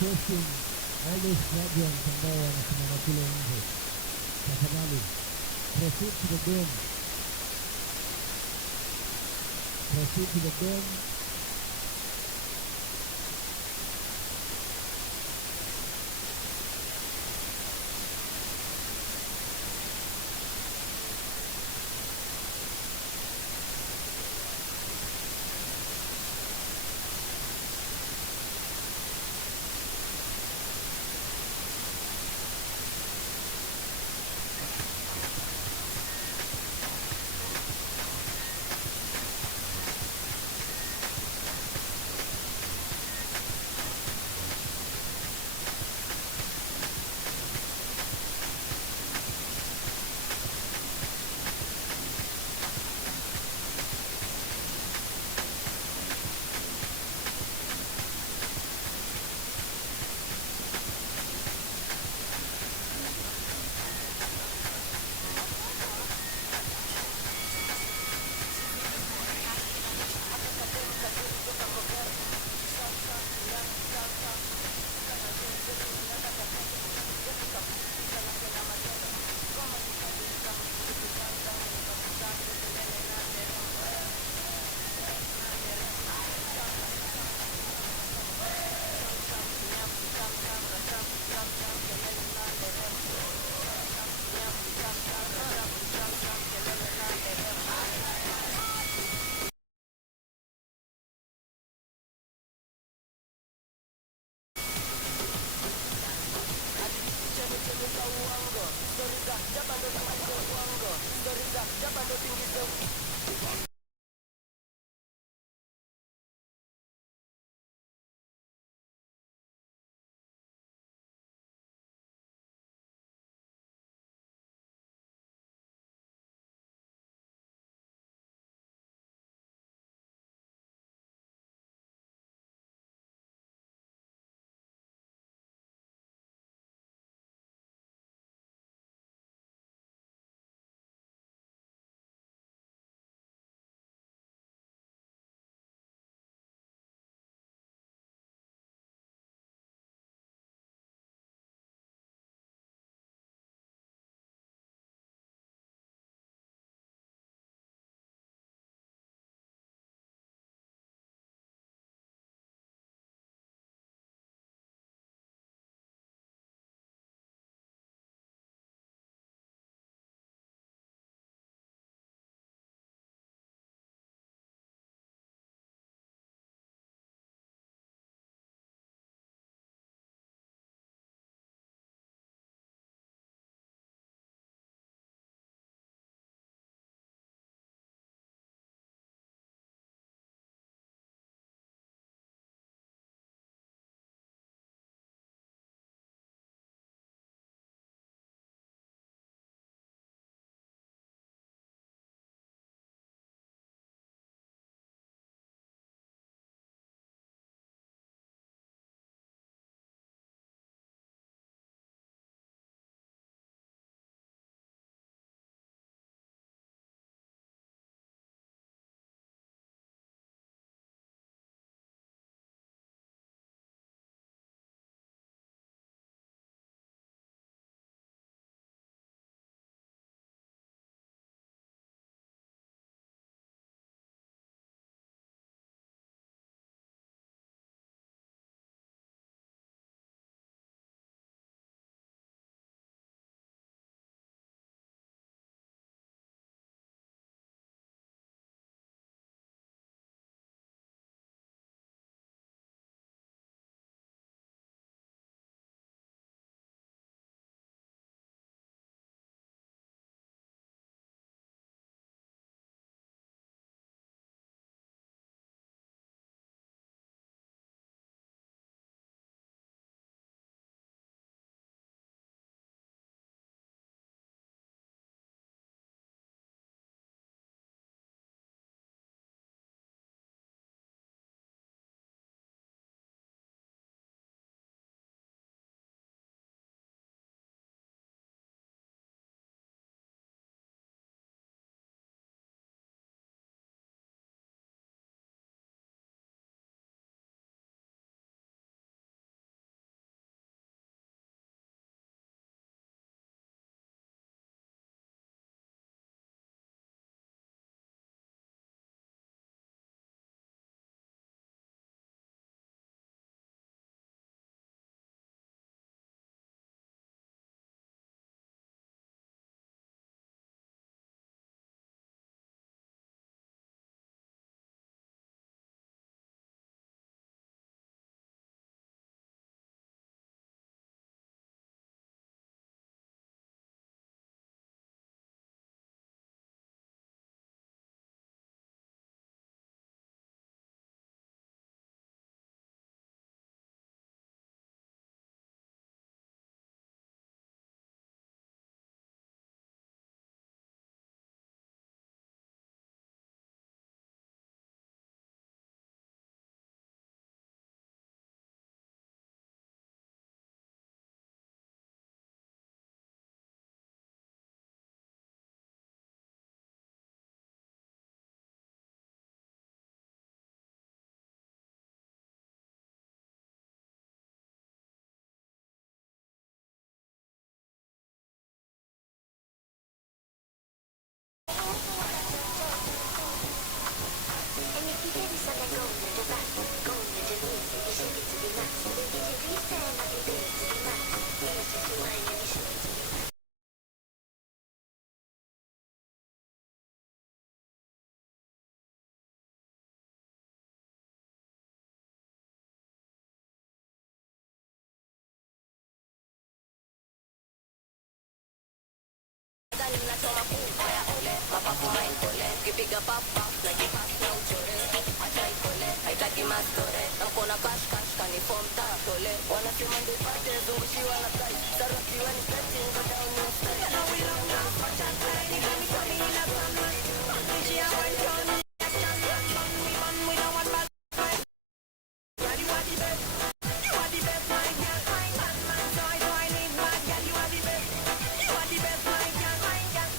requesting all those guardians ambao wanasimama kule nje, tafadhali proceed to the dome. Proceed to the dome.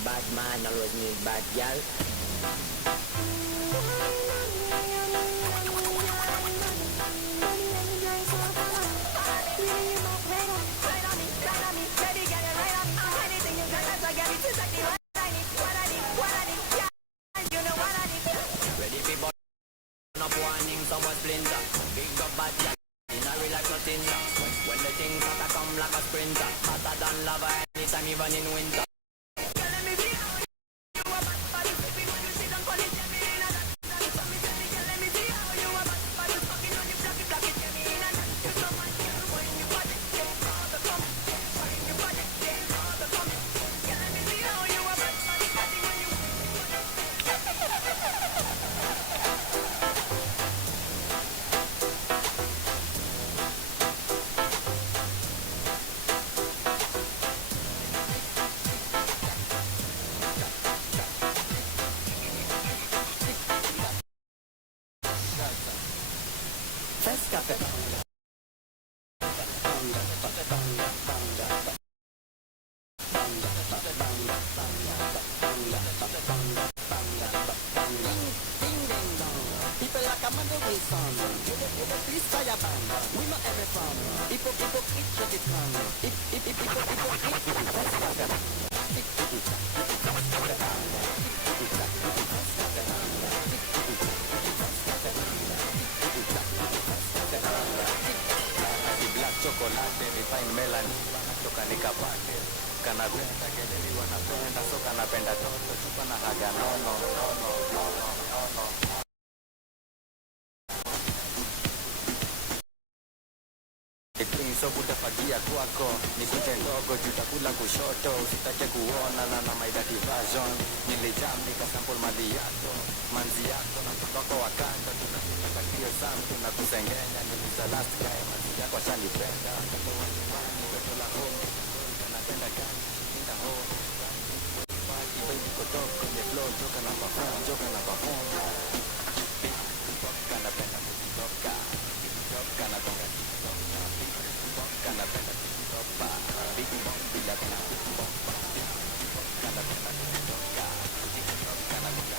Bad man always need bad gal. Ready for ball up warning, someone splinter. Big up bad gal. In a real life nothing. When the things hotter come like a sprinter. Hotter than lava anytime even in winter. People like a man with son. Please fire bang. We not every from. Hypocrite, shut it down. Black chocolate, mi fine melon. Toka nikapate. Kana gwenda keleliwa napenda. So kanapenda toto. Chupa na haga nono. So kutafagia kwako ni kunje ndogo jutakula kushoto usitake kuona na my daddy version nilijam nikasample mali yako manzi yako na mtoko wa kanda tunataka kio sana tunakusengenya niliza last guy manzi yako ashanipenda mtoto wa nyumbani mtoto la home napenda gani nita home party baby kotoko kwenye flow joka na perform toka napenda kutoka napenda kanapenda kutoka big bomb bila kutoka kanapenda kutoka kanapenda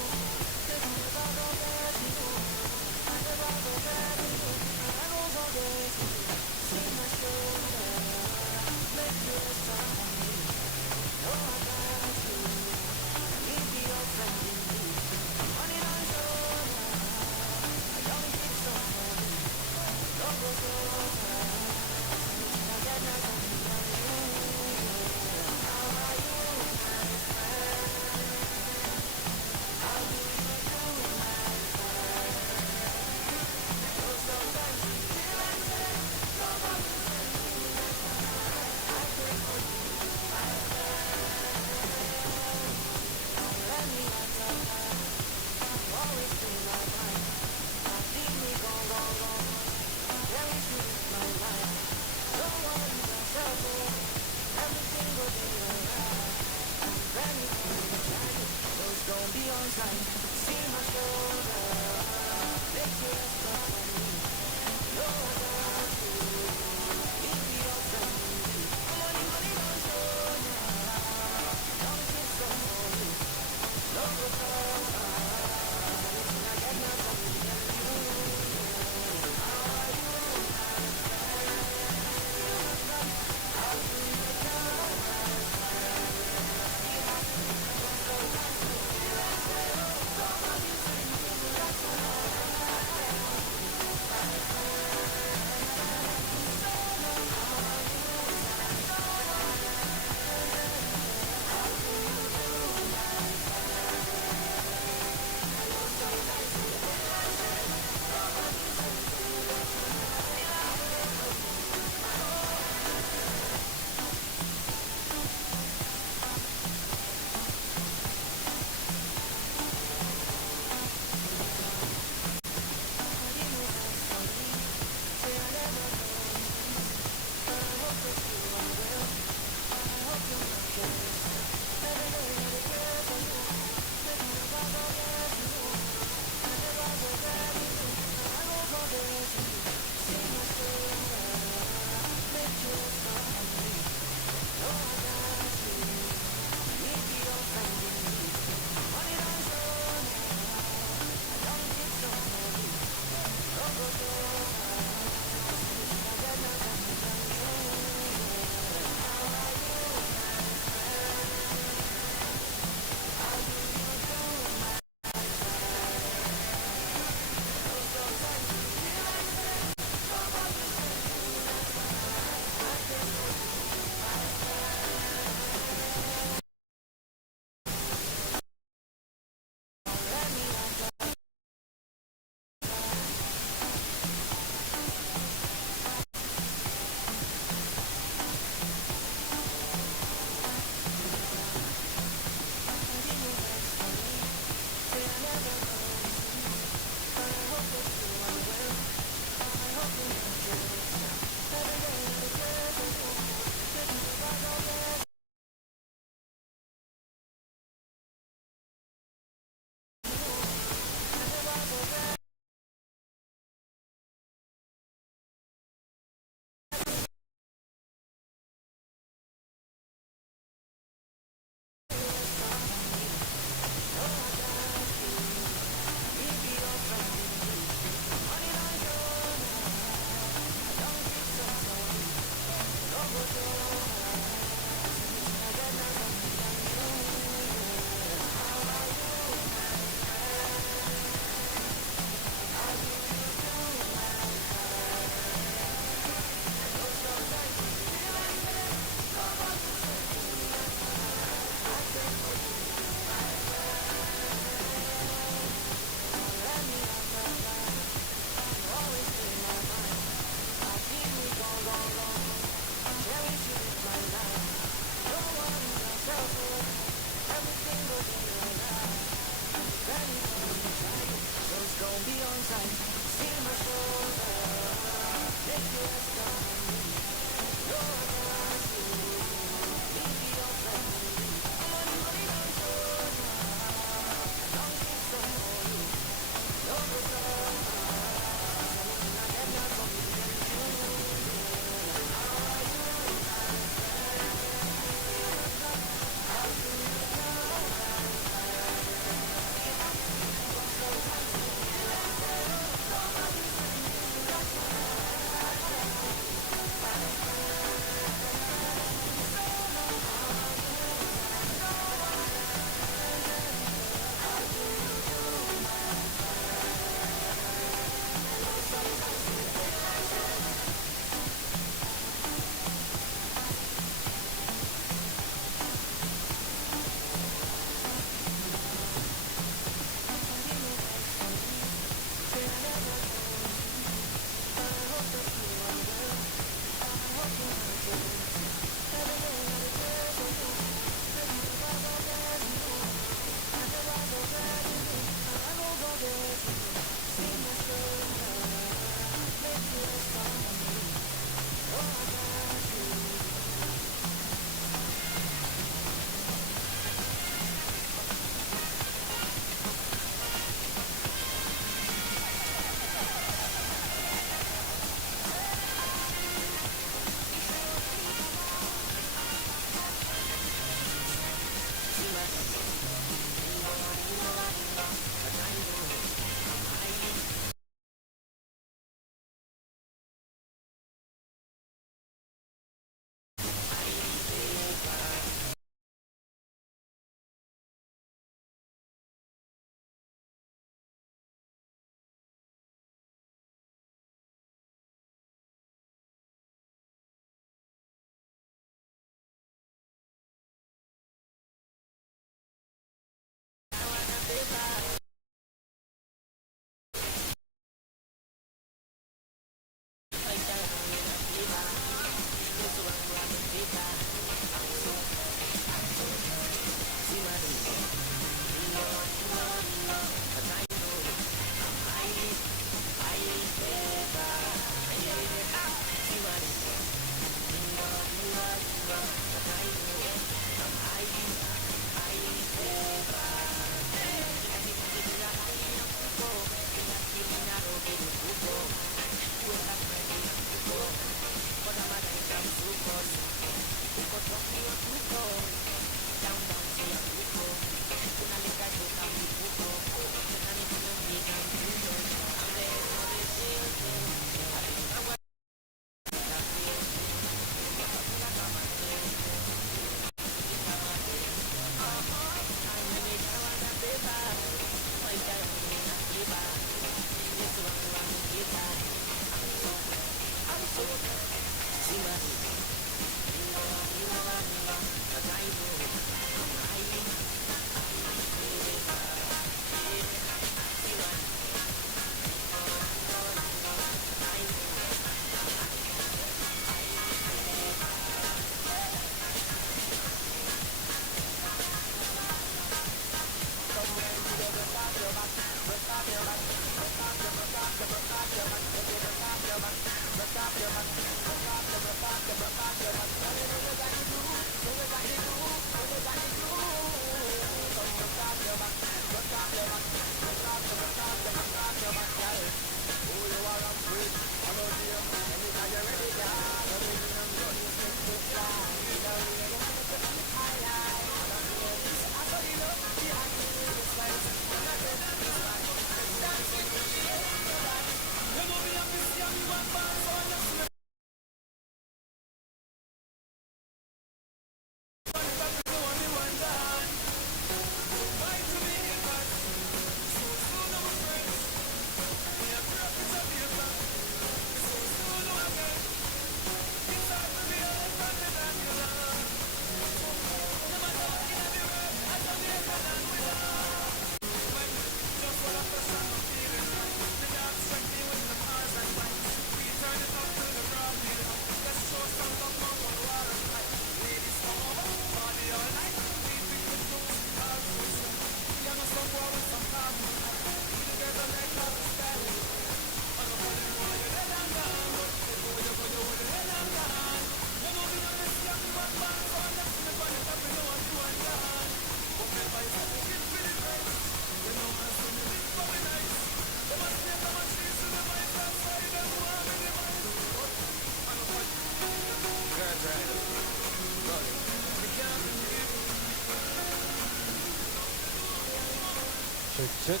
Check, check.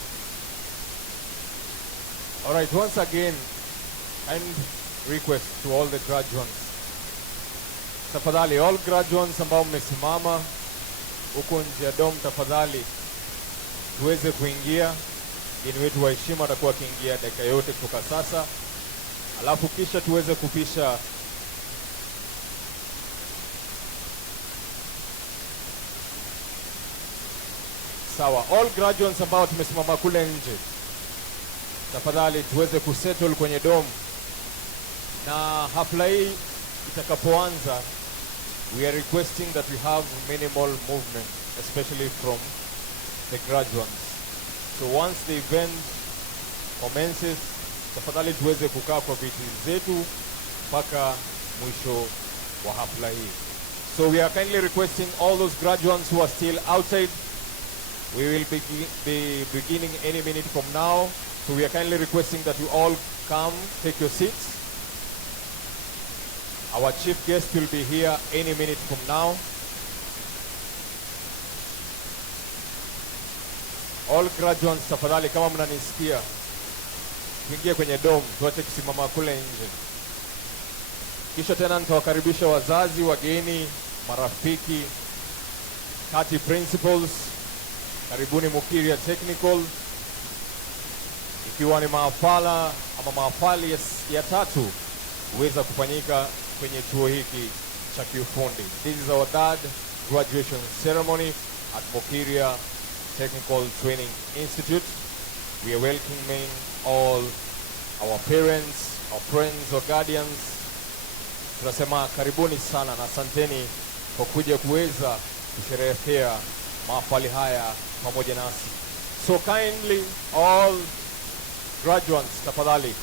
All right, once again, and request to all the graduates. Tafadhali, all graduates ambao mmesimama huko nje ya dom, tafadhali tuweze kuingia. Mgeni wetu wa heshima atakuwa akiingia dakika yote kutoka sasa, alafu kisha tuweze kupisha sawa. All graduates ambao tumesimama kule nje, tafadhali tuweze kusettle kwenye dom, na hafla hii itakapoanza, we are requesting that we have minimal movement, especially from the graduates. So once the event commences, tafadhali tuweze kukaa kwa viti zetu mpaka mwisho wa hafla hii. So we are kindly requesting all those graduates who are still outside, we will be beginning any minute from now. So we are kindly requesting that you all come, take your seats. Our chief guest will be here any minute from now. All graduates, tafadhali kama mnanisikia, tuingie kwenye dom, tuache kusimama kule nje. Kisha tena nitawakaribisha wazazi, wageni, marafiki, kati principals. Karibuni Mukiria Technical. Ikiwa ni mahafala ama mahafali ya tatu huweza kufanyika kwenye chuo hiki cha kiufundi. This is our third graduation ceremony at Mukiria Technical Training Institute. We are welcoming all our parents, our friends, our guardians. Tunasema karibuni sana na asanteni kwa kuja kuweza kusherehekea mahafali haya pamoja nasi. So kindly all graduates, tafadhali.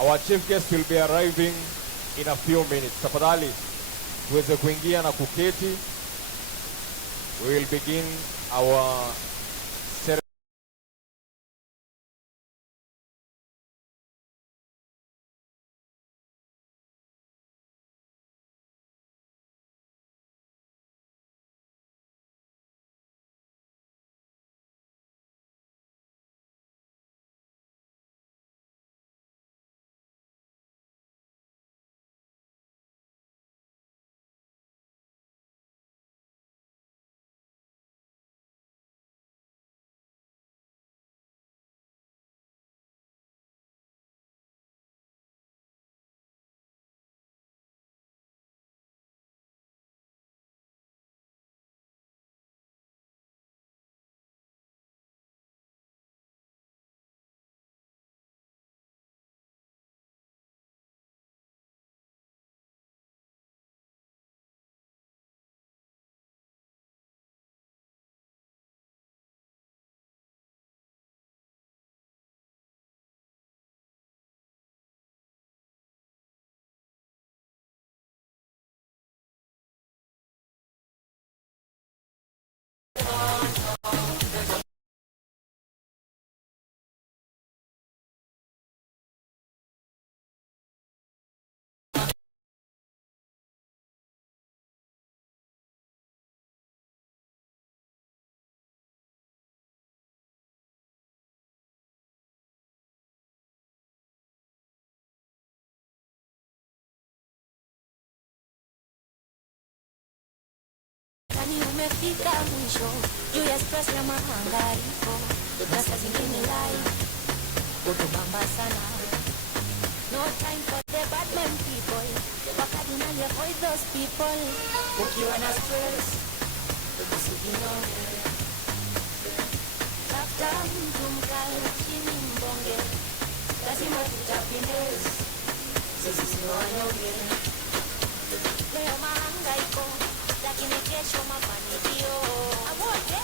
Our chief guest will be arriving in a few minutes. Tafadhali tuweze kuingia na kuketi. We will begin our yani umefika mwisho juu ya stress na mahangaiko, na saa zingine life utubamba sana. No time for the bad men people, wakadinali avoid those people. Ukiwa na stress usijinyonge, tafuta mtu mkae chini mbonge, lazima tutapendeza, sisi sio wanyonge. Leo mahangaiko lakini kesho mafanikio. Amoje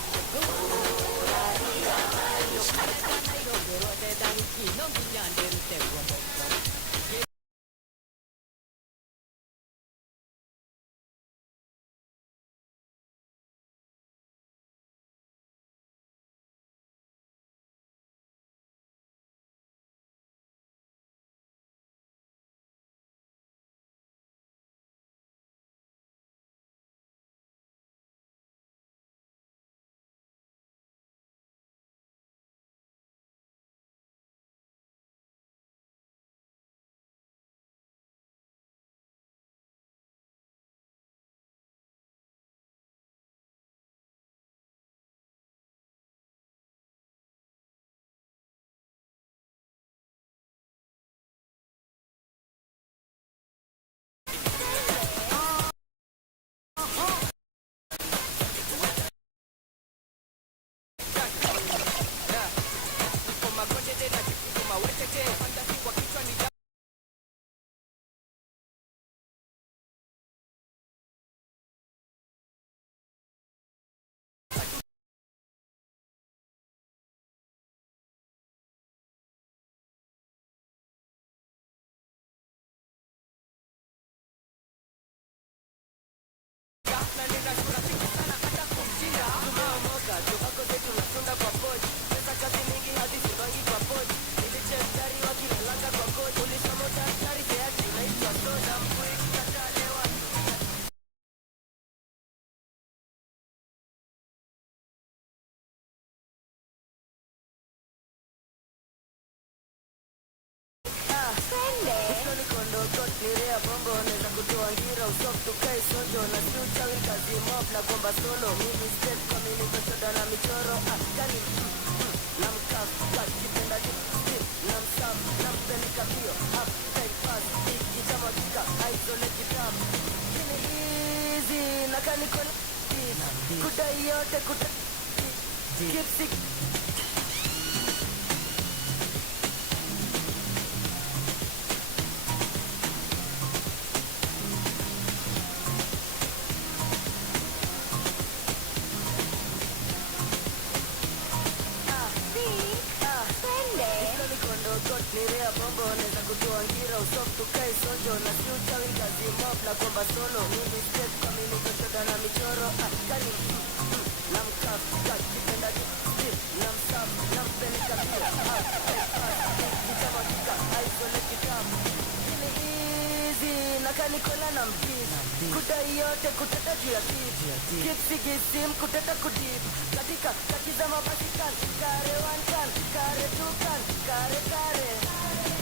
kutata kudip katika kakiza mabasikan kare one kan kare two kan kare kare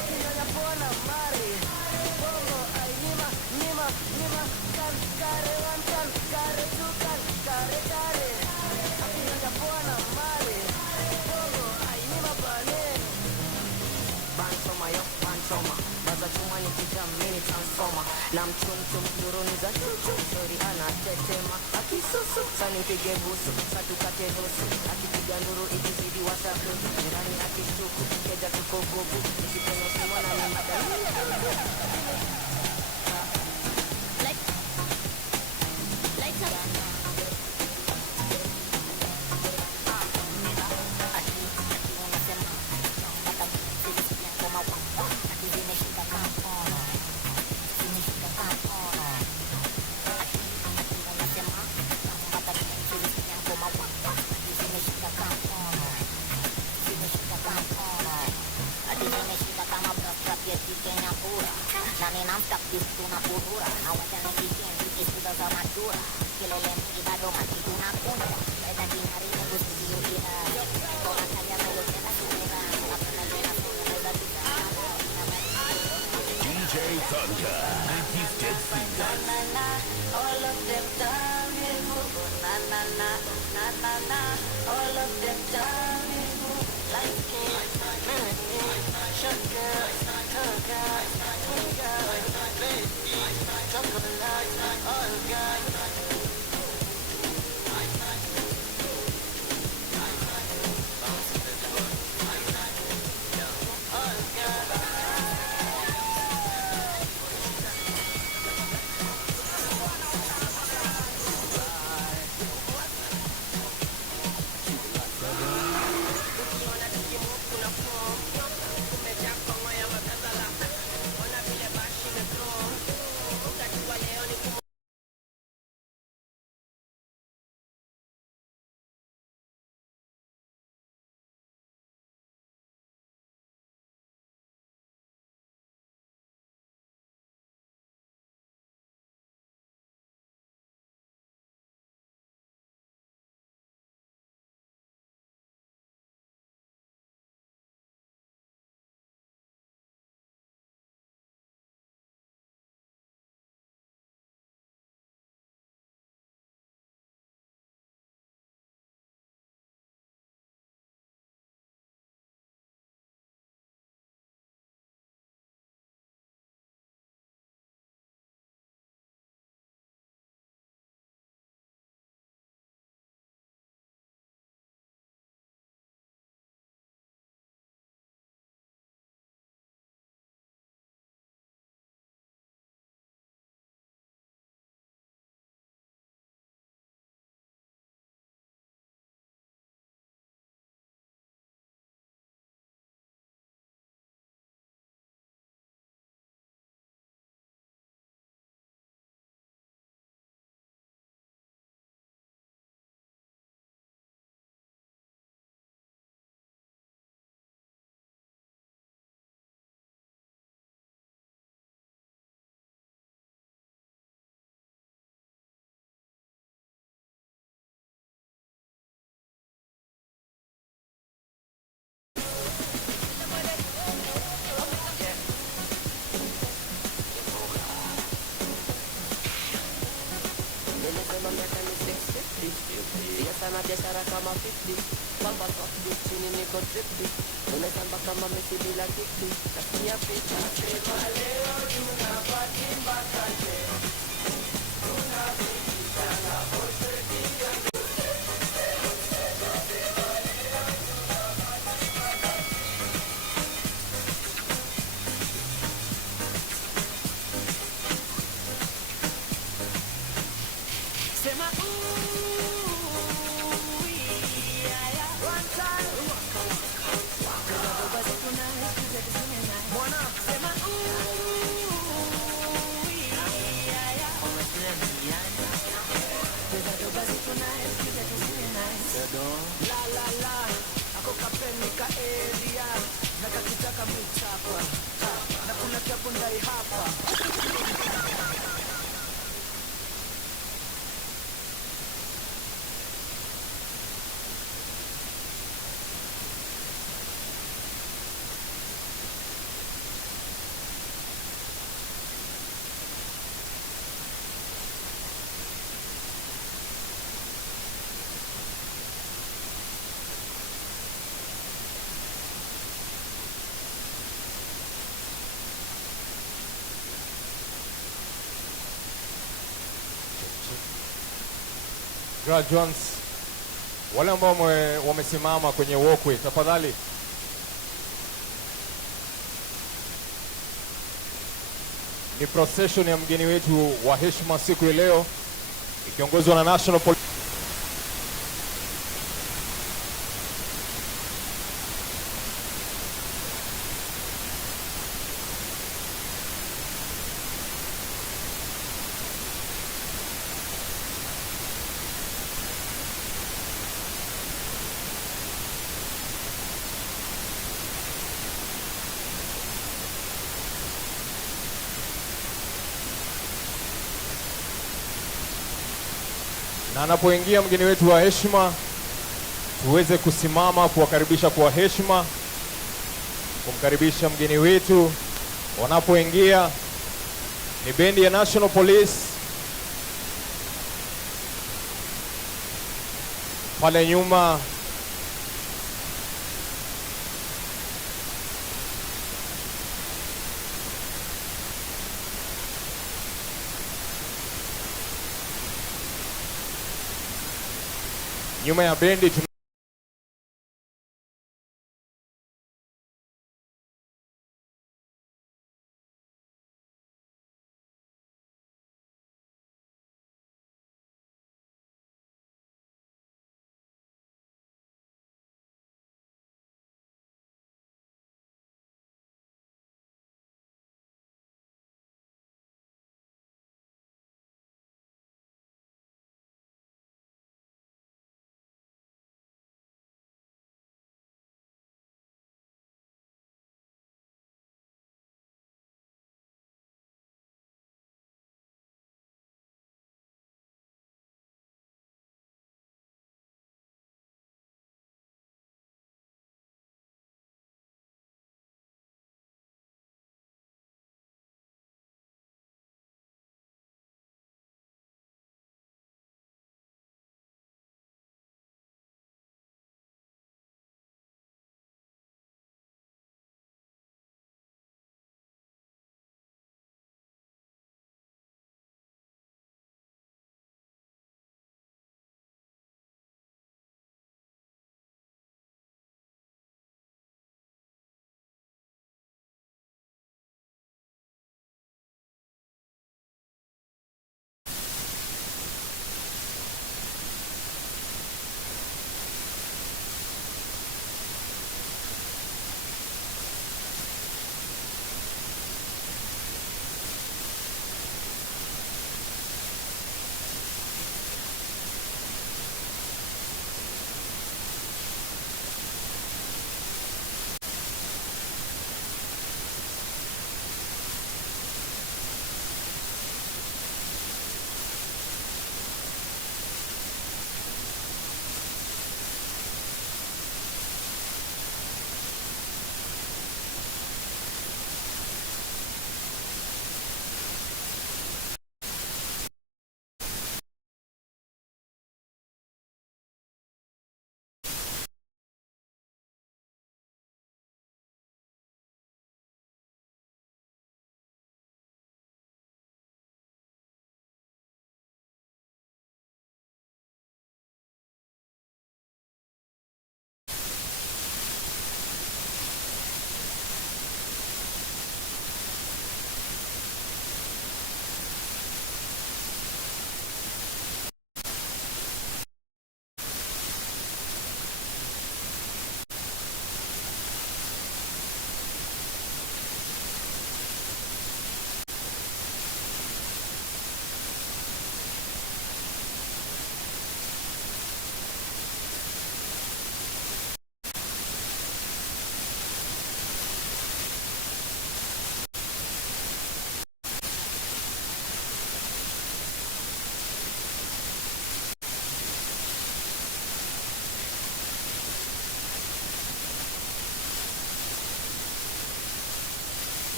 akinyanya pona mari bongo ainima nima nima kan kare one kan kare two kan kare kare akinyanya pona mari bongo ainima bane bansoma yo bansoma baza chuma ni kijam mini transformer na mchumchum duruni za chuchu shori anatetema akisusu sanipige busu satukate nusu akipiga nduru ikizidi wasabu jirani akishuku keja tuko gugu nikipenya simona ni madani all of them done na biashara kama 50 baba top juu chini niko trippy unasamba kama Messi bila kiki nasikia picha sema leo tunapati mpaka leo tunafikishana wote kia sema la la la ako kapeni ka area na kakitaka michapa na kuna chapo ndai hapa Graduates, wale ambao wamesimama kwenye walkway, tafadhali. Ni procession ya mgeni wetu wa heshima siku ya leo ikiongozwa na National Police. Na anapoingia mgeni wetu wa heshima, tuweze kusimama kuwakaribisha kwa heshima, kumkaribisha mgeni wetu. Wanapoingia ni bendi ya National Police pale nyuma. Nyuma ya bendi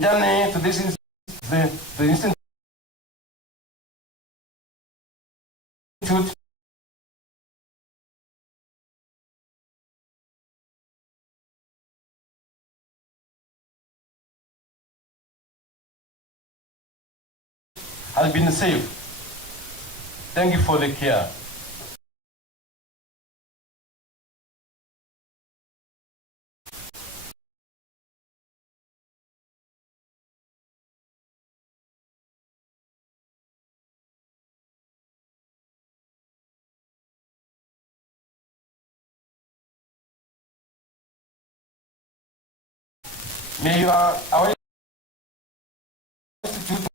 journey to this the institute has been safe. Thank you for the care. May our institute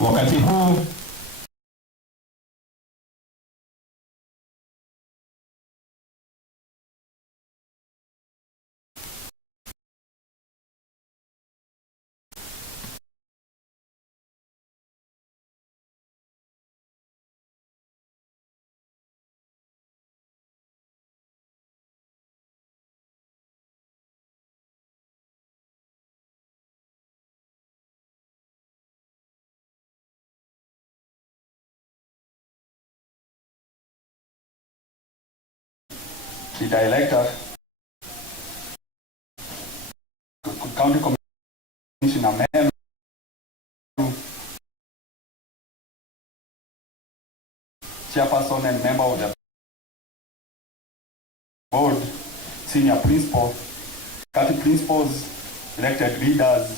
wakati huu the director, County Commissioner Meru, chairperson and member of the board, senior principal, county principals, elected leaders,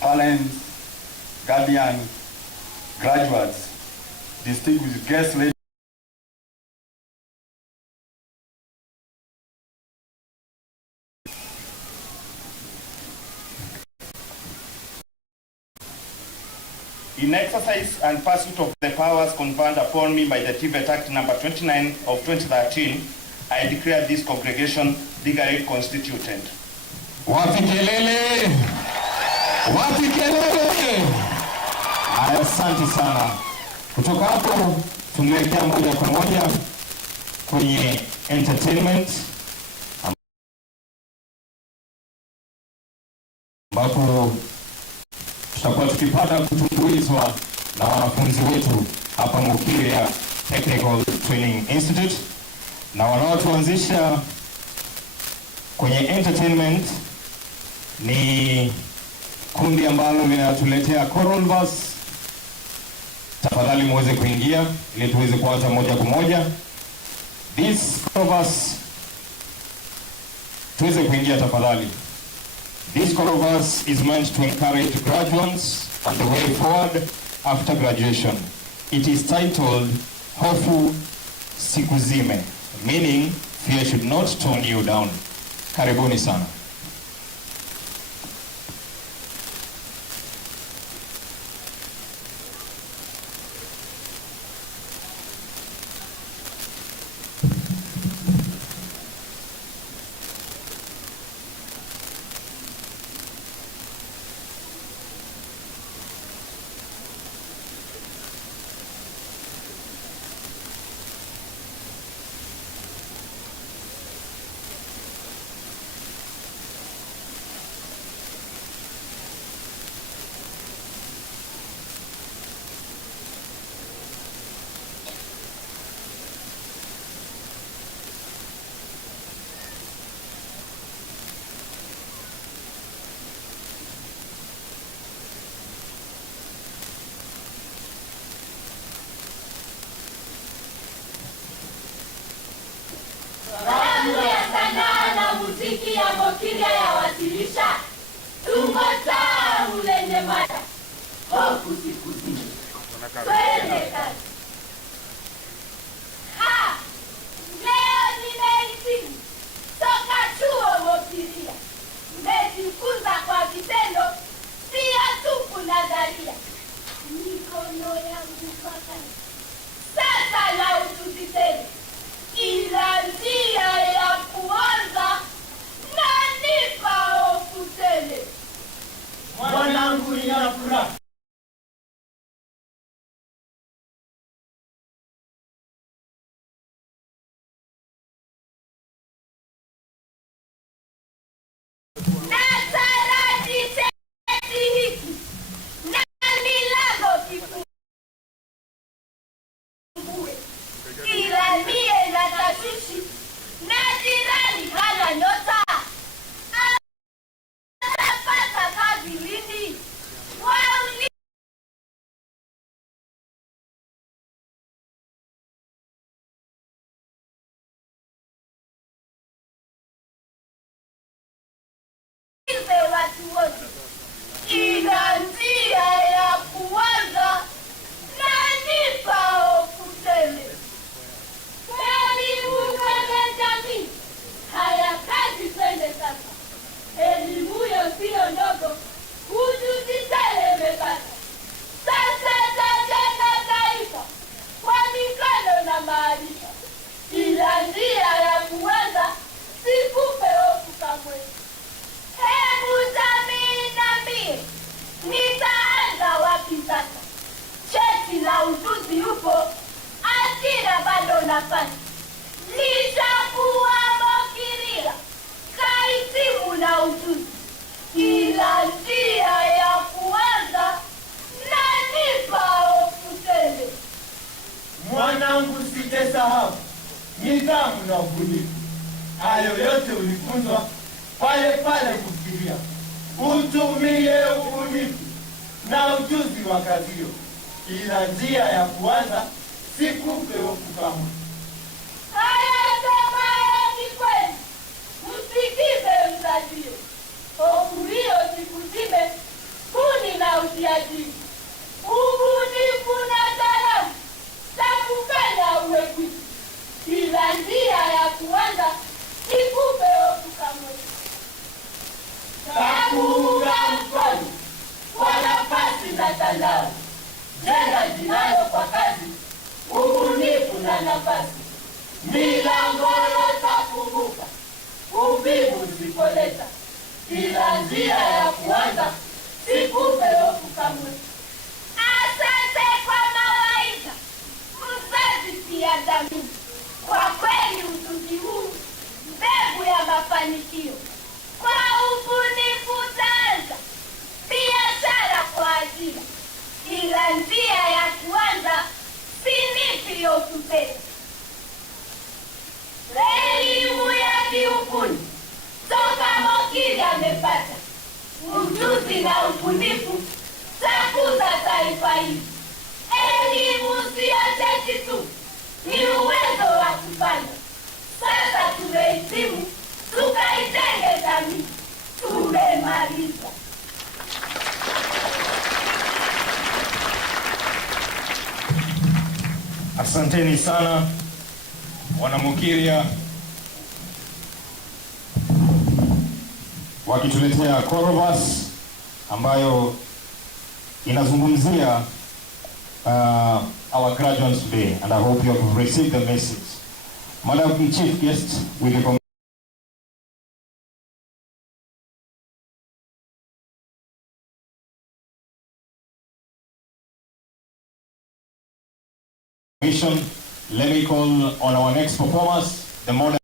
parents, guardians, graduates, distinguished guests, ladies. In exercise and pursuit of the powers conferred upon me by the TVET Act number 29 of 2013, I declare this congregation legally constituted. Wapi kelele! Wapi kelele! Asante sana. Kutoka hapo tunaelekea moja kwa moja kwenye entertainment ambapo tutakuwa tukipata kutumbuizwa na wanafunzi wetu hapa Mukiria Technical Training Institute, na wanaotuanzisha kwenye entertainment ni kundi ambalo linatuletea choral verse. Tafadhali muweze kuingia ili tuweze kuanza moja kwa moja. This choral verse tuweze kuingia tafadhali. This choral verse is meant to encourage graduates on the way forward after graduation. It is titled Hofu Sikuzime, meaning fear should not tone you down. Karibuni sana. Mukiria yawasilisha tungo tamu lenye mada hofu sikuzime. Twende kazi. Leo nimehitimu toka chuo Mukiria. Nimejifunza kwa vitendo, si na tarati cheti hiki na milango kifungue, ila mie na tashwishi na jirani hana nyota, atapata kazi lini? Waulize watu wote, ila njia ya kuanza na nipa hofu tele. Elimu kwenye jamii, haya kazi twende sasa. Elimu hiyo siyo ndogo, ujuzi tele imepata. Sasa tajenga taifa kwa mikono na maarifa, ila njia ya kuanza sikupe hofu kamwe. Hebu jamii niambie, nitaanza wapi sasa? Cheti la ujuzi upo, ajira bado nafasi. Nishakuwa mokiria, kahitimu na ujuzi, ila njia ya kuanza nanipa hofu tele. Mwanangu, sijasahau nidhamu na ubunifu. Hayo yote ulifunzwa pale pale kufikiria. Utumie ubunifu na ujuzi wa kazi hiyo, ila njia ya kuanza sikupe hofu kamwe. Haya semayo ni kweli, msikize mzajio. Hofu hiyo sikuzime, kuni na utiaji. Ubunifu na salamu takufanya uwe kwisi, ila njia ya kuanza sikupe hofu kamwe. Takuunga mkono kwa nafasi za tandao, jenga jinayo kwa kazi, ubunifu na nafasi. Milango yotafunguka, uvivu usipoleta, ila njia ya kuanza sikupe hofu kamwe. Asante kwa mawaidha, mzazi pia jamii. Kwa kweli ujuzi huu mbegu ya mafanikio. Kwa ubunifu utaanza biashara kwa ajira, ila njia ya kuanza sinipi hofu tele. Elimu ya kiufundi toka Mokiri amepata, ujuzi na ubunifu takuza taifa hili. Elimu siyo cheti tu, ni uwezo wa kufanya. Sasa tumehitimu, tukaitenge jamii, tumemaliza. Asanteni sana wanamukiria wakituletea chorus ambayo inazungumzia our graduates today, and I hope you have received the message. Madam Chief Guest, will you let me call on our next performers, the modern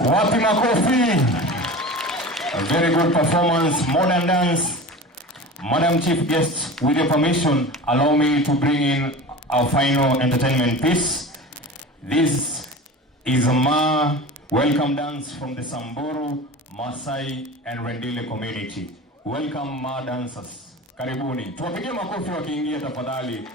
Wapi makofi. A very good performance, modern dance. Madam Chief Guest, with your permission, allow me to bring in our final entertainment piece. This is a Ma welcome dance from the Samburu, Masai and Rendile community. Welcome Ma dancers. Karibuni. Tuwapigie makofi wakiingia tafadhali.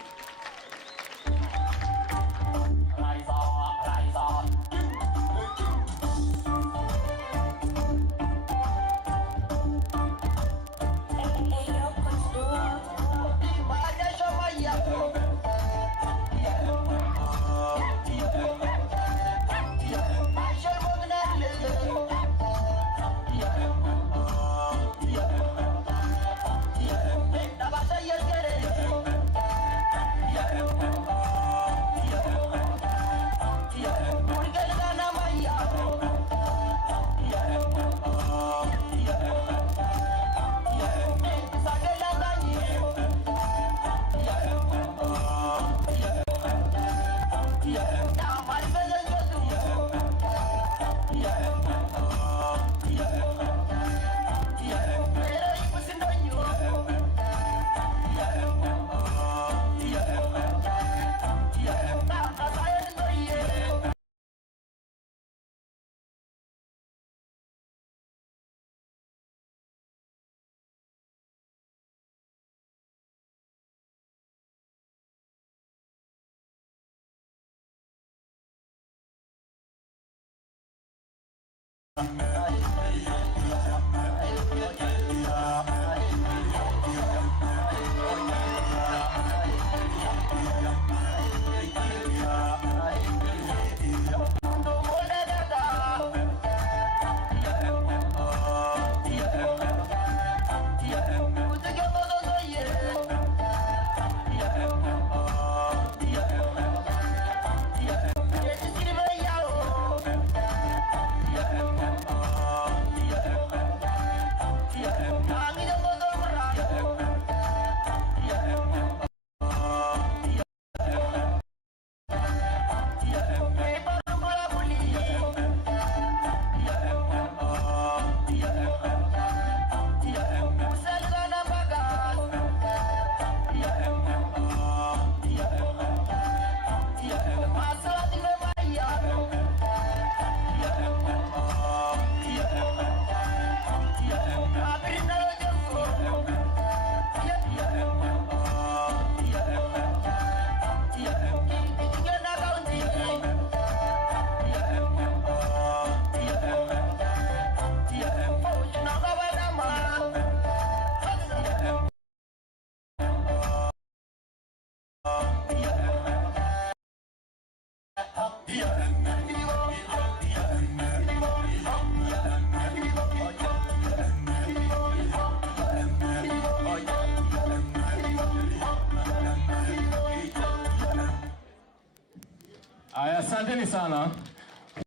Asanteni sana.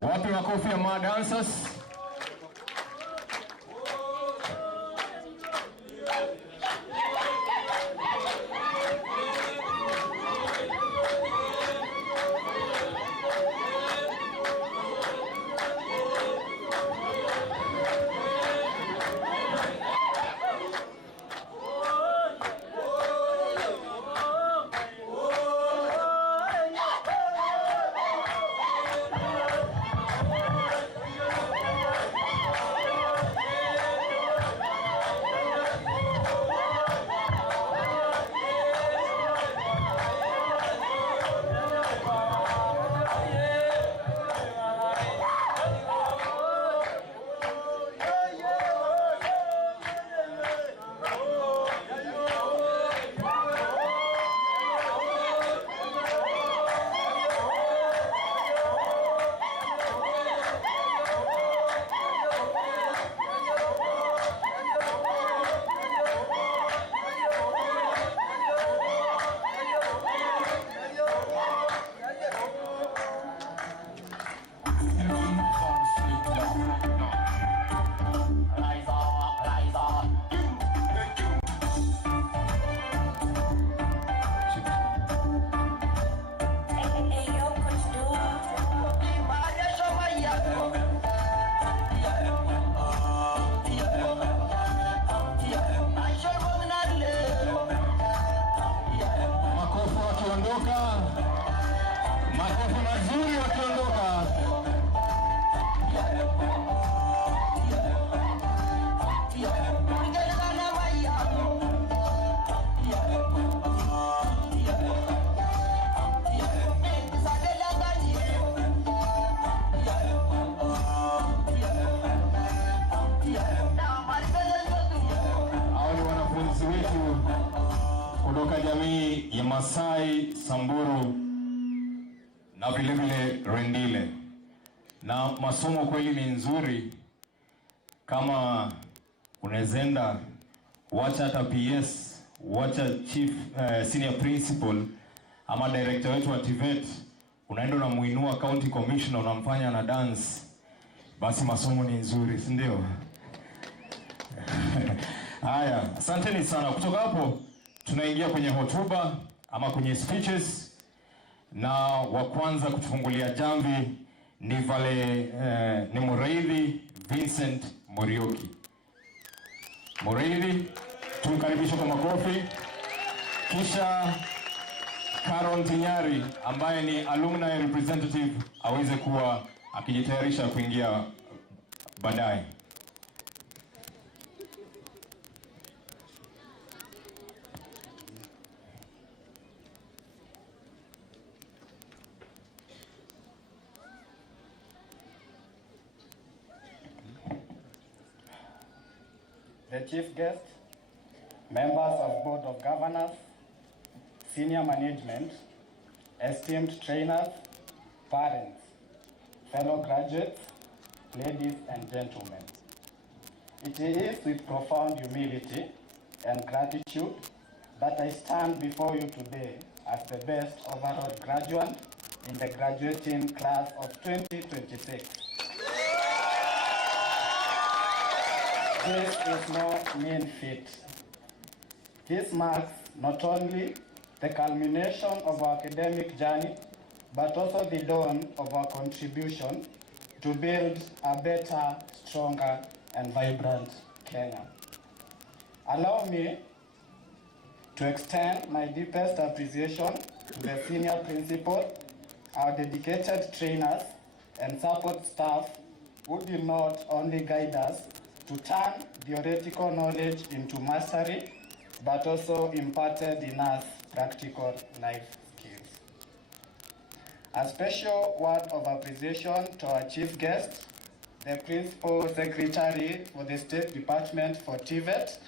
Wapi makofi ya Ma dancers? jamii ya Masai, Samburu na vile vile Rendile. Na masomo kweli ni nzuri, kama unezenda wacha hata PS, wacha chief senior principal ama director wetu wa TVET, unaenda unamuinua county commissioner, unamfanya na dance, basi masomo ni nzuri, si ndio? Haya, asanteni sana. Kutoka hapo tunaingia kwenye hotuba ama kwenye speeches, na wa kwanza kutufungulia jamvi ni ni Muriithi Vincent Muriuki. Muriithi, tumkaribisha kwa makofi. Kisha Caron Tinyari ambaye ni alumni representative aweze kuwa akijitayarisha kuingia baadaye. The chief guest, members of Board of Governors, senior management, esteemed trainers, parents, fellow graduates, ladies and gentlemen. It is with profound humility and gratitude that I stand before you today as the best overall graduate in the graduating class of 2026. This is no mean feat. This marks not only the culmination of our academic journey, but also the dawn of our contribution to build a better, stronger, and vibrant Kenya. Allow me to extend my deepest appreciation to the senior principal, our dedicated trainers, and support staff who did not only guide us to turn theoretical knowledge into mastery, but also imparted in us practical life skills. A special word of appreciation to our chief guest, the Principal Secretary for the State Department for TVET,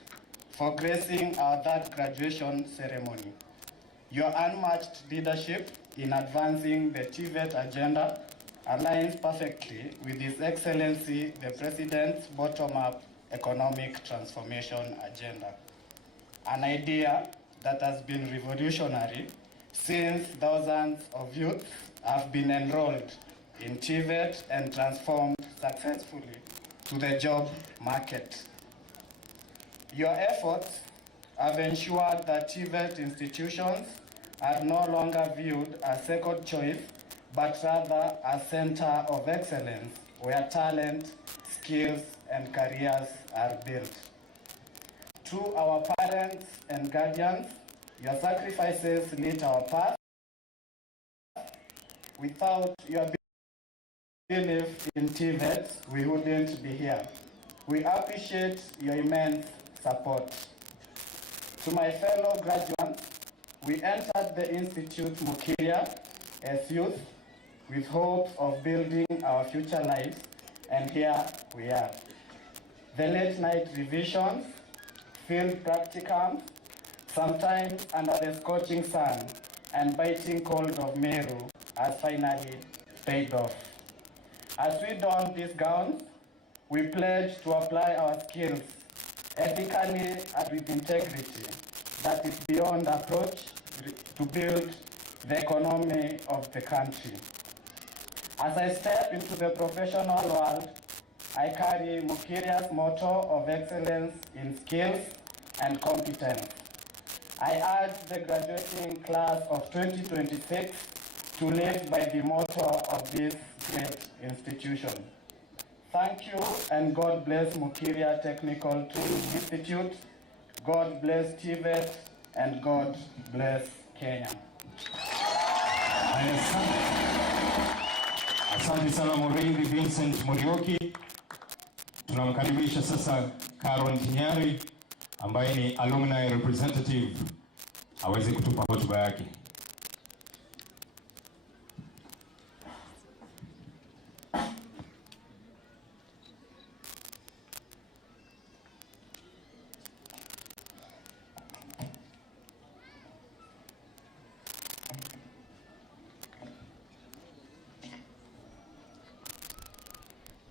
for gracing our third graduation ceremony. Your unmatched leadership in advancing the TVET agenda aligns perfectly with His Excellency the President's bottom-up economic transformation agenda, an idea that has been revolutionary since thousands of youth have been enrolled in TVET and transformed successfully to the job market. Your efforts have ensured that TVET institutions are no longer viewed as second choice, but rather a center of excellence where talent, skills, and careers are built. To our parents and guardians, your sacrifices lit our path. Without your belief in TVET, we wouldn't be here. We appreciate your immense support. To my fellow graduates, we entered the Institute Mukiria as youth with hopes of building our future lives, and here we are. The late night revisions, field practicums, sometimes under the scorching sun and biting cold of Meru, has finally paid off. As we don these gowns, we pledge to apply our skills ethically and with integrity that is beyond approach to build the economy of the country. As I step into the professional world, I carry Mukiria's motto of excellence in skills and competence. I urge the graduating class of 2026 to live by the motto of this great institution. Thank you, and God bless Mukiria Technical Training Institute. God bless TVET, and God bless Kenya. Asante sana Muriithi Vincent Muriuki. Tunamkaribisha sasa Caron Tinyari ambaye ni alumni representative aweze kutupa hotuba yake.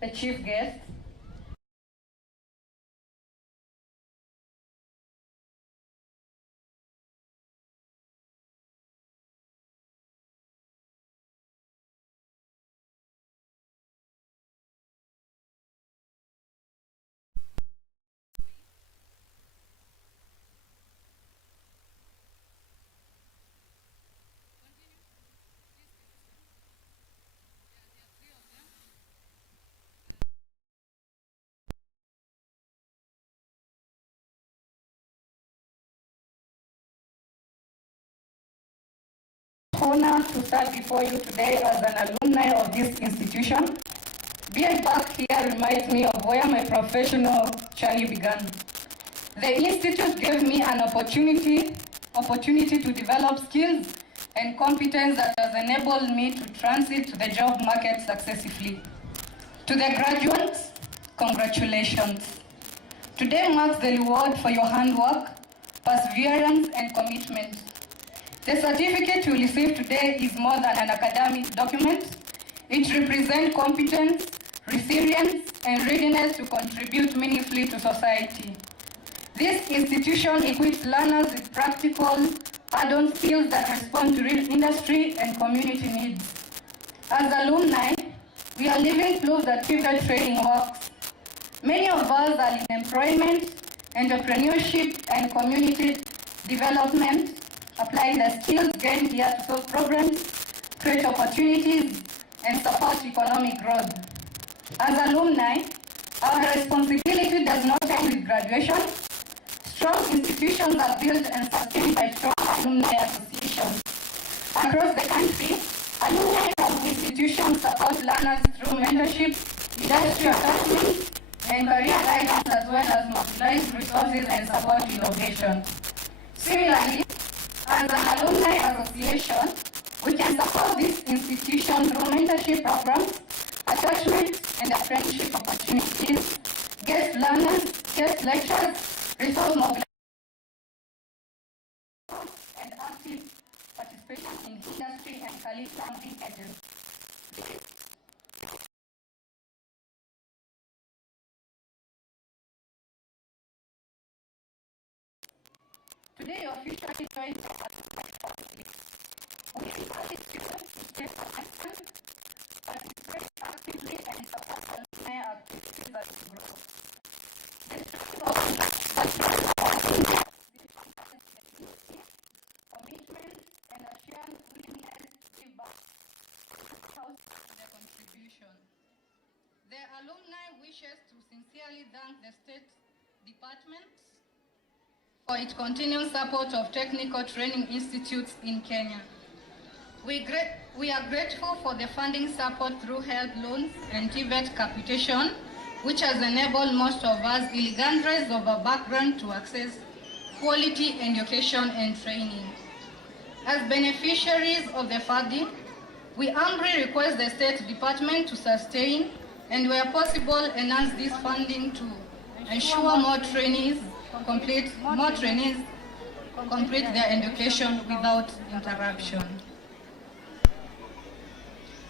the chief guest, honor to stand before you today as an alumni of this institution. Being back here reminds me of where my professional journey began. The institute gave me an opportunity to develop skills and competence that has enabled me to transit to the job market successfully. To the graduates, congratulations. Today marks the reward for your handwork, perseverance, and commitment. The certificate you receive today is more than an academic document. It represents competence, resilience, and readiness to contribute meaningfully to society. This institution equips learners with practical, add-on skills that respond to real industry and community needs. As alumni, we are living proof that pivot training works. Many of us are in employment, entrepreneurship, and community development, applying the skills gained here to solve problems, create opportunities, and support economic growth. As alumni, our responsibility does not end with graduation. Strong institutions are built and sustained by strong alumni associations. Across the country, alumni of institutions support learners through mentorship, industry attachment, and career guidance, as well as mobilize resources and support innovation. Similarly, as an alumni association, we can support this institution through mentorship programs, attachment and apprenticeship opportunities, guest learners, guest lectures, resource mobilization, and active participation in industry and career founding agents. Today, you officially joined we encourage students to stay connected, participate actively, and support alumni activities as we grow. Commitment and assurance willingness to give back their contribution. The alumni wishes to sincerely thank the State Department for its continued support of technical training institutes in Kenya. We are grateful for the funding support through HELP loans and TVET capitation, which has enabled most of us, regardless of our background, to access quality education and training. As beneficiaries of the funding, we humbly request the State Department to sustain and, where possible, enhance this funding to ensure more trainees complete their education without interruption.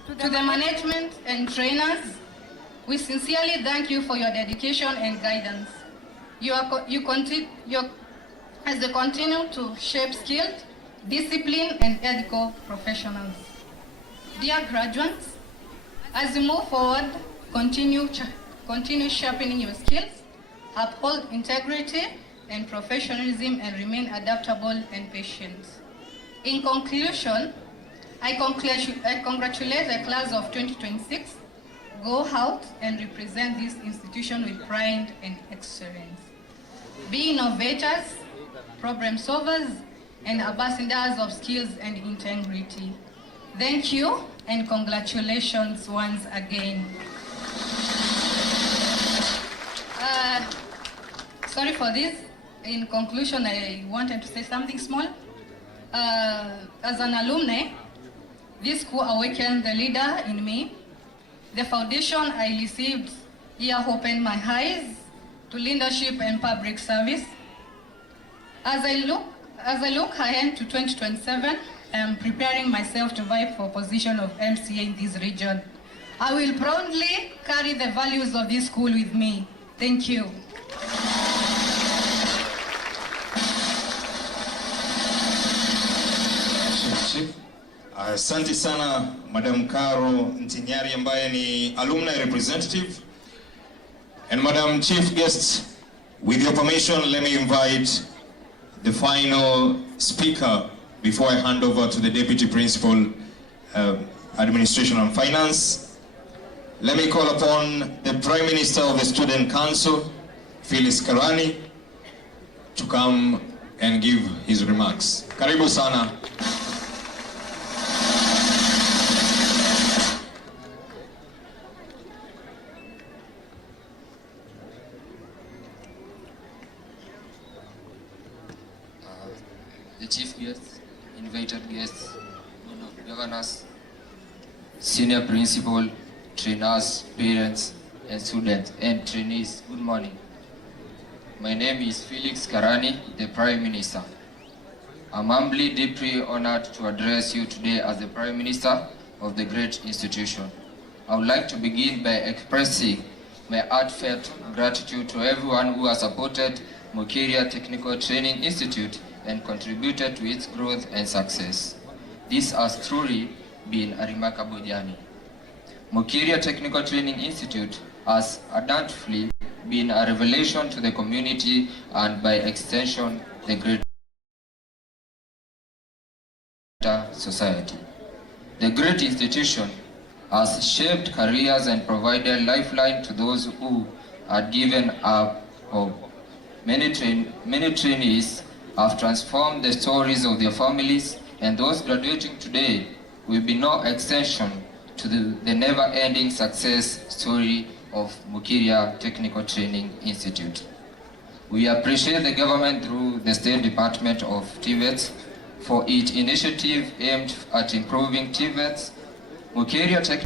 To the management and trainers, we sincerely thank you for your dedication and guidance. As they continue to shape skilled, disciplined, and ethical professionals. Dear graduates, as you move forward, continue sharpening your skills, uphold integrity and professionalism, and remain adaptable and patient. In conclusion, I congratulate the class of 2026. Go out and represent this institution with pride and excellence. Be innovators, problem solvers, and ambassadors of skills and integrity. Thank you and congratulations once again. Sorry for this. In conclusion, I wanted to say something small. As an alumni, this school awakened the leader in me. The foundation I received here opened my eyes to leadership and public service. As I look ahead to 2027, I am preparing myself to vie for position of MCA in this region. I will proudly carry the values of this school with me. Thank you. Asante sana Madam Caro Ntinyari ambaye ni alumni representative. And Madam Chief Guest, with your permission, let me invite the final speaker before I hand over to the Deputy Principal, Administration and Finance. Let me call upon the Prime Minister of the Student Council, Felix Karani, to come and give his remarks. Karibu sana. The chief guests, invited guests, board of governors, senior principal, trainers, parents, and students, and trainees, good morning. My name is Felix Karani, the Prime Minister. I'm humbly deeply honored to address you today as the Prime Minister of the great institution. I would like to begin by expressing my heartfelt gratitude to everyone who has supported Mukiria Technical Training Institute and contributed to its growth and success. This has truly been a remarkable journey. Mukiria Technical Training Institute has undoubtedly been a revelation to the community and by extension the greater society. The great institution has shaped careers and provided lifeline to those who had given up hope. Many trainees have transformed the stories of their families, and those graduating today will be no exception to the never-ending success story of Mukiria Technical Training Institute. We appreciate the government through the State Department of TVETs for its initiative aimed at improving TVETs. Mukiria Technical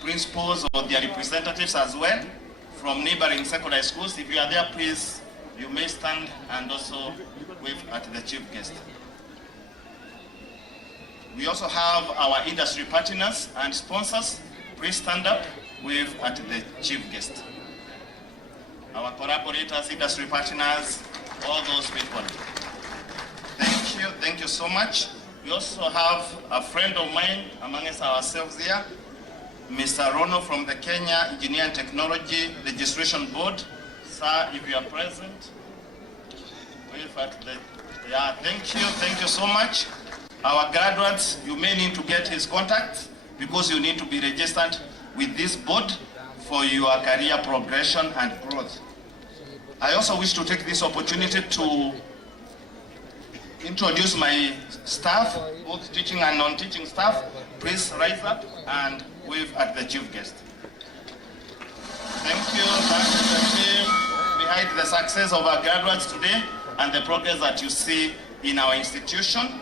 principals or their representatives as well from neighboring secondary schools. If you are there, please, you may stand and also wave at the chief guest. We also have our industry partners and sponsors. Please stand up, wave at the chief guest. Our collaborators, industry partners, all those people. Thank you so much. We also have a friend of mine amongst ourselves here, Mr. Rono from the Kenya Engineering and Technology Registration Board. Sir, if you are present, thank you so much. Our graduates, you may need to get his contact because you need to be registered with this board for your career progression and growth. I also wish to take this opportunity to introduce my staff, both teaching and non-teaching staff. Please rise up and wave at the chief guest. Thank you. That is the team behind the success of our graduates today and the progress that you see in our institution.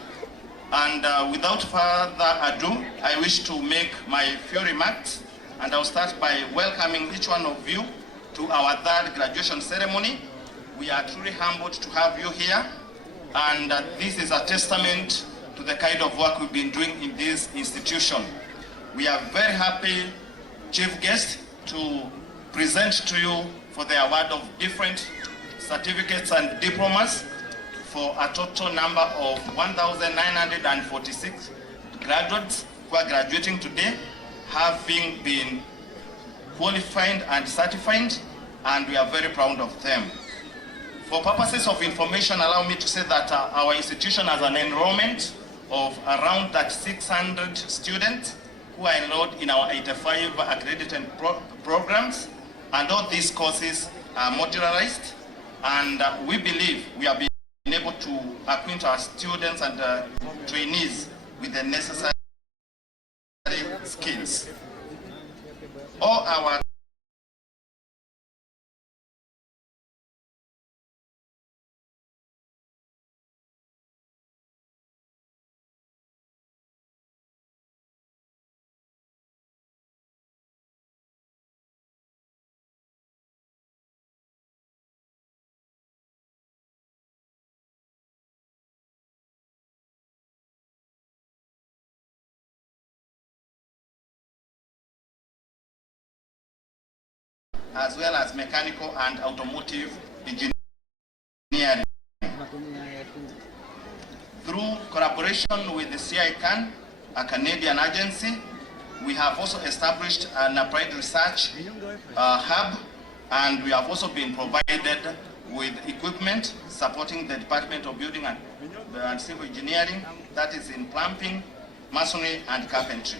And without further ado, I wish to make my few remarks, and I'll start by welcoming each one of you to our third graduation ceremony. We are truly humbled to have you here, and this is a testament to the kind of work we've been doing in this institution. We are very happy, chief guest, to present to you for the award of different certificates and diplomas for a total number of 1,946 graduates who are graduating today, having been qualified and certified, and we are very proud of them. For purposes of information, allow me to say that our institution has an enrollment of around 600 students who are enrolled in our 85 accredited programs, and all these courses are modularized, and we believe we are being able to acquaint our students and trainees with the necessary skills. All our as well as mechanical and automotive engineering. Through collaboration with the CICAN, a Canadian agency, we have also established an applied research hub, and we have also been provided with equipment supporting the Department of Building and Civil Engineering, that is in plumbing, masonry, and carpentry.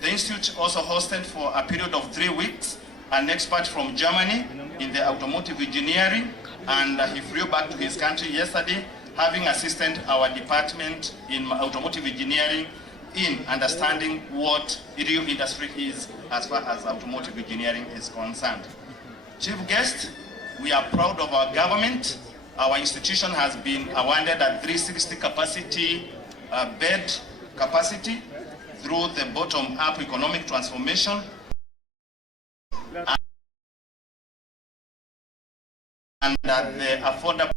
The Institute also hosted for a period of 3 weeks an expert from Germany in the automotive engineering, and he flew back to his country yesterday, having assisted our department in automotive engineering in understanding what real industry is as far as automotive engineering is concerned. Chief guest, we are proud of our government. Our institution has been awarded a 360 capacity bed capacity through the bottom-up economic transformation and the affordable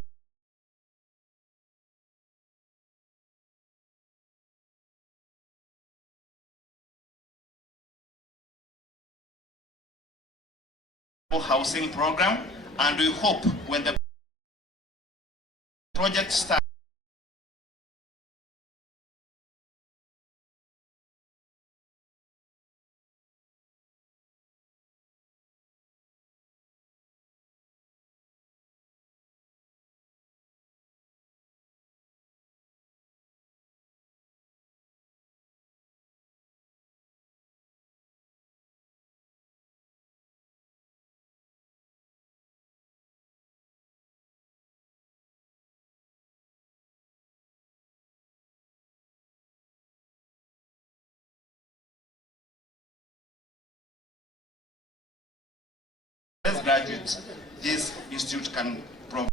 housing program, and we hope when the project starts graduates, this institute can provide.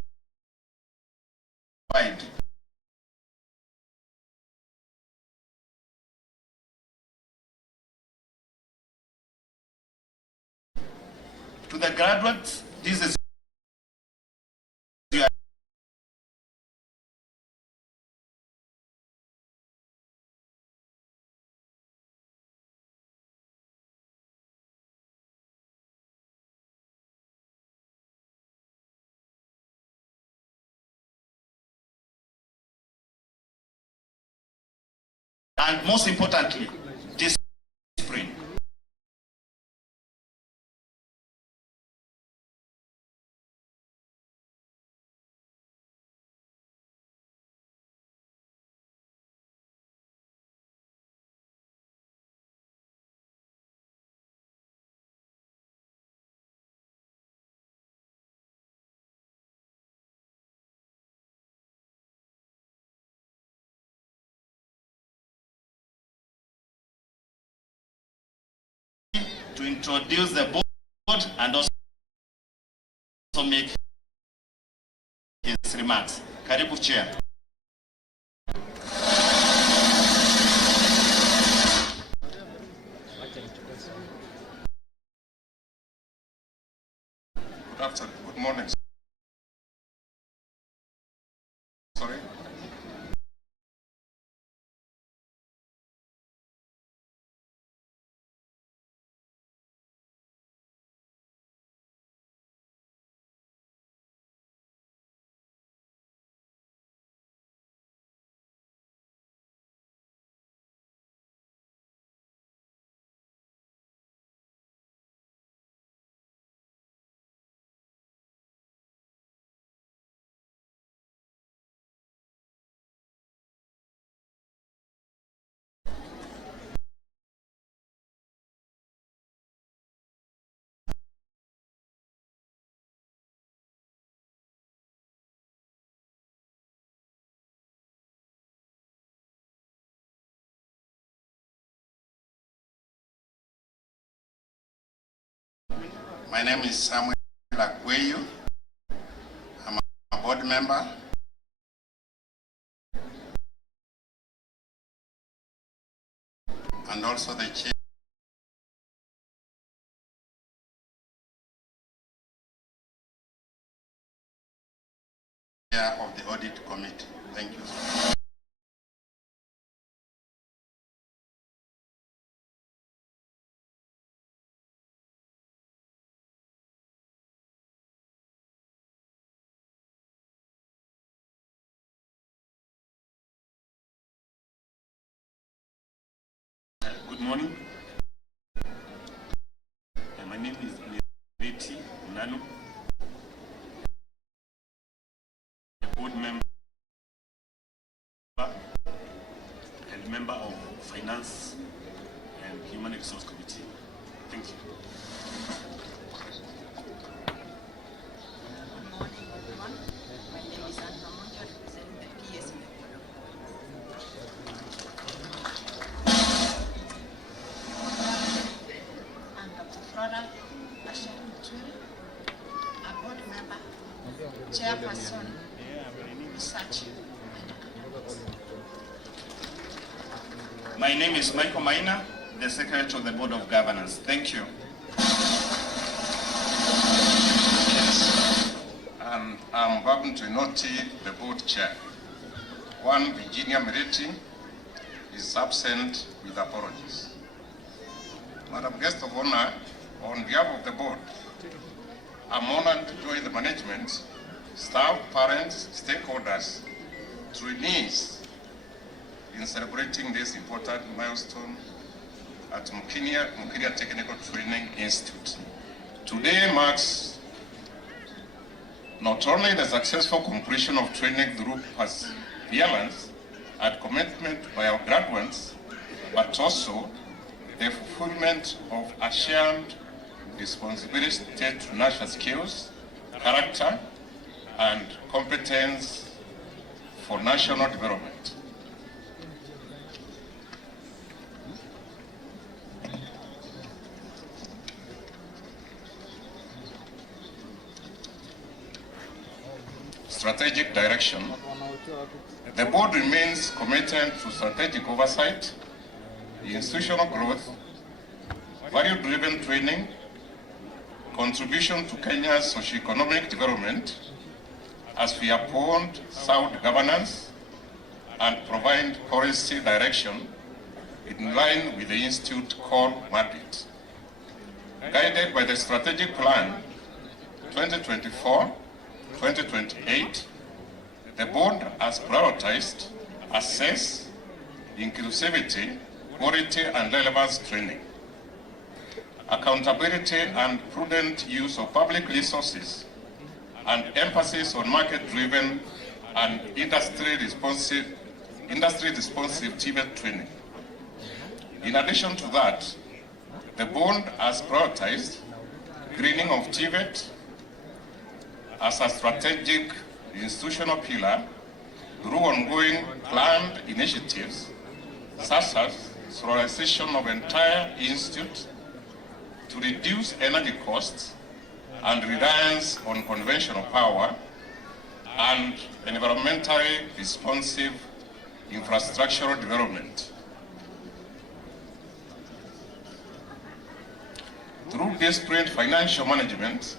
To the graduates, this is and most importantly, discipline. To introduce the board and also make his remarks. Karibu Chair. Good afternoon. Good morning. Sorry. My name is Samuel Akweyu. I'm a board member. And also the chair of the audit committee. Thank you. Good morning. My name is Miriti Unanu, a board member and member of Finance and Human Resource Committee. Thank you. Good morning, everyone. My name is Anna Monja, representing the PS in the a board member, chairperson, research. My name is Michael Maina, the Secretary of the Board of Governance. Thank you. Yes. And I'm Babu Twinoti, the board chair. One, Virginia Meriti, is absent with apologies. Madam Guest of Honor, on behalf of the board, I'm honored to join the management, staff, parents, stakeholders, trainees in celebrating this important milestone at Mukinia Technical Training Institute. Today marks not only the successful completion of training through perseverance and commitment by our graduates, but also the fulfillment of a shared responsibility to nurture skills, character, and competence for national development. Strategic direction. The board remains committed to strategic oversight, institutional growth, value-driven training, contribution to Kenya's socio-economic development as we uphold sound governance and provide policy direction in line with the Institute core mandate. Guided by the strategic plan 2024-2028, the board has prioritized access, inclusivity, quality and relevance training, accountability and prudent use of public resources, and emphasis on market-driven and industry-responsive TVET training. In addition to that, the board has prioritized greening of TVET as a strategic institutional pillar through ongoing planned initiatives such as solarization of entire institute to reduce energy costs and reliance on conventional power and environmentally responsive infrastructural development. Through disciplined financial management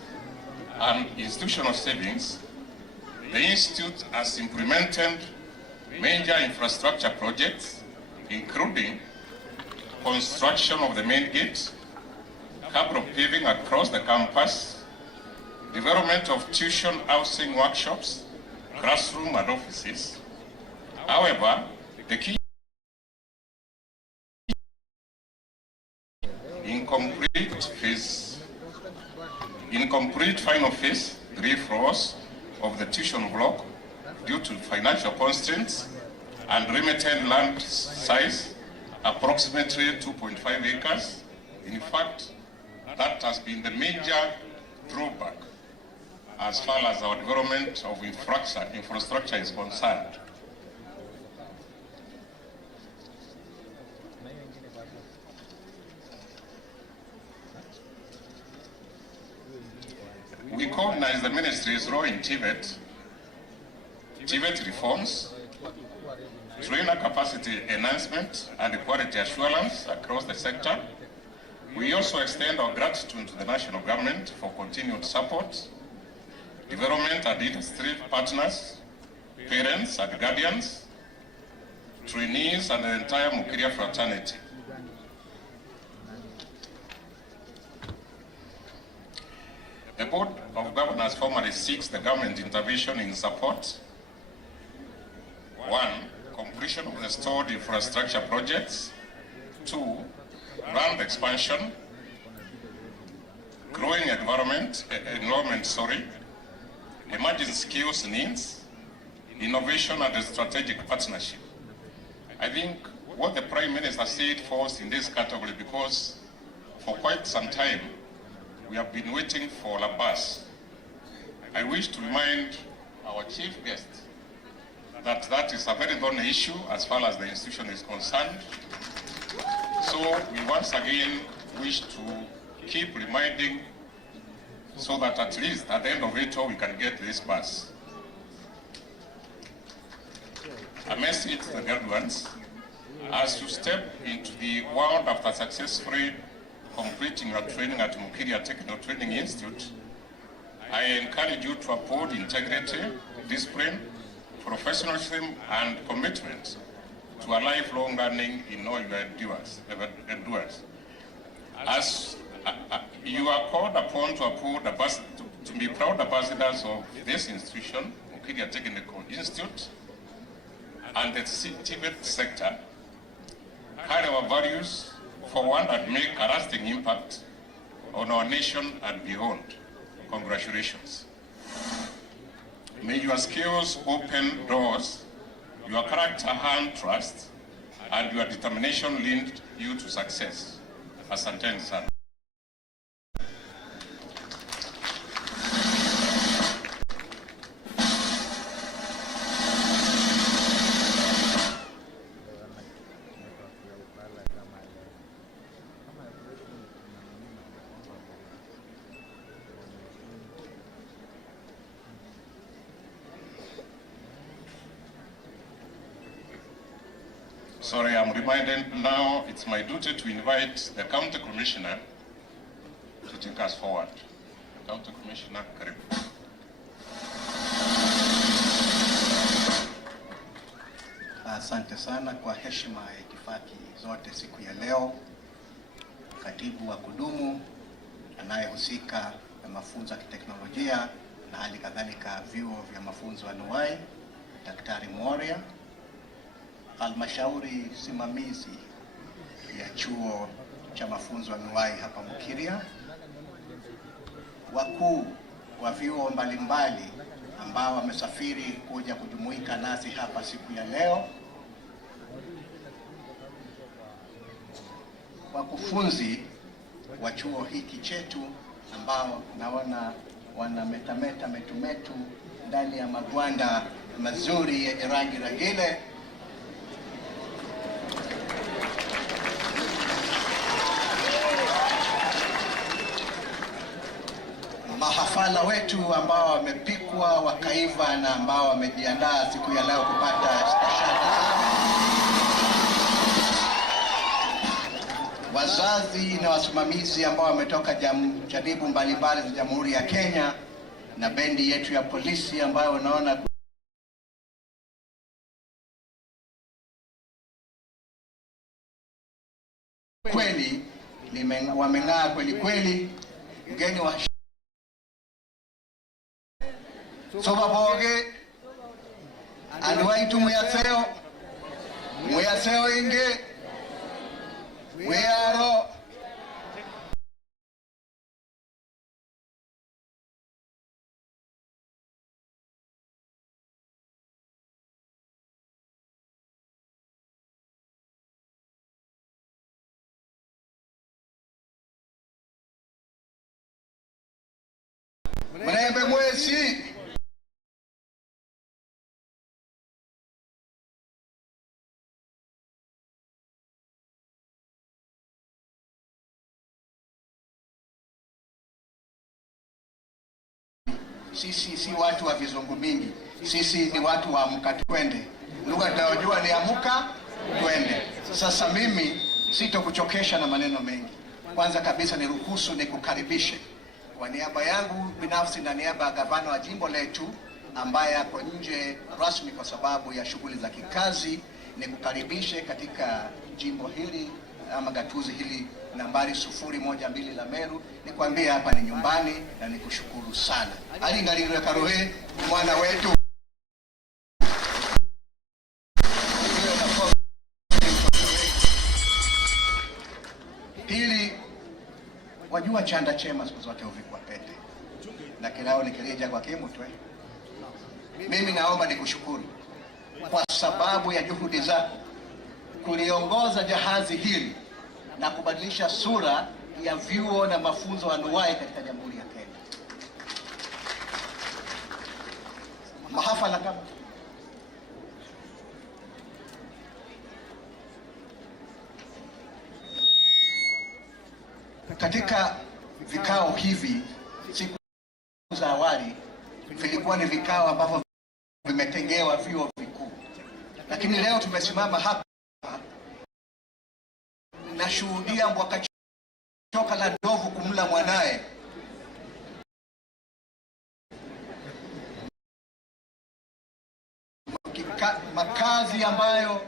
and institutional savings, the Institute has implemented major infrastructure projects, including construction of the main gate, capital paving across the campus, development of tuition housing workshops, classroom and offices. However, the key incomplete final phase, 3 floors of the tuition block due to financial constraints and limited land size, approximately 2.5 acres. In fact, that has been the major drawback as far as our development of infrastructure is concerned. We recognize the ministry's role in TVET reforms, trainer capacity enhancement and quality assurance across the sector. We also extend our gratitude to the national government for continued support, development and industry partners, parents and guardians, trainees and the entire Mukiria fraternity. The Board of Governors formally seeks the government intervention in support. 1. Completion of the stored infrastructure projects. 2. Brand expansion. Growing enrollment, emerging skills needs, innovation and a strategic partnership. I think what the Prime Minister said falls in this category because for quite some time we have been waiting for a bus. I wish to remind our chief guest that that is a very thorny issue as far as the institution is concerned. So we once again wish to keep reminding so that at least at the end of it all we can get this bus. A message to the graduates: as you step into the world after successfully completing your training at Mukiria Technical Training Institute, I encourage you to uphold integrity, discipline, professionalism, and commitment to a lifelong learning in all your endeavors. As you are called upon to uphold to be proud ambassadors of this institution, Mukiria Technical Institute, and the TVET sector, carry our values forward and make a lasting impact on our nation and beyond. Congratulations. May your skills open doors, your character earn trust, and your determination lead you to success. Asanteni sana. Sorry, I'm reminded now it's my duty to invite the County Commissioner to take us forward. County Commissioner, karibu. Asante sana kwa heshima ya itifaki zote siku ya leo. Katibu wa kudumu anayehusika na mafunzo ya kiteknolojia na hali kadhalika vyuo vya mafunzo anuwai, Daktari Moria, halmashauri simamizi ya chuo cha mafunzo anuwai hapa Mukiria, wakuu wa vyuo mbalimbali ambao wamesafiri kuja kujumuika nasi hapa siku ya leo, wakufunzi wa chuo hiki chetu ambao naona wanametameta metumetu ndani ya magwanda mazuri yenye rangi rangile, mahafala wetu ambao wamepikwa wakaiva na ambao wamejiandaa siku ya leo kupata stashahada, wazazi na wasimamizi ambao wametoka janibu mbalimbali za Jamhuri ya Kenya, na bendi yetu ya polisi ambayo unaona kweli wameng'aa kweli kweli. Mgeni wa soba boge anuwaitu muyaseo inge wearo mrembe mwezi sisi si watu wa vizungu mingi, sisi ni watu wa amka twende. Lugha tunayojua ni amuka twende. Sasa mimi sitokuchokesha na maneno mengi. Kwanza kabisa niruhusu nikukaribishe kwa niaba yangu binafsi na niaba ya gavana wa jimbo letu ambaye ako nje rasmi kwa sababu ya shughuli za kikazi, nikukaribishe katika jimbo hili ama gatuzi hili nambari 012 la Meru. Nikwambie hapa ni nyumbani na nikushukuru sana. Alingalirwe karohe mwana wetu. Pili, wajua chanda chema siku zote huvikwa pete, na kilao nikirija kwa kimutwe. Mimi naomba nikushukuru kwa sababu ya juhudi zako kuliongoza jahazi hili na kubadilisha sura ya vyuo na mafunzo anuwai katika Jamhuri ya Kenya. Mahafala kama katika vikao hivi siku za awali vilikuwa ni vikao ambavyo vimetengewa vyuo vikuu, lakini leo tumesimama hapa nashuhudia mbwaka choka la ndovu kumla mwanae. Makazi ambayo,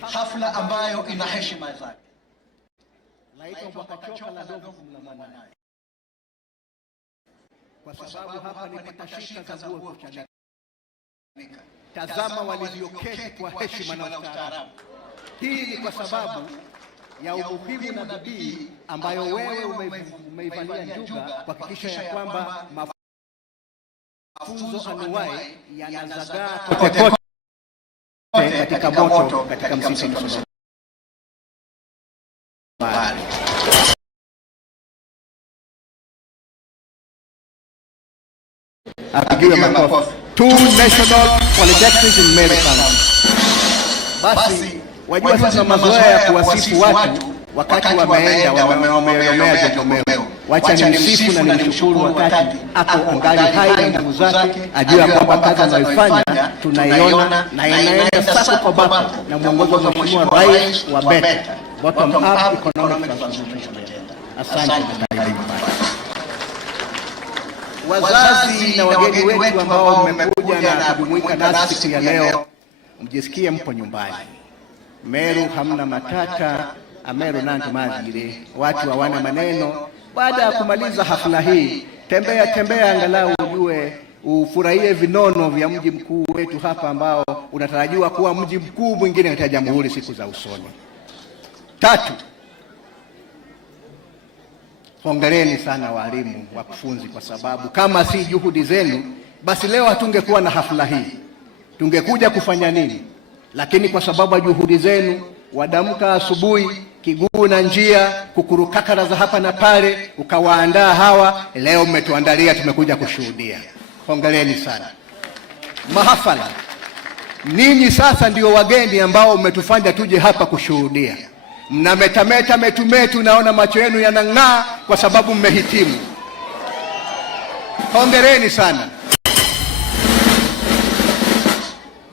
hafla ambayo ina heshima zake. Laita mbwaka choka la ndovu kumla mwanae, kwa sababu hapa ni patashika za nguo kuchanika. Tazama walivyoketi kwa heshima na ustaarabu. Hii ni kwa sababu ya umuhimu na bidii ambayo wewe umeivalia njuga kuhakikisha ya kwamba mafunzo anuwai yanazagaa kote katika moto katika msitu wa Somali. Apigiwe makofi. 2 National Polytechnics in Meru County. Basi wajua sasa mazoea ya kuwasifu watu wakati wameenda wameomea jomeo. Wacha nimsifu na nimshukuru wakati ako angali hai na nguvu zake, ajue kwamba kazi anayoifanya tunaiona na inaenda sasa kwa bako na mwongozo wa Mheshimiwa Rais wa BETA, Bottom Up Economic Transformation Agenda. Asante na karibu. wazazi na wageni wetu ambao mmekuja na kujumuika nasi siku ya leo, mjisikie mpo nyumbani. Meru hamna matata, Ameru nantu mazile, watu hawana maneno. Baada ya kumaliza hafla hii, tembea angalau ujue, ufurahie vinono vya mji mkuu wetu hapa ambao unatarajiwa kuwa mji mkuu mwingine katika jamhuri siku za usoni. 3, hongereni sana walimu, wakufunzi, kwa sababu kama si juhudi zenu basi leo hatungekuwa na hafla hii. Tungekuja kufanya nini? Lakini kwa sababu ya juhudi zenu, wadamka asubuhi, kiguu na njia, kukurukakara za hapa na pale, ukawaandaa hawa, leo mmetuandalia, tumekuja kushuhudia. Hongereni sana. Mahafala, ninyi sasa ndio wageni ambao mmetufanya tuje hapa kushuhudia. Mnametameta metumetu, naona macho yenu yanang'aa kwa sababu mmehitimu. Hongereni sana.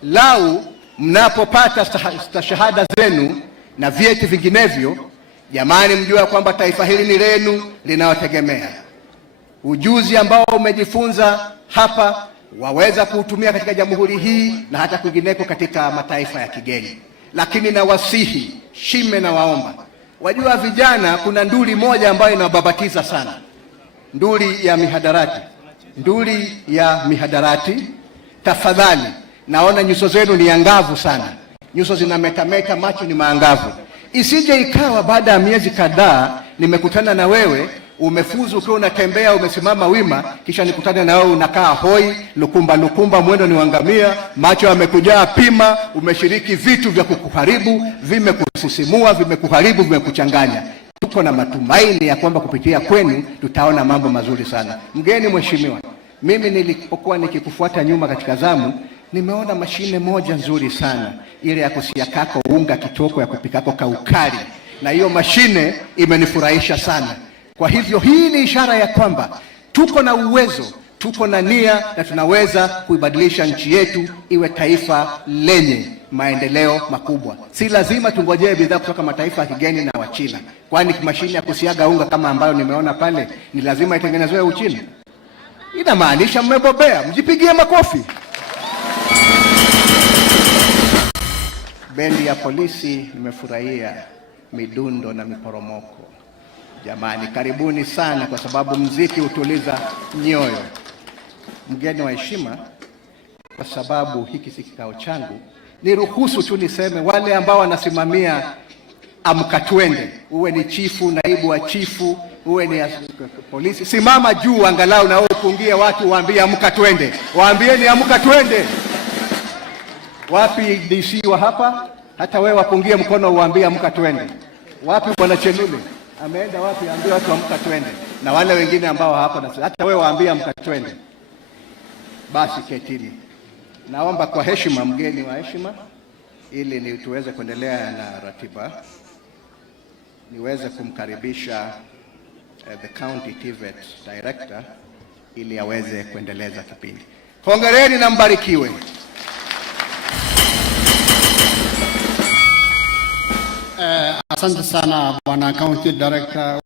Lau mnapopata stashahada zenu na vyeti vinginevyo, jamani, mjua kwamba taifa hili ni lenu, linawategemea. Ujuzi ambao umejifunza hapa waweza kuutumia katika jamhuri hii na hata kwingineko katika mataifa ya kigeni. Lakini na wasihi, shime na waomba, wajua vijana, kuna nduli moja ambayo inawababatiza sana, nduli ya mihadarati. Nduli ya mihadarati, tafadhali, naona nyuso zenu ni angavu sana, nyuso zinametameta, macho ni maangavu. Isije ikawa baada ya miezi kadhaa nimekutana na wewe umefuzu ukiwa unatembea umesimama wima, kisha nikutane na wewe unakaa hoi lukumba, mwendo ni wangamia, macho yamekujaa pima, umeshiriki vitu vya kukuharibu, vimekusisimua, vimekuharibu, vimekuchanganya. Tuko na matumaini ya kwamba kupitia kwenu tutaona mambo mazuri sana. Mgeni mheshimiwa, mimi nilipokuwa nikikufuata nyuma katika zamu, nimeona mashine moja nzuri sana, ile ya kusiakako unga kitoko, ya kupikako kaukari, na hiyo mashine imenifurahisha sana. Kwa hivyo hii ni ishara ya kwamba tuko na uwezo, tuko na nia, na tunaweza kuibadilisha nchi yetu iwe taifa lenye maendeleo makubwa. Si lazima tungojee bidhaa kutoka mataifa ya kigeni na Wachina, kwani mashine ya kusiaga unga kama ambayo nimeona pale ni lazima itengenezwe Uchina? Inamaanisha mmebobea, mjipigie makofi. Bendi ya polisi, nimefurahia midundo na miporomoko. Jamani, karibuni sana, kwa sababu mziki hutuliza nyoyo. Mgeni wa heshima, kwa sababu hiki si kikao changu, niruhusu tu niseme, wale ambao wanasimamia amka twende, uwe ni chifu, naibu wa chifu, uwe ni polisi, simama juu angalau na upungie watu, waambie amka twende, waambieni amka twende. Wapi DC wa hapa? Hata wewe wapungie mkono uambie amka twende. Wapi bwana Chelule? Ameenda wapi? Ambie watu amka twende. Na wale wengine ambao hapa, na hata wewe waambie amka twende. Basi ketini. Naomba kwa heshima, mgeni wa heshima, ili ni tuweze kuendelea na ratiba, niweze kumkaribisha the county TVET director ili aweze kuendeleza kipindi. Hongereni na mbarikiwe. Asante sana bwana county director.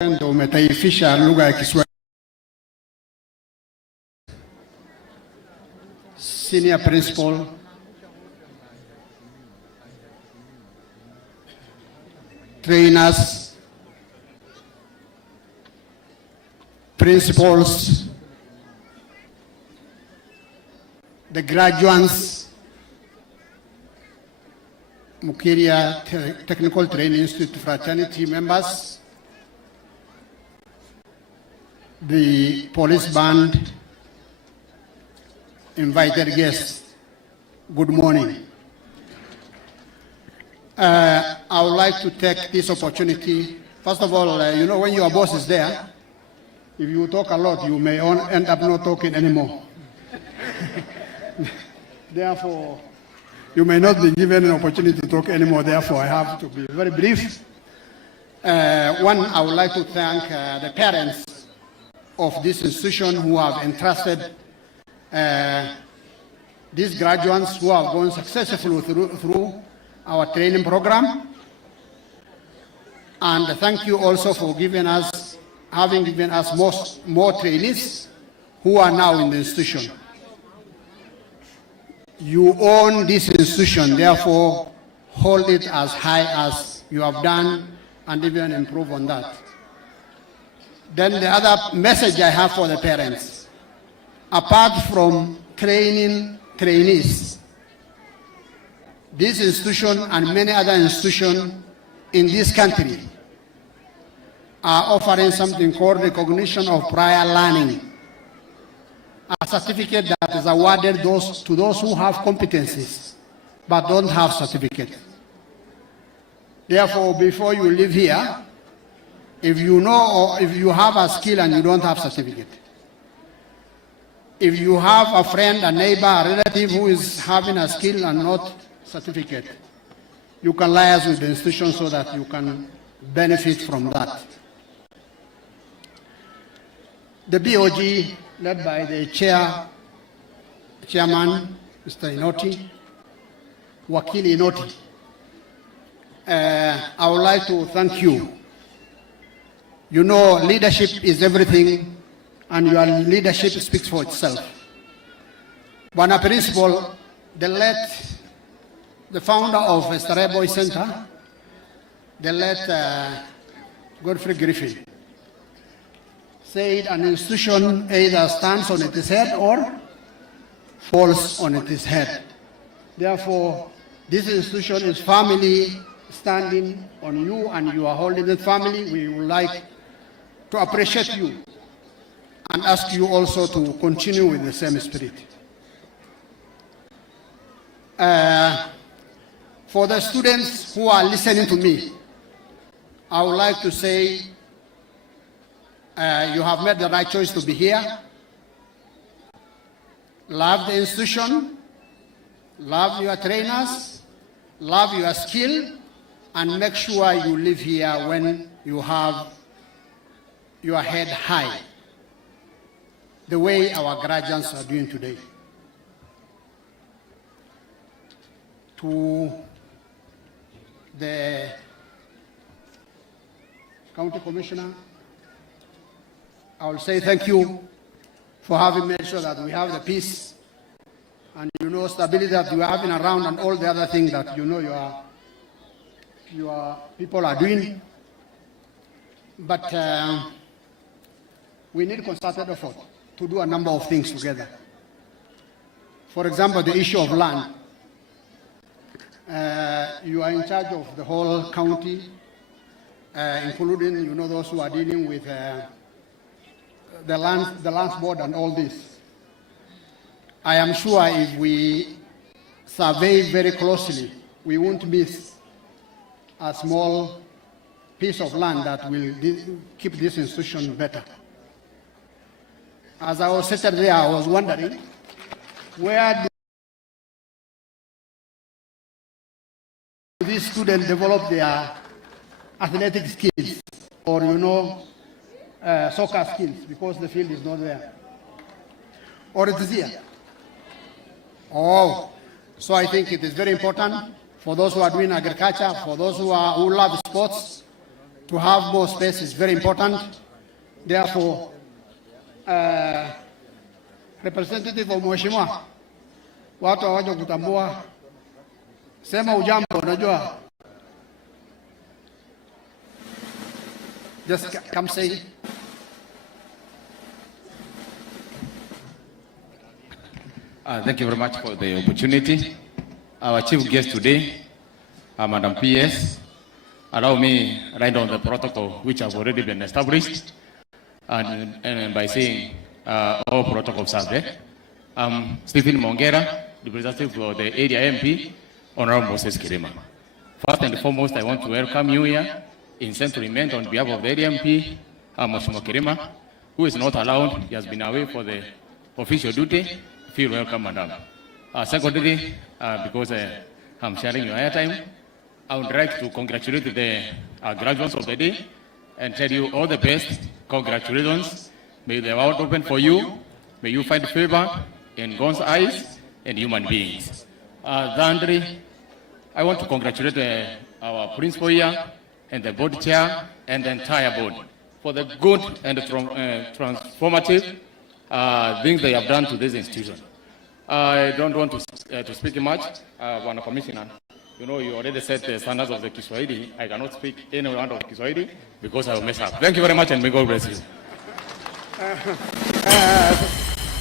Ndio umetaifisha lugha ya Kiswahili. Senior principal, trainers, principals, the graduates, Mukiria Technical Training Institute fraternity members, the police band, invited guests, good morning. I would like to take this opportunity. First of all, you know, when your boss is there, if you talk a lot, you may end up not talking anymore. Therefore, you may not be given an opportunity to talk anymore. Therefore, I have to be very brief. One, I would like to thank the parents of this institution who have entrusted these graduates who have gone successfully through our training program. And thank you also for having given us more trainees who are now in the institution. You own this institution, therefore hold it as high as you have done and even improve on that. Then the other message I have for the parents, apart from training trainees, this institution and many other institutions in this country are offering something called recognition of prior learning, a certificate that is awarded to those who have competencies but don't have certificate. Therefore, before you leave here, if you know or if you have a skill and you don't have certificate, if you have a friend, a neighbor, a relative who is having a skill and not certificate, you can liaise with the institution so that you can benefit from that. The BOG, led by the chairman, Mr. Inoti, Wakili Inoti, I would like to thank you. You know, leadership is everything, and your leadership speaks for itself. Bwana Principal, the founder of Starehe Boys Center, the late Godfrey Griffin, said an institution either stands on its head or falls on its head. Therefore, this institution is firmly standing on you, and you are holding the family. We would like to appreciate you and ask you also to continue with the same spirit. For the students who are listening to me, I would like to say you have made the right choice to be here. Love the institution, love your trainers, love your skill, and make sure you live here when you have your head high, the way our graduates are doing today. To the County Commissioner, I will say thank you for having made sure that we have the peace and stability that you are having around, and all the other things that your people are doing. But we need concerted effort to do a number of things together. For example, the issue of land. You are in charge of the whole county, including those who are dealing with the lands board and all this. I am sure if we survey very closely, we won't miss a small piece of land that will keep this institution better. As I was sitting there, I was wondering, where do these students develop their athletic skills or, soccer skills, because the field is not there? Or it is here? Oh, so I think it is very important for those who are doing agriculture, for those who love sports, to have more space is very important. Therefore, representative of Mheshimiwa, watu hawaja kutambua, sema ujambo, unajua. Just come say. Thank you very much for the opportunity. Our chief guest today, Madam PS, allow me right on the protocol which have already been established, and by saying all protocols are there. Stephen Mongera, representative for the area MP, Honorable Moses Kirima. First and foremost, I want to welcome you here in sentiment on behalf of the area MP, Mheshimiwa Kirima, who is not allowed. He has been away for the official duty. Feel welcome, madam. Secondly, because I'm sharing your airtime, I would like to congratulate the graduates of the day and tell you all the best. Congratulations. May the world open for you. May you find favor in God's eyes and human beings. Thirdly, I want to congratulate our principal here and the board chair and the entire board for the good and transformative things they have done to this institution. I don't want to speak much, Bwana Commissioner. You know, you already set the standards of the Kiswahili. I cannot speak any word of Kiswahili because I will mess up. Thank you very much, and may God bless you.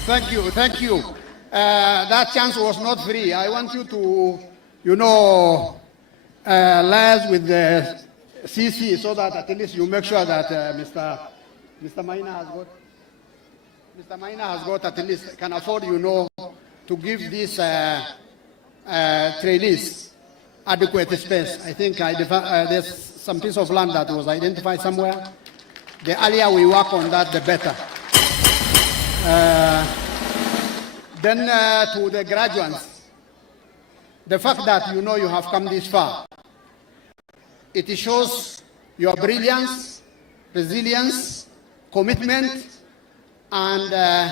Thank you. That chance was not free. I want you to, liaise with the CC so that at least you make sure that Mr. Maina has got at least can afford, to give these trainees adequate space. I think there's some piece of land that was identified somewhere. The earlier we work on that, the better. Then to the graduates, the fact that you have come this far, it shows your brilliance, resilience, commitment, and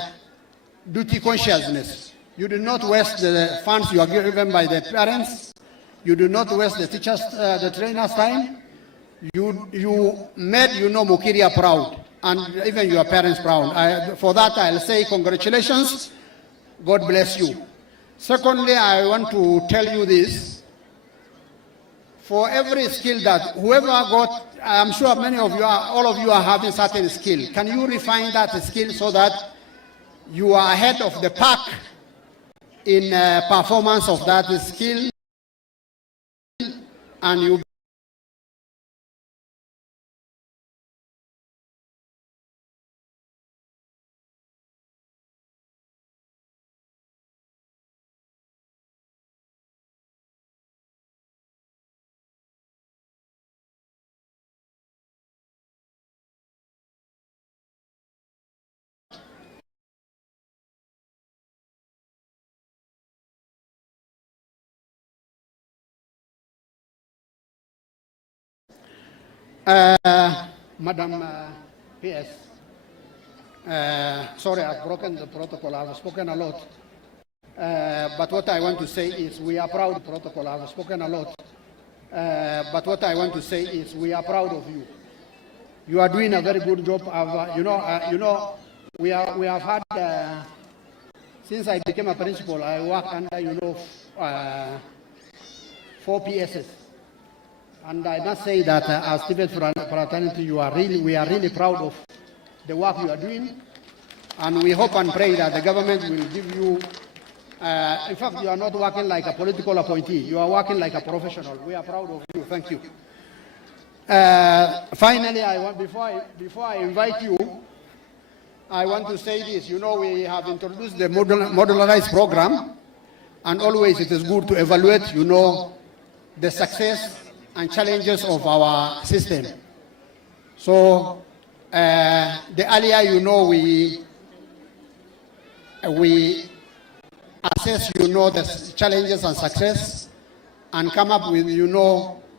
duty consciousness. You do not waste the funds you are given by the parents. You do not waste the teachers, the trainers' time. You made, Mukiria proud, and even your parents proud. For that, I'll say congratulations. God bless you. Secondly, I want to tell you this. For every skill that whoever got, I'm sure many of you, all of you are having certain skill. Can you refine that skill so that you are ahead of the pack in performance of that skill, and you Madam PS, sorry, I've broken the protocol. I've spoken a lot. But what I want to say is we are proud of the protocol. I've spoken a lot. But what I want to say is we are proud of you. You are doing a very good job. We have had, since I became a principal, I worked under, 4 PSs. And I must say that as Stephen Fraternity, we are really proud of the work you are doing. And we hope and pray that the government will give you, in fact, you are not working like a political appointee. You are working like a professional. We are proud of you. Thank you. Finally, before I invite you, I want to say this. We have introduced the modularized program, and always it is good to evaluate, the success and challenges of our system. So the earlier we assess the challenges and success and come up with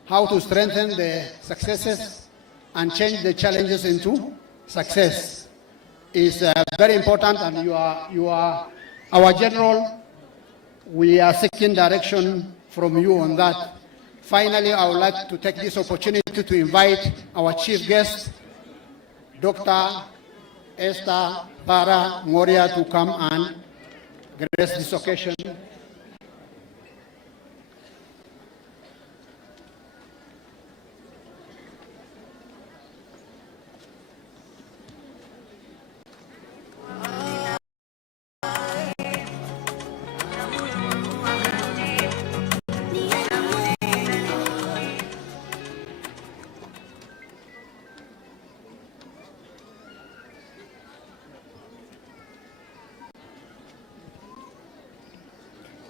how to strengthen the successes and change the challenges into success is very important, and you are our general. We are seeking direction from you on that. Finally, I would like to take this opportunity to invite our chief guest, Dr. Esther Para Moria, to come and grace this occasion.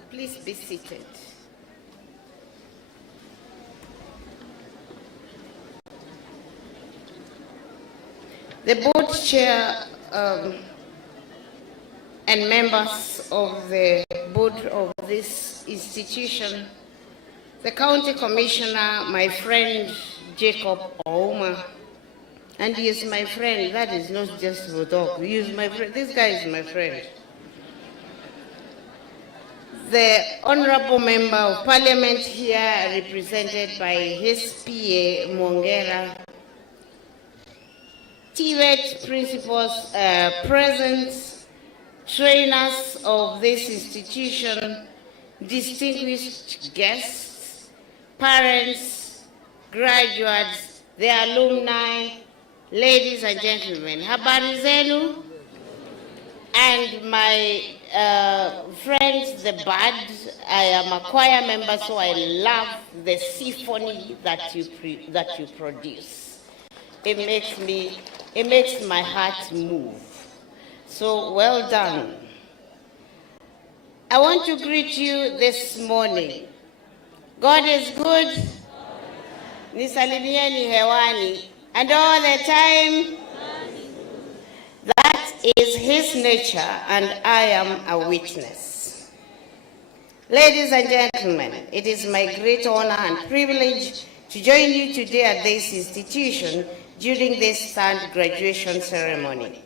Please be seated. The board chair and members of the board of this institution, the county commissioner, my friend Jacob Ouma, And he is my friend. That is not just for talk. He is my friend. This guy is my friend. The Honorable Member of Parliament here, represented by his PA, Mongera, TVET principals present, trainers of this institution, distinguished guests, parents, graduates, the alumni, ladies and gentlemen, habari zenu, and my friends, the band. I am a choir member, so I love the symphony that you produce. It makes my heart move. So well done. I want to greet you this morning. God is good. Nisalimieni hewani, and all the time. That is his nature, and I am a witness. Ladies and gentlemen, it is my great honor and privilege to join you today at this institution during this third graduation ceremony.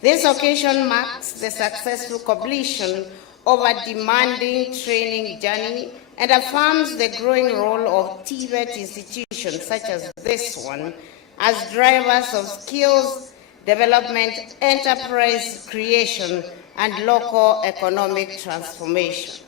This occasion marks the successful completion of a demanding training journey and affirms the growing role of TVET institutions such as this one as drivers of skills development, enterprise creation, and local economic transformation.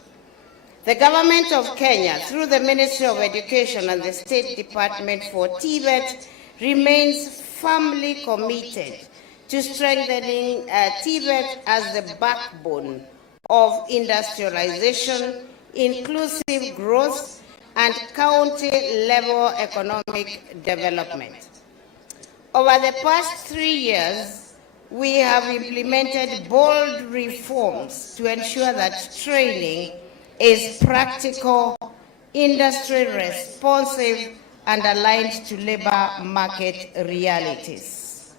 The government of Kenya, through the Ministry of Education and the State Department for TVET, remains firmly committed to strengthening TVET as the backbone of industrialization, inclusive growth, and county-level economic development. Over the past 3 years, we have implemented bold reforms to ensure that training is practical, industry responsive, and aligned to labor market realities.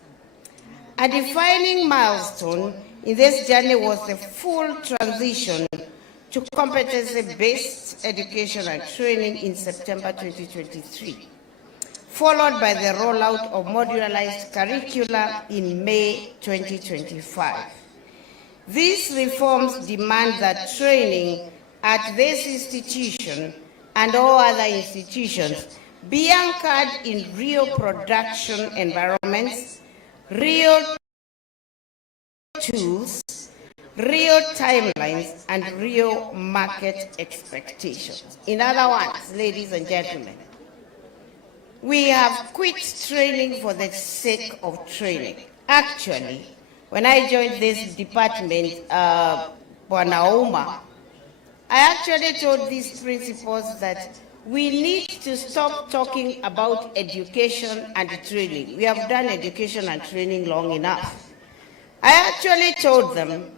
A defining milestone in this journey was the full transition to competency-based education and training in September 2023. Followed by the rollout of modularized curricula in May 2025. These reforms demand that training at this institution and all other institutions be anchored in real production environments, real tools, real timelines, and real market expectations. In other words, ladies and gentlemen, we have quit training for the sake of training. Actually, when I joined this department, Bwana Uma, I actually told these principals that we need to stop talking about education and training. We have done education and training long enough. I actually told them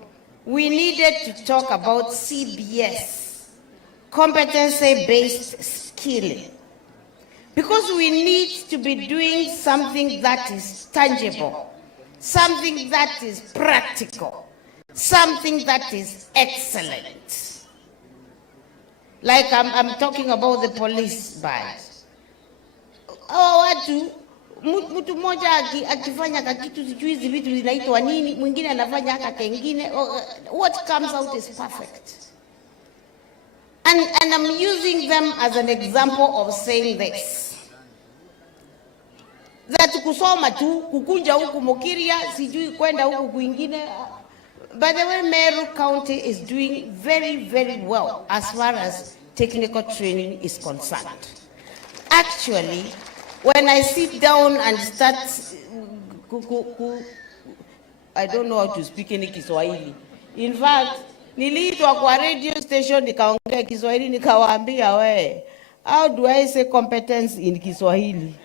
we needed to talk about CBS, competency-based skilling. Because we need to be doing something that is tangible, something that is practical, something that is excellent. Like I'm talking about the police badge. Mtu mmoja akifanya kitu sijui hizi vitu zinaitwa nini, mwingine anafanya haka kengine. What comes out is perfect. And I'm using them as an example of saying this. That kusoma tu, kukunja huku Mokiria, sijui kwenda huku kuingine. By the way, Meru County is doing very, very well as far as technical training is concerned. Actually, when I sit down and start, I don't know how to speak any Kiswahili. In fact, niliitwa kwa radio station nikaongea Kiswahili nikawaambia how do I say competence in Kiswahili?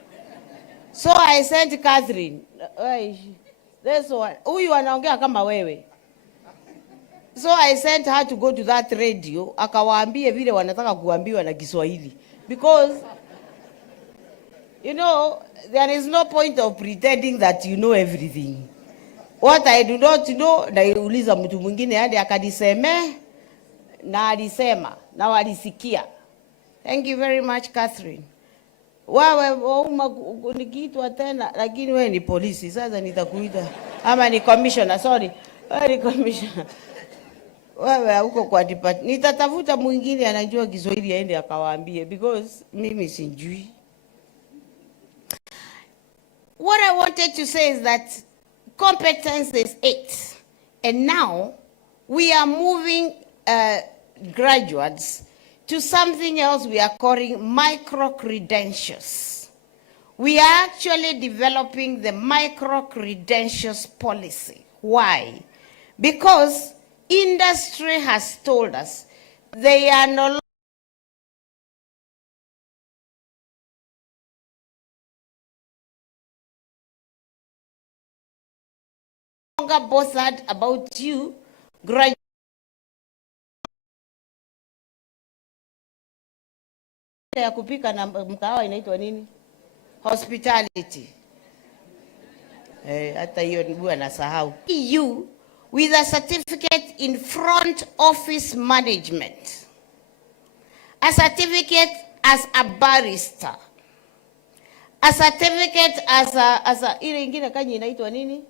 So I sent Catherine. That's one. Huyu anaongea kama wewe. So I sent her to go to that radio akawaambie vile wanataka kuambiwa na Kiswahili, because you know there is no point of pretending that you know everything. What I do not know, naiuliza mtu mwingine hadi akadiseme na alisema na walisikia. Thank you very much, Catherine. Wewe wauma nikiitwa tena, lakini wewe ni polisi, sasa nitakuita ama ni commissioner, sorry. Wewe ni commissioner. Wewe huko kwa department. Nitatafuta mwingine anajua Kiswahili aende akawaambie, because mimi sijui. What I wanted to say is that competence is it. And now we are moving graduates to something else we are calling micro-credentials. We are actually developing the micro-credentials policy. Why? Because industry has told us they are no longer bothered about you graduating ya kupika na mkahawa inaitwa nini? Hospitality. Hata hiyo nibu anasahau. You with a certificate in front office management, a certificate as a barrister, a certificate as a ile ingine kanyi inaitwa nini?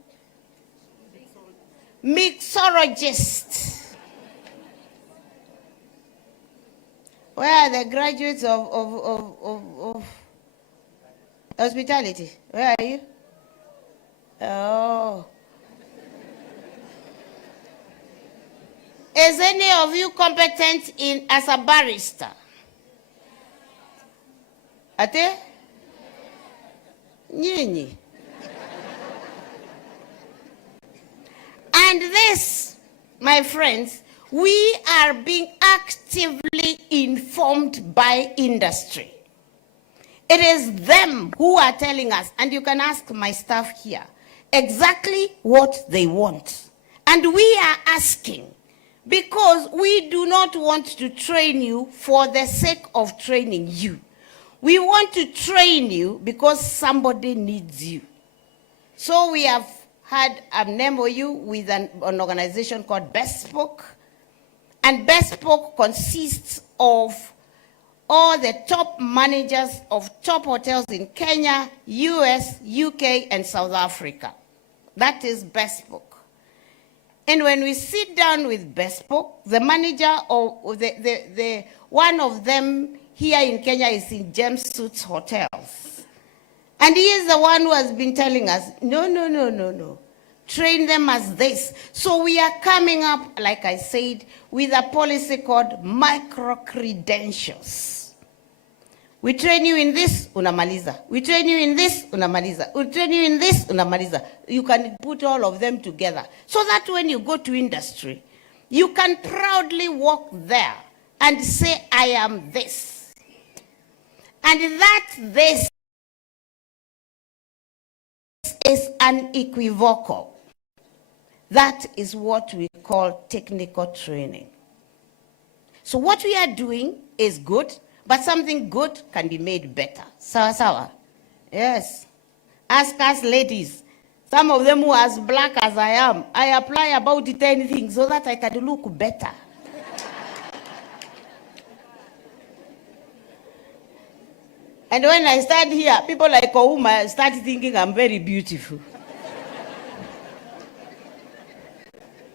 Mixologist. Where are the graduates of hospitality? Where are you? Oh. Is any of you competent in as a barrister? Ate? Nyinyi. And this, my friends, we are being actively informed by industry. It is them who are telling us, and you can ask my staff here, exactly what they want. And we are asking, because we do not want to train you for the sake of training you. We want to train you because somebody needs you. So we have had an MOU with an organization called Bespoke. And Bespoke consists of all the top managers of top hotels in Kenya, US, UK, and South Africa. That is Bespoke. And when we sit down with Bespoke, the manager of the one of them here in Kenya is in James Suits Hotels. And he is the one who has been telling us, no. Train them as this. So we are coming up, like I said, with a policy called micro-credentials. We train you in this, unamaliza. We train you in this, unamaliza. We train you in this, unamaliza. You can put all of them together. So that when you go to industry, you can proudly walk there and say, I am this. And that this is unequivocal. That is what we call technical training. So what we are doing is good, but something good can be made better. Sawa. Yes. Ask us ladies. Some of them who are as black as I am, I apply about 10 things so that I can look better. And when I stand here, people like Ouma start thinking I'm very beautiful.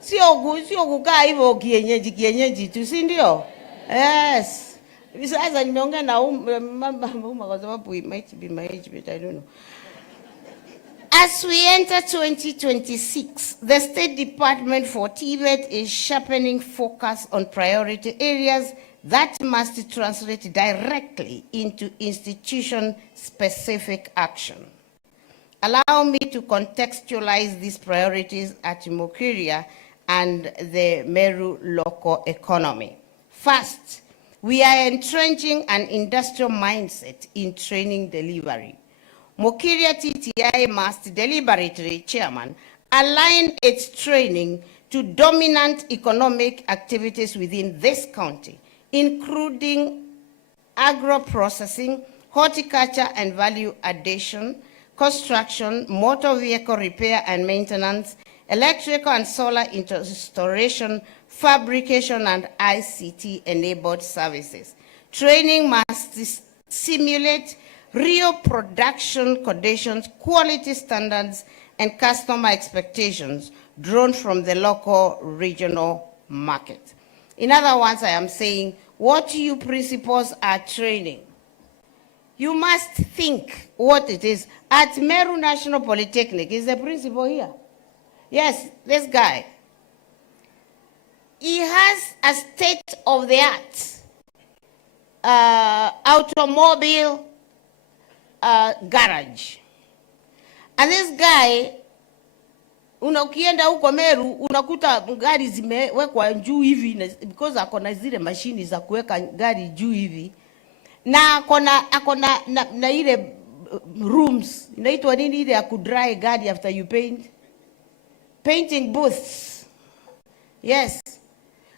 Sio kukaa hivyo kienyeji tu, si ndio? Yes. Sasa nimeongea na Uma kwa sababu it might be my age, but I don't know. As we enter 2026, the State Department for TVET is sharpening focus on priority areas that must translate directly into institution-specific action. Allow me to contextualize these priorities at Mukiria and the Meru local economy. First, we are entrenching an industrial mindset in training delivery. Mukiria TTI must deliberately, Chairman, align its training to dominant economic activities within this county, including agro-processing, horticulture and value addition, construction, motor vehicle repair and maintenance, electrical and solar installation, fabrication, and ICT-enabled services. Training must simulate real production conditions, quality standards, and customer expectations drawn from the local regional market. In other words, I am saying, what you principals are training, you must think what it is. At Meru National Polytechnic, is the principal here? Yes, this guy. He has a state-of-the-art automobile garage. And this guy, ukienda huko Meru, unakuta gari zimewekwa juu hivi because akona zile mashini za kuweka gari juu hivi. Na akona na ile rooms, inaitwa nini ile ya kudry gari after you paint? Painting booths. Yes.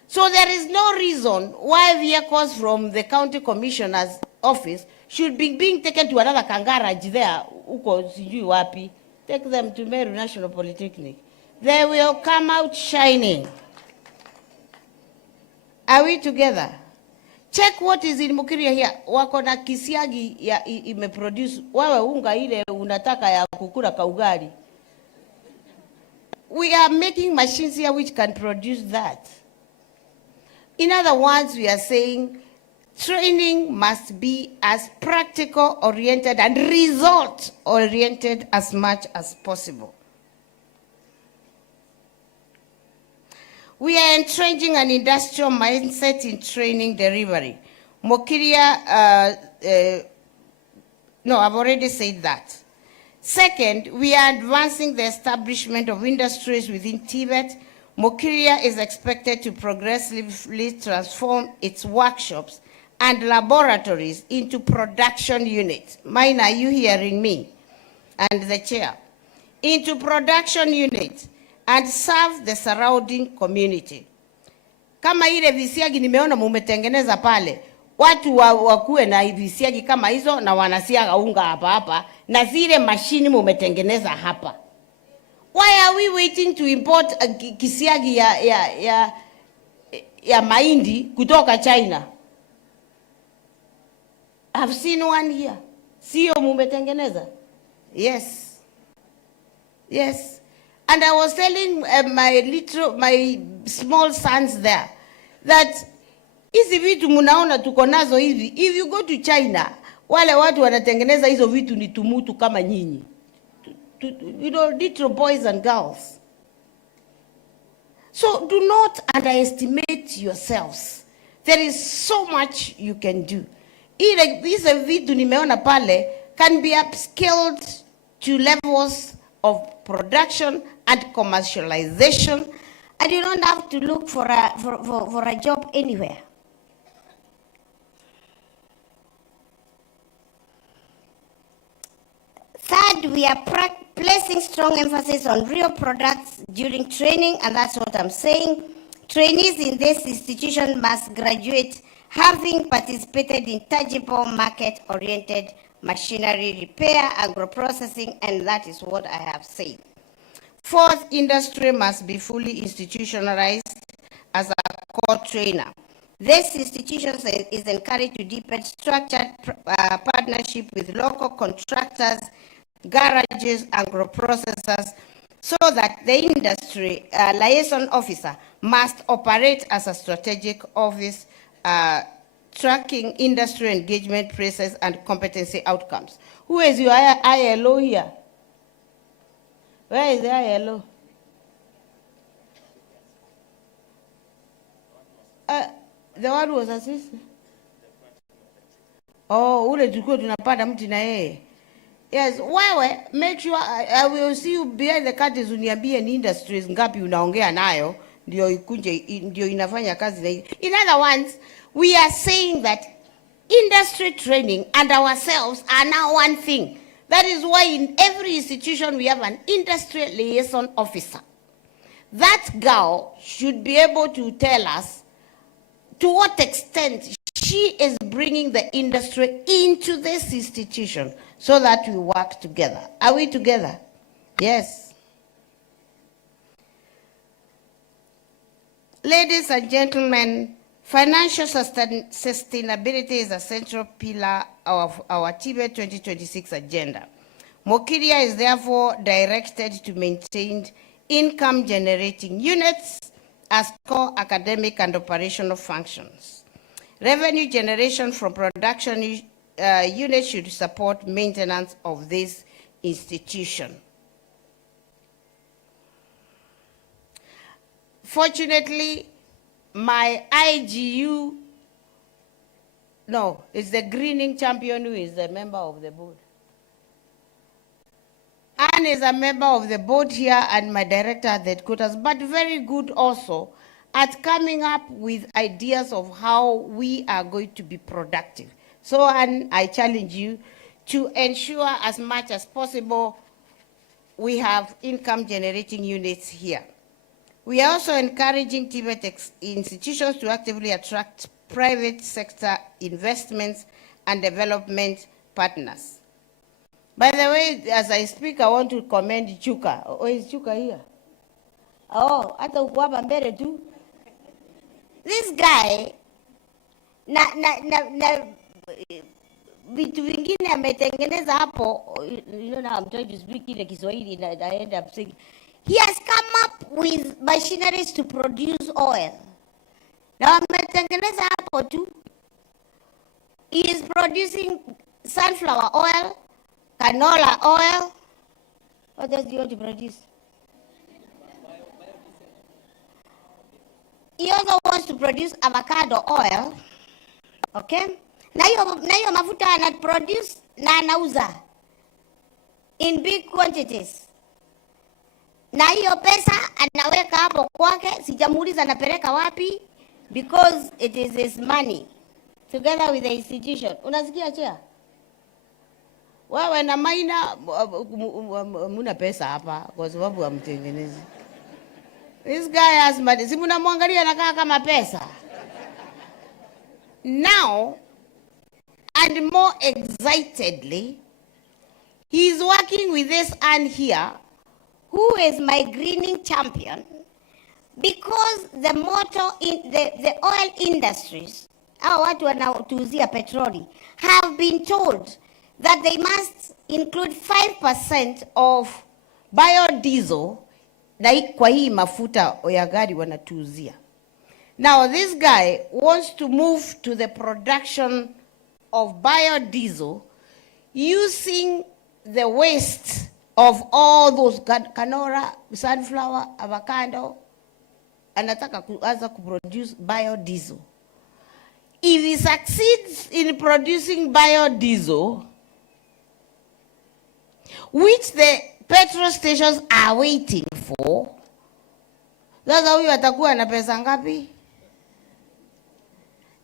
So there is no reason why vehicles from the county commissioner's office should be being taken to another garage there, uko sijui wapi. Take them to Meru National Polytechnic. They will come out shining. Are we together? Check what is in Mukiria here. Wako na kisiagi ya imeproduce. Wewe unga ile unataka ya kukula kaugari. We are making machines here which can produce that. In other words, we are saying training must be as practical oriented and result oriented as much as possible. We are entrenching an industrial mindset in training delivery. Mokiria, no, I've already said that. Second, we are advancing the establishment of industries within Tibet. Mokiria is expected to progressively transform its workshops and laboratories into production units. Mine, are you hearing me? And the chair. Into production units and serve the surrounding community. Kama ile visiagi nimeona mumetengeneza pale, watu wakuwe na visiagi kama hizo na wanasiaga unga hapa na zile mashini mumetengeneza hapa. Why are we waiting to import kisiagi ya mahindi kutoka China? I've seen one here. Sio mumetengeneza? Yes. Yes. And I was telling my small sons there that hizi vitu munaona tuko nazo hivi, if you go to China, wale watu wanatengeneza hizo vitu ni tumutu kama nyinyi. You know, little boys and girls. So do not underestimate yourselves. There is so much you can do. Hizi vitu nimeona pale can be upscaled to levels of production and commercialization, and you don't have to look for a job anywhere. Third, we are placing strong emphasis on real products during training, and that's what I'm saying. Trainees in this institution must graduate having participated in tangible market-oriented machinery repair, agro-processing, and that is what I have said. Fourth, industry must be institutionalized as a core trainer. This institution is encouraged to deepen structured partnership with local contractors, garages, agro-processors, so that the industry liaison officer must operate as a strategic office tracking industry engagement process and competency outcomes. Who is your ILO here? Where is the ILO? The one who was assistant? Oh, ule tulikuwa tunapanda mti na yeye. Yes, wewe, make sure I will see you behind the curtains uniambie ni industries ngapi unaongea nayo, ndio ikunje, ndio inafanya kazi na hii. In other words, we are saying that industry training and ourselves are now one thing. That is why in every institution we have an industry liaison officer. That girl should be able to tell us to what extent she is bringing the industry into this institution so that we work together. Are we together? Yes. Ladies and gentlemen, Financial sustainability is a central pillar of our TBET 2026 agenda. Mokiria is therefore directed to maintain income-generating units as core academic and operational functions. Revenue generation from production units should support maintenance of this institution. Fortunately, my IGU, no, it's the greening champion who is the member of the board. Anne is a member of the board here and my director at the headquarters, but very good also at coming up with ideas of how we are going to be productive. So, Anne, I challenge you to ensure as much as possible we have income generating units here. We are also encouraging TBET institutions to actively attract private sector investments and development partners. By the way, as I speak, I want to commend Chuka. Oh, is Chuka here? Oh, hata uko hapa mbele tu. This guy, vitu vingine ametengeneza hapo, you know, now I'm trying to speak in Kiswahili and I end up saying, he has come up with machineries to produce oil. Now ametengeneza hapo tu. He is producing sunflower oil, canola oil. What does he want to produce? He also wants to produce avocado oil. Okay? Na hiyo mafuta ana produce na anauza in big quantities. Na hiyo pesa anaweka hapo kwake, sijamuuliza anapeleka wapi, because it is his money together with the institution. Unasikia chair? Wewe na Maina muna pesa hapa kwa sababu amtengenezi. This guy has money. Si mnamwangalia anakaa kama pesa. Now, and more excitedly, he is working with this Anne here, who is my greening champion, because the motto in the oil industries, our watu wanatuuzia petroli, have been told that they must include 5% of biodiesel na kwa hii mafuta ya gari wanatuuzia. Now this guy wants to move to the production of biodiesel using the waste of all those canola, sunflower, avocado, anataka kuanza kuproduce biodiesel. If he succeeds in producing biodiesel, which the petrol stations are waiting for, sasa huyu atakuwa na pesa ngapi?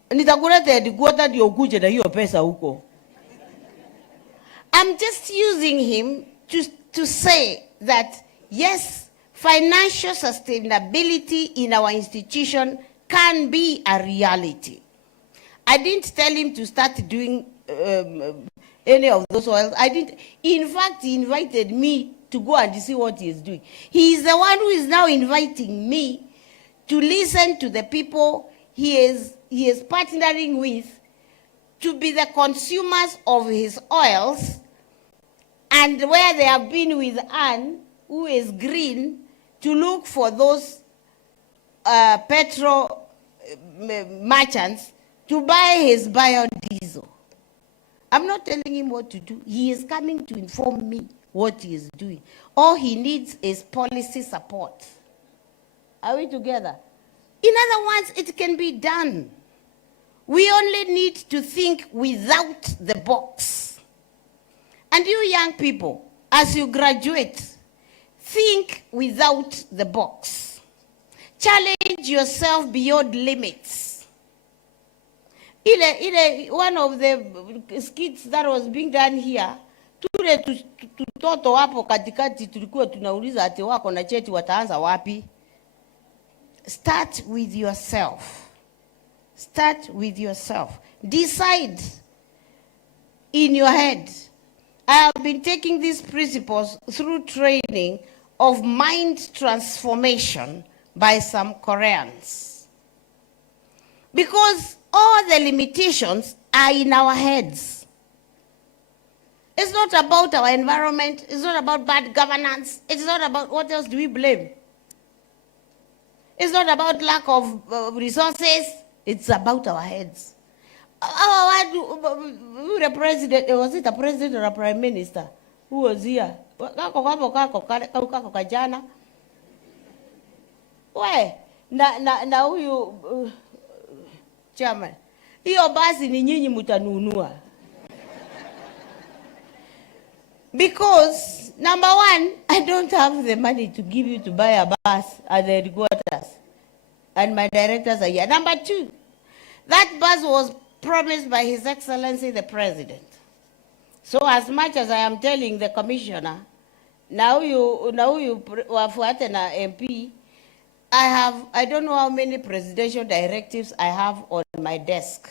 Nitakuleta headquarter ndio ukuje na hiyo pesa huko. I'm just using him to say that yes, financial sustainability in our institution can be a reality. I didn't tell him to start doing any of those oils. I didn't. In fact, he invited me to go and see what he is doing. He is the one who is now inviting me to listen to the people he is partnering with to be the consumers of his oils, and where they have been with Anne, who is green, to look for those petrol merchants to buy his biodiesel. I'm not telling him what to do. He is coming to inform me what he is doing. All he needs is policy support. Are we together? In other words, it can be done. We only need to think without the box. And you young people, as you graduate, think without the box. Challenge yourself beyond limits. One of the skits that was being done here, tule tutoto hapo katikati tulikuwa tunauliza ati wako na cheti wataanza wapi? Start with yourself. Start with yourself. Decide in your head. I have been taking these principles through training of mind transformation by some Koreans. Because all the limitations are in our heads. It's not about our environment. It's not about bad governance. It's not about, what else do we blame? It's not about lack of resources. It's about our heads. The president, was it a president or a prime minister? Who was here? Why? Na huyu chairman. Hiyo basi ni nyinyi mutanunua. Because, number one, I don't have the money to give you to buy a bus at the headquarters. And my directors are here. Number two, that bus was promised by His Excellency the President. So as much as I am telling the commissioner, now you wafuate na MP, I don't know how many presidential directives I have on my desk.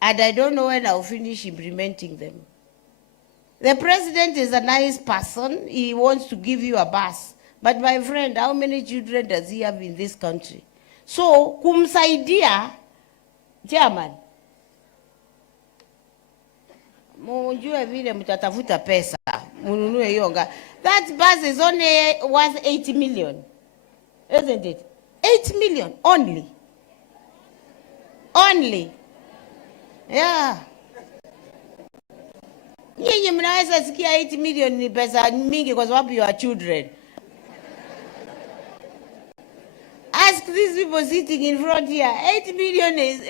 And I don't know when I'll finish implementing them. The president is a nice person. He wants to give you a bus. But my friend, how many children does he have in this country? So, kumsaidia, chairman, mujue vile mtatafuta pesa, mununue yoga. That bus is only worth 80 million. Isn't it? 8 million only. Only. Yeah. Nyinyi mnaweza sikia 8 million ni pesa mingi kwa sababu you are children. Ask these people sitting in front here. 8 million is,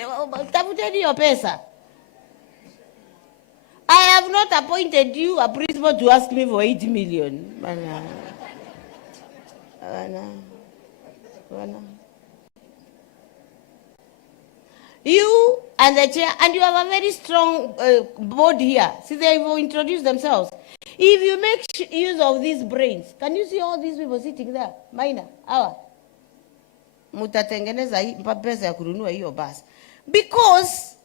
tafuteni hiyo pesa. I have not appointed you a principal to ask me for 8 million. You and the chair, and you have a very strong board here. See, they will introduce themselves. If you make use of these brains, can you see all these people sitting there? Maina, awa. Mutatengeneza pesa ya kununua hiyo bus. Because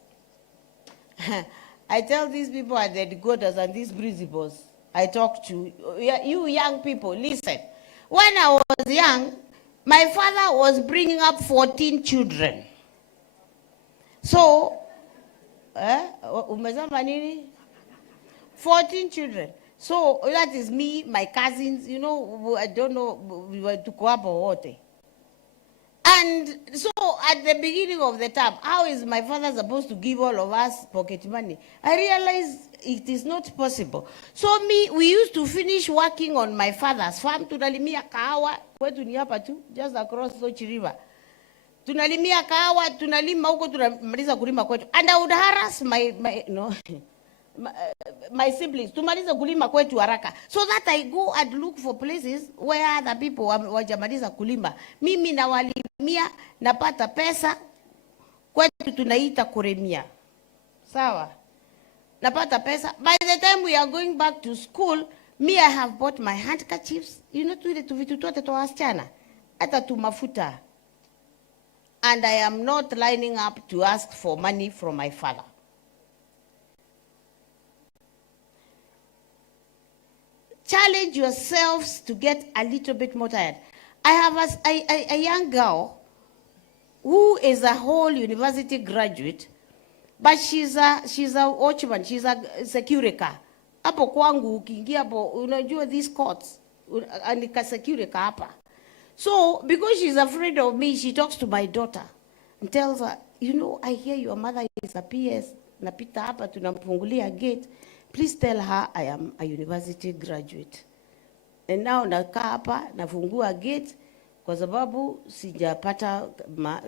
I tell these people at the headquarters and these principals I talk to, you young people, listen. When I was young, my father was bringing up 14 children. So, umesema nini? 14 children. So, that is me, my cousins, you know, I don't know, we were to go up or what. And so, at the beginning of the term, how is my father supposed to give all of us pocket money? I realized it is not possible. So, we used to finish working on my father's farm. Tunalimia kahawa, kwetu ni hapa tu, just across Sochi River. Tunalimia kahawa, tunalima huko, tunamaliza kulima kwetu. And I would harass my siblings, tumaliza kulima kwetu haraka. So that I go and look for places where other people wajamaliza kulima. Mimi na walimia, napata pesa, kwetu tunaita kuremia. Sawa? Napata pesa. By the time we are going back to school, me I have bought my handkerchiefs. You know, tuvitu tote to wasichana. Hata tumafuta. And I am not lining up to ask for money from my father. Challenge yourselves to get a little bit more tired. I have a young girl who is a whole university graduate, but she's a watchman, she's a security car. Hapo kwangu ukiingia hapo unajua these courts anika security car hapa. So, because she's afraid of me, she talks to my daughter and tells her, you know, I hear your mother is a PS, napita hapa tunamfungulia gate. Please tell her I am a university graduate. And now nakaa hapa, nafungua gate, kwa sababu sijapata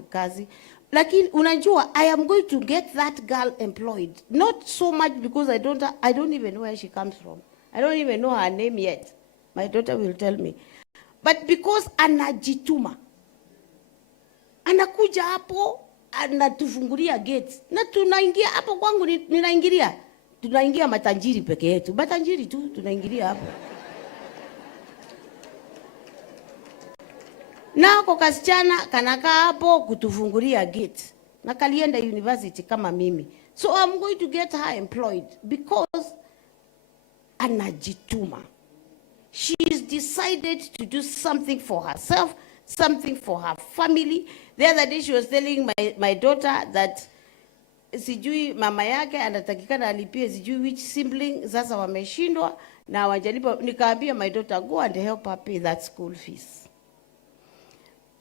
kazi. Lakini unajua, I am going to get that girl employed. Not so much because I don't even know where she comes from. I don't even know her name yet. My daughter will tell me. But because anajituma, anakuja hapo, anatufungulia gates. Na tunaingia hapo kwangu ninaingilia. Tunaingia matanjiri peke yetu. Matanjiri tu tunaingilia hapo. Na kwa kasichana kanakaa hapo kutufungulia gate. Na kalienda university kama mimi. So I'm going to get her employed because anajituma. She's decided to do something for herself something for her family. The other day she was telling my daughter that sijui mama yake anatakikana alipie sijui which sibling, sasa wameshindwa na wajalipa. Nikaambia my daughter, go and help her pay that school fees.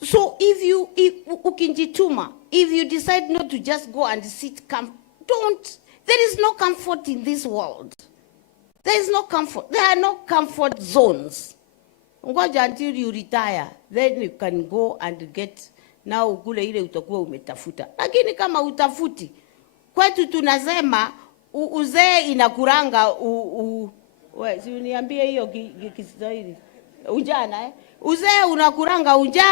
So if ukinjituma, if you decide not to just go and sit, there is no comfort in this world. There is no comfort. There are no comfort zones. Ngoja until you retire, then you can go and get, now ukule ile utakuwa umetafuta. Lakini kama utafuti, kwetu tunasema uzee inakuranga si uniambie hiyo Kiswahili. Ujana uzee unakuranga unja.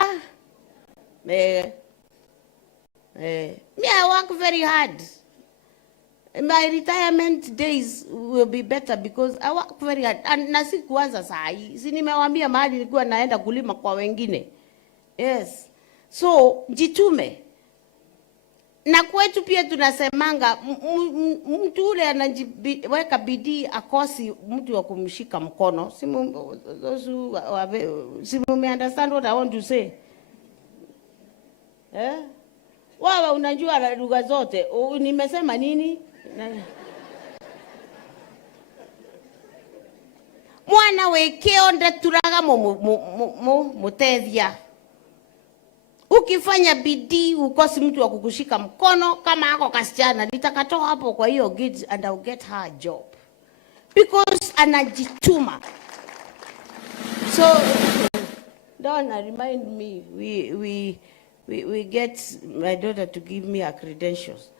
Me I work very hard. My retirement days will be better because I work very hard. And nasi kuanza saa hii. Si nimewambia mahali nilikuwa naenda kulima kwa wengine. Yes. So, jitume. Na kwetu pia tunasemanga, mtu ule anaweka bidii akosi mtu wa kumshika mkono. Simu me understand what I want to say? Wawe unajua lugha zote. Nimesema nini? Mwana wekeo ndaturaga mutethia. Ukifanya bidii ukosi mtu wa kukushika mkono kama ako kasichana nitakatoa hapo kwa hiyo kids and I'll get her a job because anajituma. So don't remind me we get my daughter to give me her credentials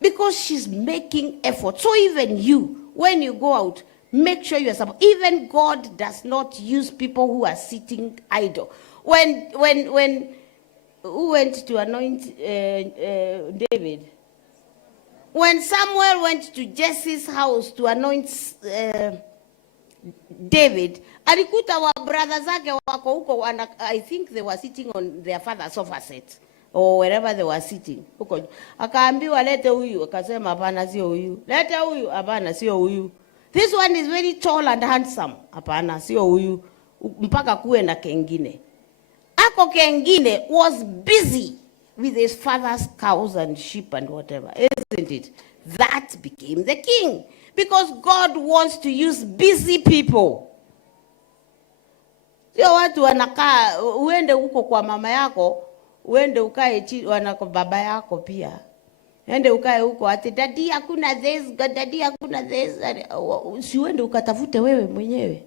because she's making effort. So even you, when you go out, make sure you are support. Even God does not use people who are sitting idle. When who went to anoint David? When Samuel went to Jesse's house to anoint David, alikuta wa brother zake wako huko, I think they were sitting on their father's sofa set or wherever they were sitting. Huko akaambiwa lete huyu, akasema hapana sio huyu. Lete huyu, hapana sio huyu. This one is very tall and handsome. Hapana sio huyu. Mpaka kuwe na kengine. Ako kengine was busy with his father's cows and sheep and whatever, isn't it? That became the king. Because God wants to use busy people. Sio watu wanakaa, uende huko kwa mama yako, uende ukae chini wanako baba yako pia. Uende ukae huko ati daddy hakuna this, daddy hakuna this. Si uende ukatafute wewe mwenyewe.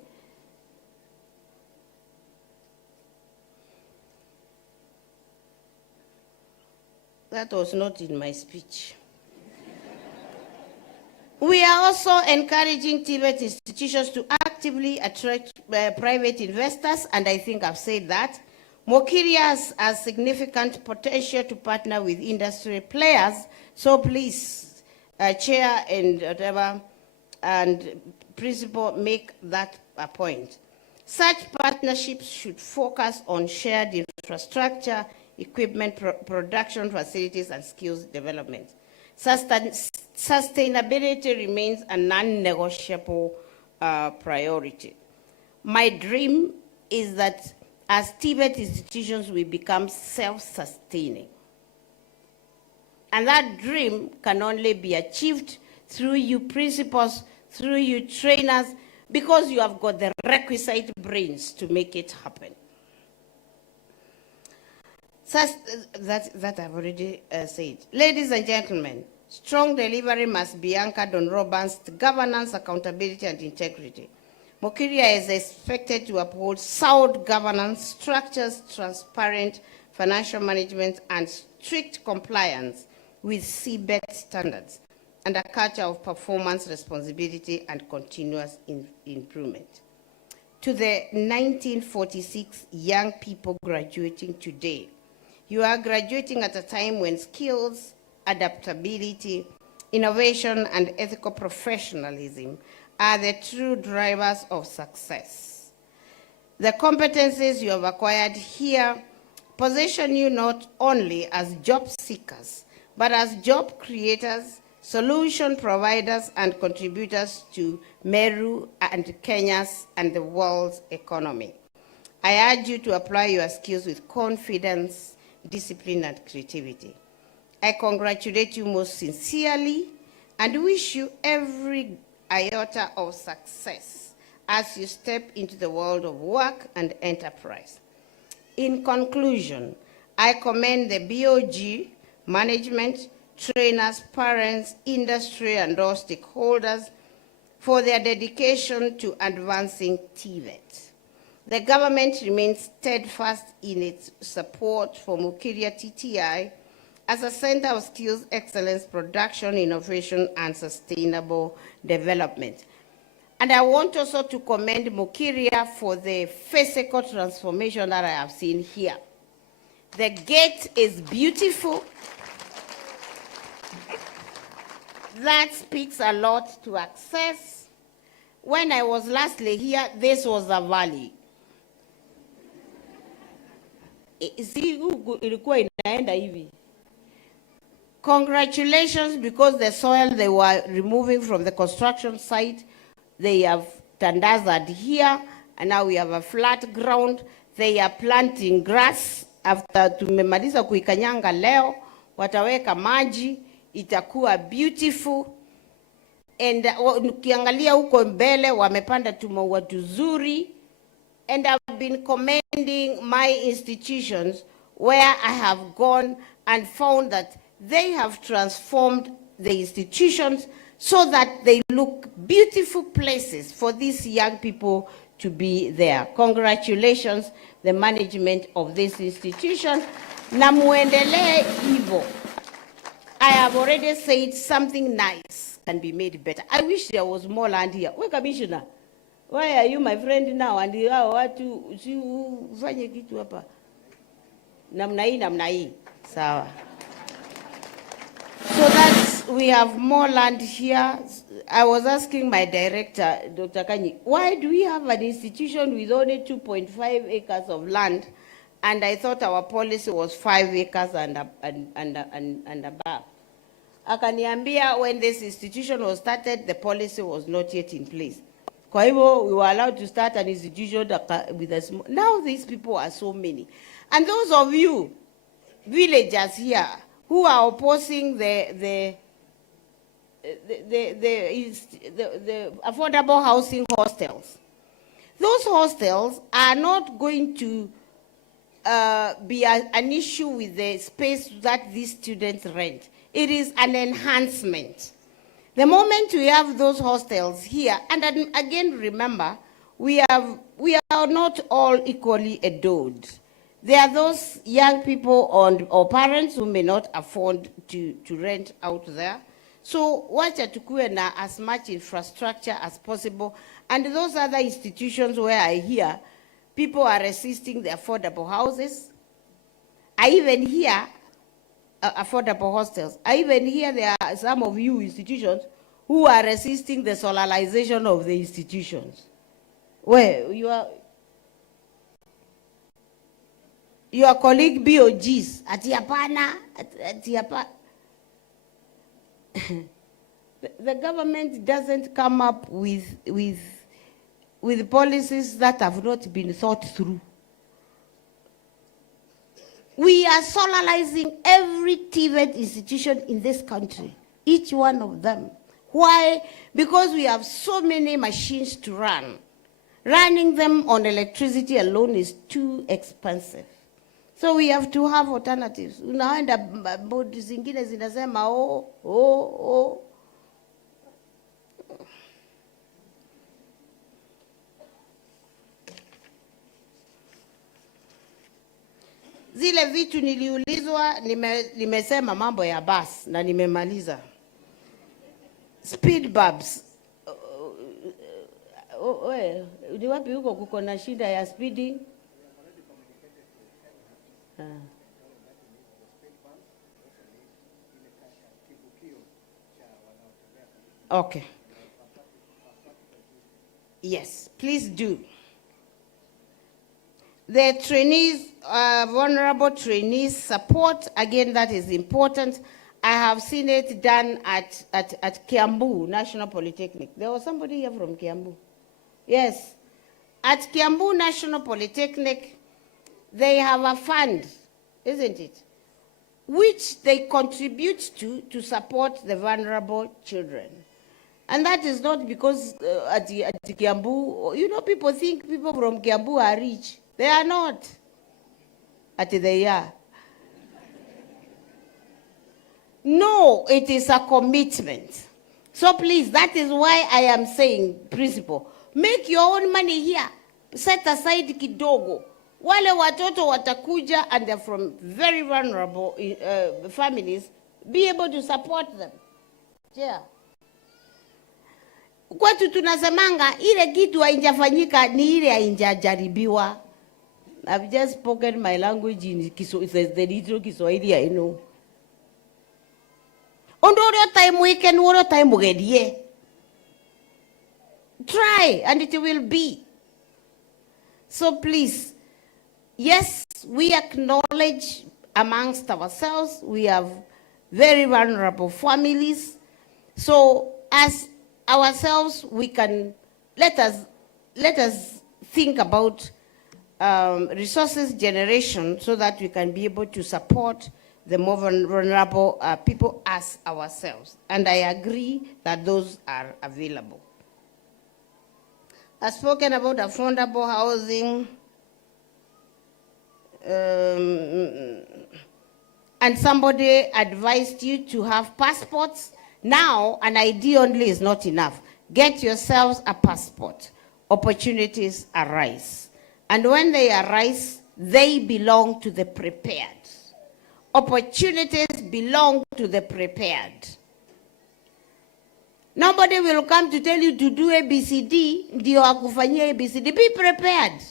That was not in my speech. We are also encouraging TVET institutions to actively attract private investors, and I think I've said that. Mokiria has significant potential to partner with industry players, so please, Chair and whatever, and Principal, make that a point. Such partnerships should focus on shared infrastructure, equipment production facilities, and skills development. Sustainability remains a non-negotiable priority. My dream is that as TVET institutions, we become self-sustaining. And that dream can only be achieved through you principals, through you trainers, because you have got the requisite brains to make it happen. That I've already said. Ladies and gentlemen, strong delivery must be anchored on robust governance, accountability, and integrity. Mokiria is expected to uphold sound governance structures, transparent financial management, and strict compliance with CBET standards, and a culture of performance, responsibility, and continuous improvement. To the 1946 young people graduating today, you are graduating at a time when skills, adaptability, innovation, and ethical professionalism are the true drivers of success. The competencies you have acquired here position you not only as job seekers, but as job creators, solution providers, and contributors to Meru and Kenya's and the world's economy. I urge you to apply your skills with confidence, discipline, and creativity. I congratulate you most sincerely and wish you every iota of success as you step into the world of work and enterprise. In conclusion, I commend the BOG, management, trainers, parents, industry, and all stakeholders for their dedication to advancing TVET. The government remains steadfast in its support for Mukiria TTI as a center of skills excellence, production, innovation, and sustainable development. And I want also to commend Mukiria for the physical transformation that I have seen here. The gate is beautiful. That speaks a lot to access. When I was lastly here, this was a valley. Ilikuwa inaenda hivi. Congratulations, because the soil they were removing from the construction site, they have tandazed here, and now we have a flat ground. They are planting grass. After tumemaliza kuikanyanga leo, wataweka maji, itakuwa beautiful. And ukiangalia huko mbele wamepanda tumaua tuzuri. And I've been commending my institutions where I have gone and found that they have transformed the institutions so that they look beautiful places for these young people to be there. Congratulations, the management of this institution. Na muendelee hivyo. I have already said something nice can be made better. I wish there was more land here. We commissioner, why are you my friend now? And hao watu si ufanye kitu hapa. Namna hii. Sawa. So that we have more land here. I was asking my director, Dr. Kanyi, why do we have an institution with only 2.5 acres of land? And I thought our policy was 5 acres and above. Akaniambia, when this institution was started, the policy was not yet in place. Kwa hivyo, we were allowed to start an institution with a small. Now these people are so many. And those of you, villagers here, who are opposing the affordable housing hostels. Those hostels are not going to be an issue with the space that these students rent. It is an enhancement. The moment we have those hostels here, and again remember, we are not all equally endowed. There are those young people or parents who may not afford to rent out there. So wacha tukue na as much infrastructure as possible. And those other institutions where I hear people are resisting the affordable houses. I even hear affordable hostels. I even hear there are some of you institutions who are resisting the solarization of the institutions. Where your colleague BOGs, Atiapana, the government doesn't come up with policies that have not been thought through. We are solarizing every TVET institution in this country, each one of them. Why? Because we have so many machines to run. Running them on electricity alone is too expensive. So we have to have alternatives. Unaenda bodi zingine zinasema oh. Zile vitu niliulizwa, nimesema mambo ya bus na nimemaliza. Speed bumps. Ni wapi huko kuko na shida ya speeding? Okay. Yes, please do. The trainees, vulnerable trainees support, again, that is important. I have seen it done at Kiambu National Polytechnic. There was somebody here from Kiambu. Yes. At Kiambu National Polytechnic, they have a fund, isn't it? Which they contribute to support the vulnerable children. And that is not because at Kiambu, you know, people think people from Kiambu are rich. They are not. They are. No, it is a commitment. So please, that is why I am saying, principal, make your own money here. Set aside kidogo. Wale watoto watakuja and they're from very vulnerable families, be able to support them. Yeah. Kwetu tunasemanga ile kitu haijafanyika ni ile haijajaribiwa. I've just spoken my language in the little Kiswahili I know. Ondoro time weekend, woro time ugedie. Try and it will be. So please, yes, we acknowledge amongst ourselves we have very vulnerable families. So as ourselves, we can let us think about resources generation so that we can be able to support the more vulnerable people as ourselves. And I agree that those are available. I've spoken about affordable housing, and somebody advised you to have passports. Now, an ID only is not enough. Get yourselves a passport. Opportunities arise. And when they arise, they belong to the prepared. Opportunities belong to the prepared. Nobody will come to tell you to do ABCD, ndio akufanyia ABCD. Be prepared.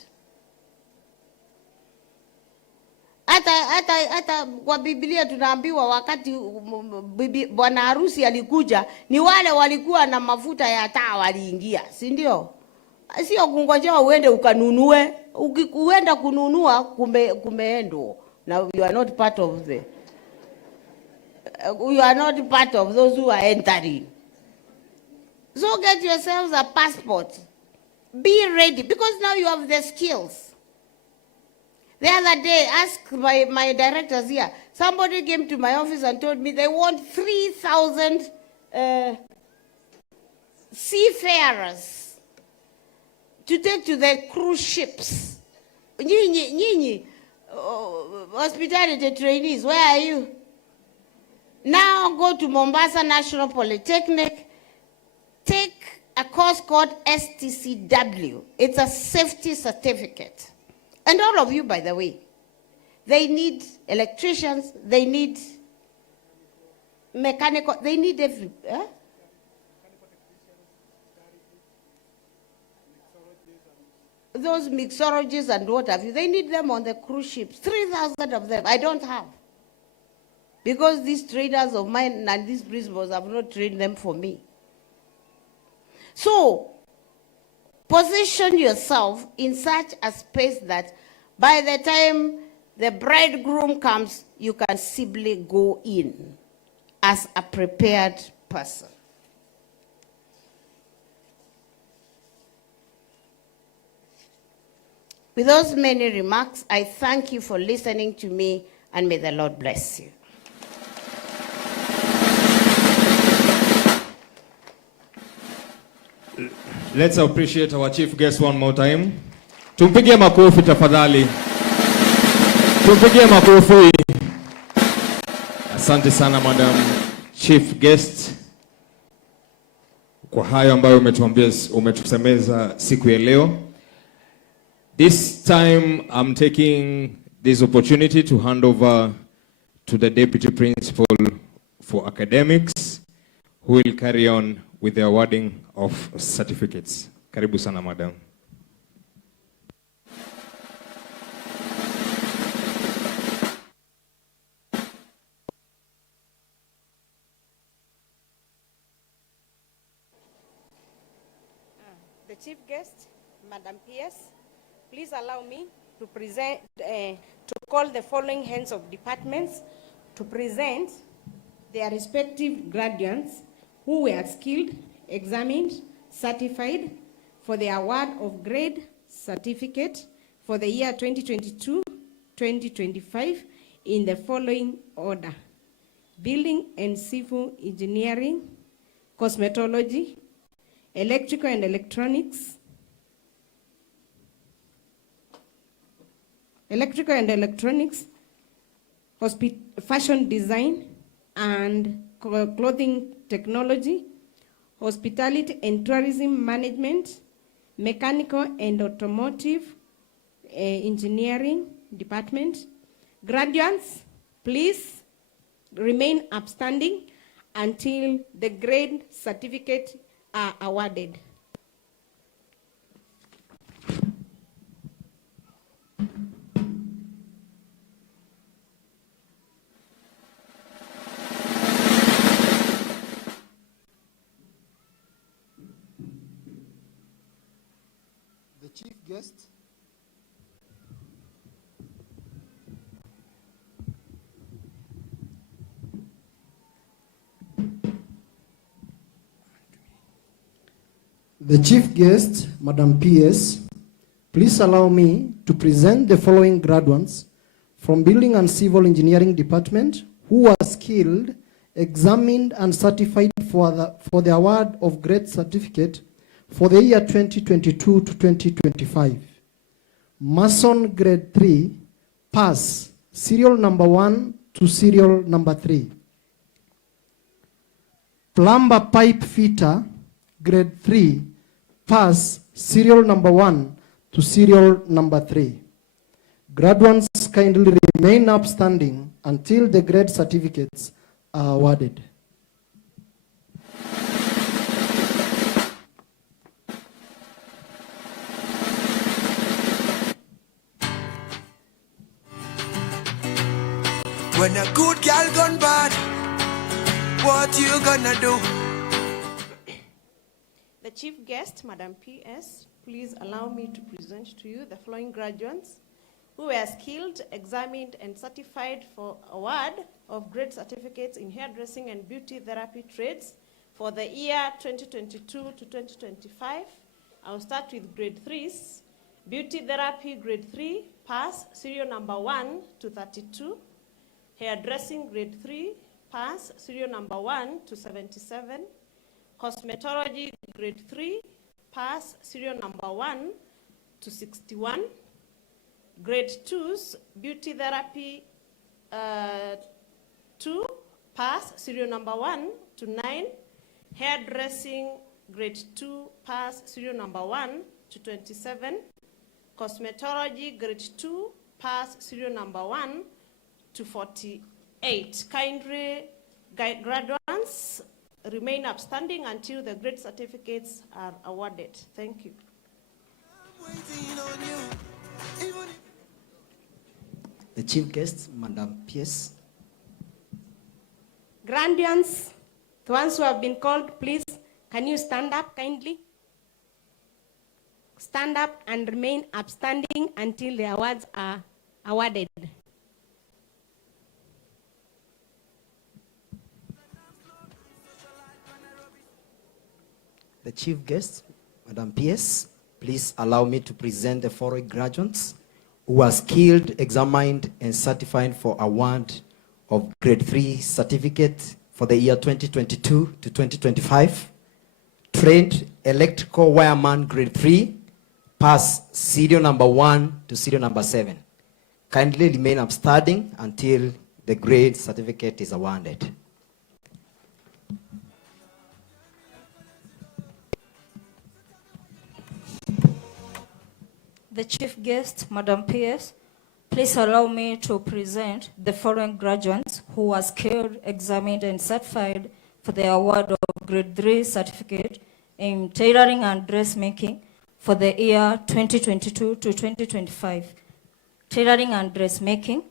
Hata kwa Biblia tunaambiwa wakati bwana harusi alikuja, ni wale walikuwa na mafuta ya taa waliingia, si ndio? Sio kungojea uende ukanunue, uenda kununua kumeendo. Now you are not part of those who are entering. So get yourselves a passport. Be ready, because now you have the skills. The other day, ask my directors here, somebody came to my office and told me they want 3,000 seafarers to take to the cruise ships. Nyinyi, hospitality trainees, where are you? Now go to Mombasa National Polytechnic, take a course called STCW. It's a safety certificate. And all of you, by the way, they need electricians, they need mechanical, they need every... Those mixologists and what have you, they need them on the cruise ships. 3,000 of them. I don't have. Because these traders of mine and these principals have not trained them for me. So, position yourself in such a space that by the time the bridegroom comes, you can simply go in as a prepared person. With those many remarks, I thank you for listening to me, and may the Lord bless you. Let's appreciate our chief guest one more time. Tumpigie makofi tafadhali. Tumpigie makofi. Asante sana Madam Chief Guest kwa hayo ambayo umetusemeza siku ya leo. This time I'm taking this opportunity to hand over to the Deputy Principal for Academics, who will carry on with the awarding of certificates. Karibu sana, Madam. The Chief Guest, Madam PS, please allow me to present, to call the following heads of departments to present their respective graduates who were skilled, examined, certified for the award of grade certificate for the year 2022-2025 in the following order: building and civil engineering, cosmetology, electrical and electronics, fashion design and clothing technology, hospitality and tourism management, mechanical and automotive engineering department. Graduates, please remain upstanding until the grade certificate are awarded. The chief guest. The chief guest, Madam PS, please allow me to present the following graduates from Building and Civil Engineering Department who are skilled, examined and certified for the award of grade certificate for the year 2022 to 2025. Mason grade 3, pass, serial number 1 to serial number 3. Plumber pipe fitter, grade 3, pass, serial number 1 to serial number 3. Graduates kindly remain upstanding until the grade certificates are awarded. When a good girl gone bad, what you gonna do? The chief guest, Madam PS, please allow me to present to you the following graduates who were skilled, examined, and certified for award of grade certificates in hairdressing and beauty therapy trades for the year 2022 to 2025. I'll start with grade 3s. Beauty therapy grade 3, pass, serial number 1 to 32. Hairdressing grade 3, pass, serial number 1 to 77. Cosmetology grade 3, pass, serial number 1 to 61. Grade 2s, beauty therapy 2, pass, serial number 1 to 9. Hairdressing grade 2, pass, serial number 1 to 27. Cosmetology grade 2, pass, serial number 1 to 48. Kindly graduates remain upstanding until the grade certificates are awarded. Thank you. The chief guest, Madam PS. Graduates, the ones who have been called, please, can you stand up kindly? Stand up and remain upstanding until the awards are awarded. The chief guest, Madam PS, please allow me to present the following graduates who are skilled, examined, and certified for award of grade 3 certificate for the year 2022 to 2025. Trained electrical wireman grade 3, pass, serial number 1 to serial number 7. Kindly remain upstanding until the grade certificate is awarded. The chief guest, Madam PS, please allow me to present the following graduates who are skilled, examined, and certified for the award of grade 3 certificate in tailoring and dressmaking for the year 2022 to 2025. Tailoring and dressmaking,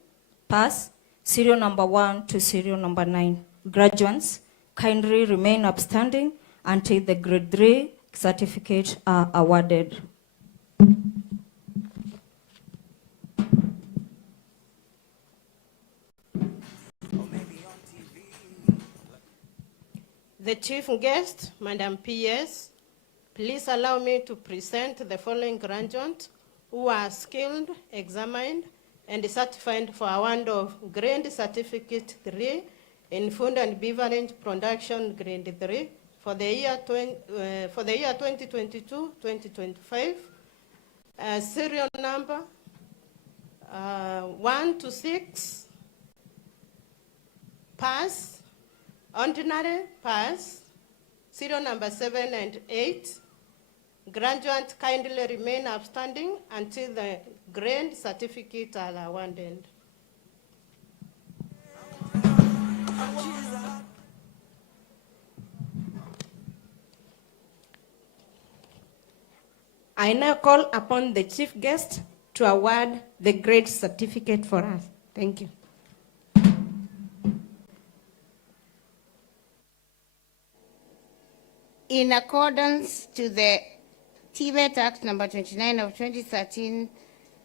pass, serial number 1 to serial number 9. Graduates, kindly remain upstanding until the grade 3 certificate are awarded. The chief guest, Madam PS, please allow me to present the following graduates who are skilled, examined, and certified for award of Grade Certificate 3 in Food and Beverage Production Grade 3 for the year 2022-2025. Serial number 1 to 6, pass, ordinary pass, serial number 7 and 8. Graduates kindly remain outstanding until the grade certificate are awarded. I now call upon the chief guest to award the grade certificate for us. Thank you. In accordance to the TVET Act number 29 of 2013,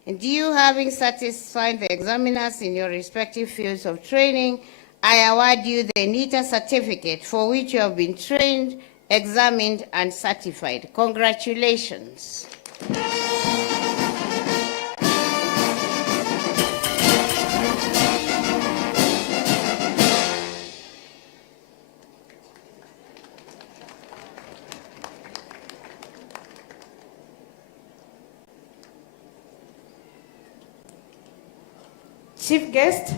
and you having satisfied the examiners in your respective fields of training, I award you the NITA certificate for which you have been trained, examined, and certified. Congratulations. Chief guest,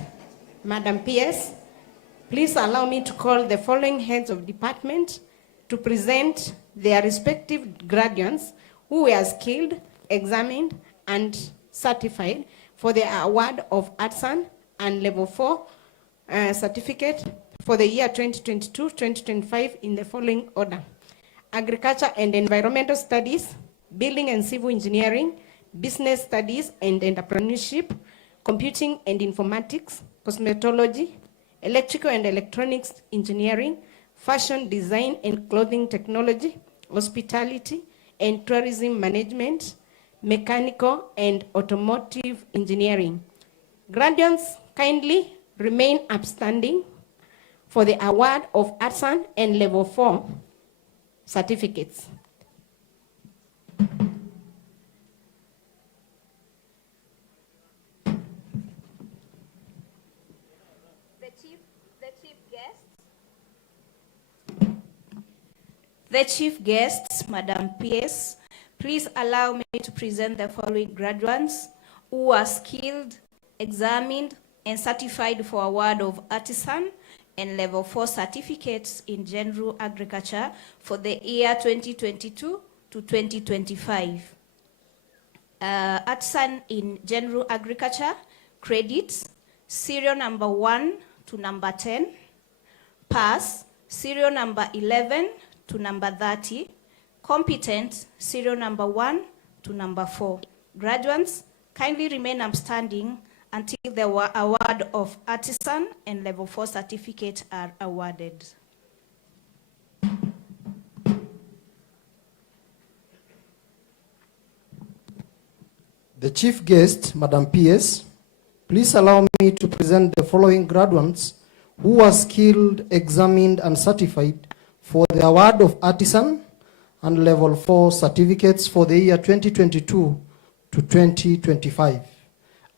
Madam PS, please allow me to call the following heads of department to present their respective graduates who were skilled, examined, and certified for the award of Artisan and Level 4 certificate for the year 2022-2025 in the following order: Agriculture and Environmental Studies, Building and Civil Engineering, Business Studies and Entrepreneurship, Computing and Informatics, Cosmetology, Electrical and Electronics Engineering, Fashion Design and Clothing Technology, Hospitality and Tourism Management, Mechanical and Automotive Engineering. Graduates kindly remain upstanding for the award of Artisan and Level 4 certificates. The chief guests, Madam PS, please allow me to present the following graduates who are skilled, examined, and certified for award of Artisan and Level 4 certificates in General Agriculture for the year 2022 to 2025. Artisan in General Agriculture, credits, serial number 1 to number 10, pass, serial number 11 to number 30, competent, serial number 1 to number 4. Graduates kindly remain upstanding until the award of Artisan and Level 4 certificate are awarded. The chief guest, Madam PS, please allow me to present the following graduates who are skilled, examined, and certified for the award of Artisan and Level 4 certificates for the year 2022 to 2025.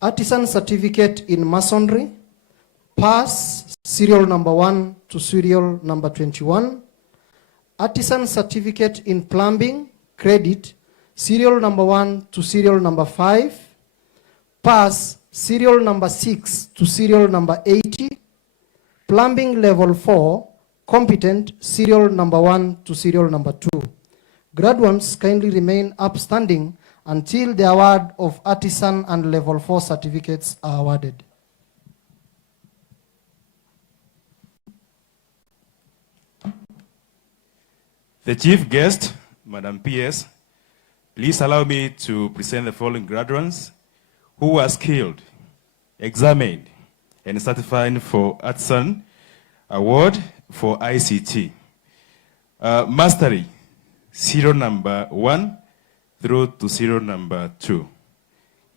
Artisan certificate in masonry, pass, serial number 1 to serial number 21. Artisan certificate in plumbing, credit, serial number 1 to serial number 5. Pass, serial number 6 to serial number 80. Plumbing Level 4, competent, serial number 1 to serial number 2. Graduates kindly remain upstanding until the award of Artisan and Level 4 certificates are awarded. The chief guest, Madam PS, please allow me to present the following graduates who are skilled, examined, and certified for Artisan Award for ICT. Mastery, serial number 1 through to serial number 2.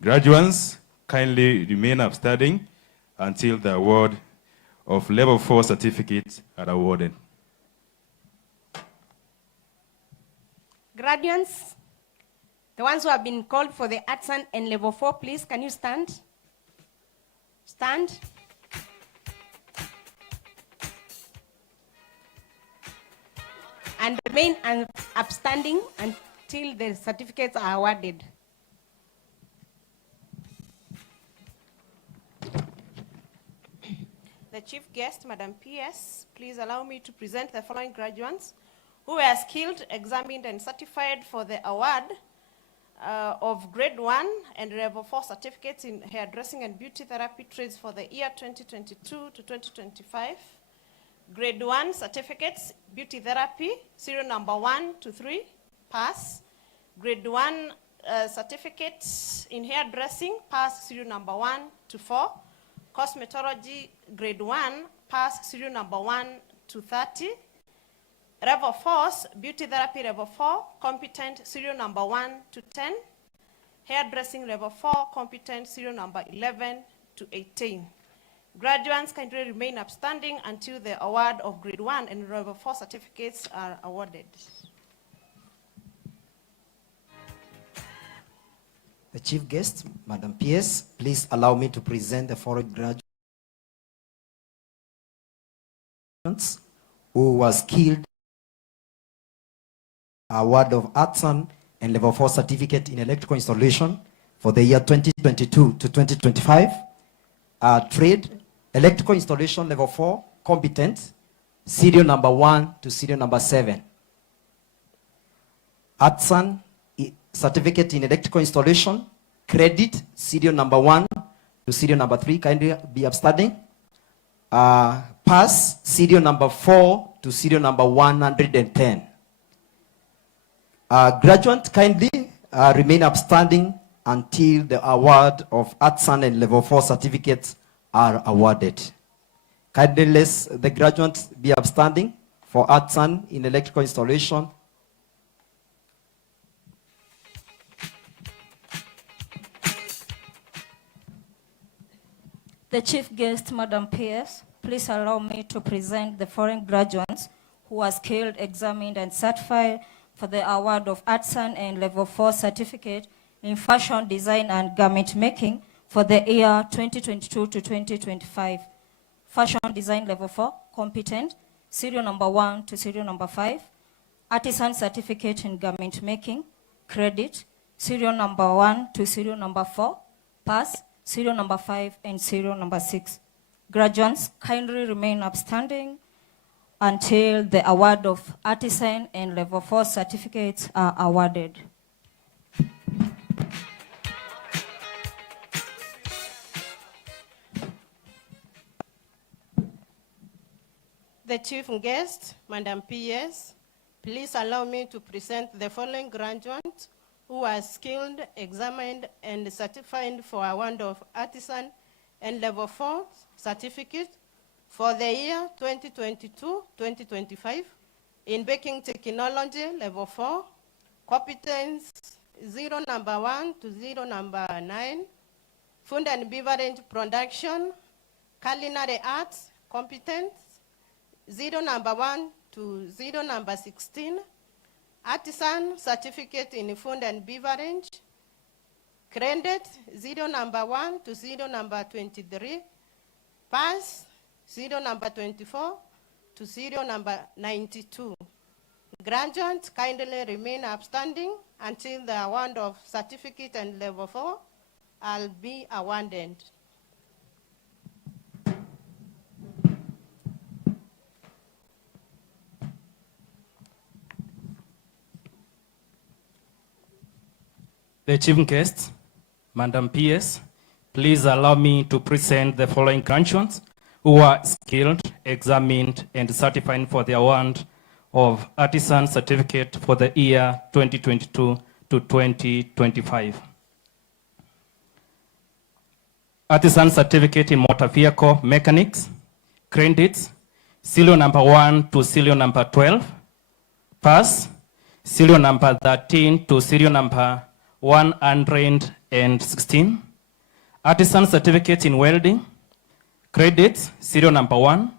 Graduates kindly remain upstanding until the award of Level 4 certificates are awarded. Graduates, The ones who have been called for the artisan and level 4, please, can you stand? Stand. And remain upstanding until the certificates are awarded. The chief guest, Madam PS, please allow me to present the following graduates who were skilled, examined, and certified for the award of grade 1 and level 4 certificates in hairdressing and beauty therapy trades for the year 2022 to 2025. Grade 1 certificates, beauty therapy, serial number 1 to 3, pass. Grade 1 certificates in hairdressing, pass, serial number 1 to 4. Cosmetology, grade 1, pass, serial number 1 to 30. Level 4's, beauty therapy level 4, competent, serial number 1 to 10. Hairdressing level 4, competent, serial number 11 to 18. Graduates kindly remain upstanding until the award of grade 1 and level 4 certificates are awarded. The chief guest, Madam PS, please allow me to present the following graduates who was skilled award of artisan and level 4 certificate in electrical installation for the year 2022 to 2025. Trade, electrical installation level 4, competent, serial number 1 to serial number 7. Artisan certificate in electrical installation, credit, serial number 1 to serial number 3, kindly be upstanding. Pass, serial number 4 to serial number 110. Graduate kindly remain upstanding until the award of artisan and level 4 certificates are awarded. Kindly let the graduates be upstanding for artisan in electrical installation. The chief guest, Madam PS, please allow me to present the foreign graduates who are skilled, examined, and certified for the award of artisan and level 4 certificate in fashion design and garment making for the year 2022 to 2025. Fashion design level 4, competent, serial number 1 to serial number 5. Artisan certificate in garment making, credit, serial number 1 to serial number 4, pass, serial number 5, and serial number 6. Graduates kindly remain upstanding until the award of artisan and level 4 certificates are awarded. The chief guest, Madam PS, please allow me to present the following graduates who are skilled, examined, and certified for award of artisan and level 4 certificate for the year 2022-2025 in baking technology level 4, competence 0 number 1 to 0 number 9, food and beverage production, culinary arts, competence 0 number 1 to 0 number 16, artisan certificate in food and beverage, credit 0 number 1 to 0 number 23, pass 0 number 24 to 0 number 92. Graduates kindly remain upstanding until the award of certificate and level 4 will be awarded. The chief guest, Madam PS, please allow me to present the following graduates who are skilled, examined, and certified for the award of artisan certificate for the year 2022 to 2025. Artisan certificate in motor vehicle mechanics, credits, serial number 1 to serial number 12, pass, serial number 13 to serial number 116. Artisan certificate in welding, credits, serial number 1,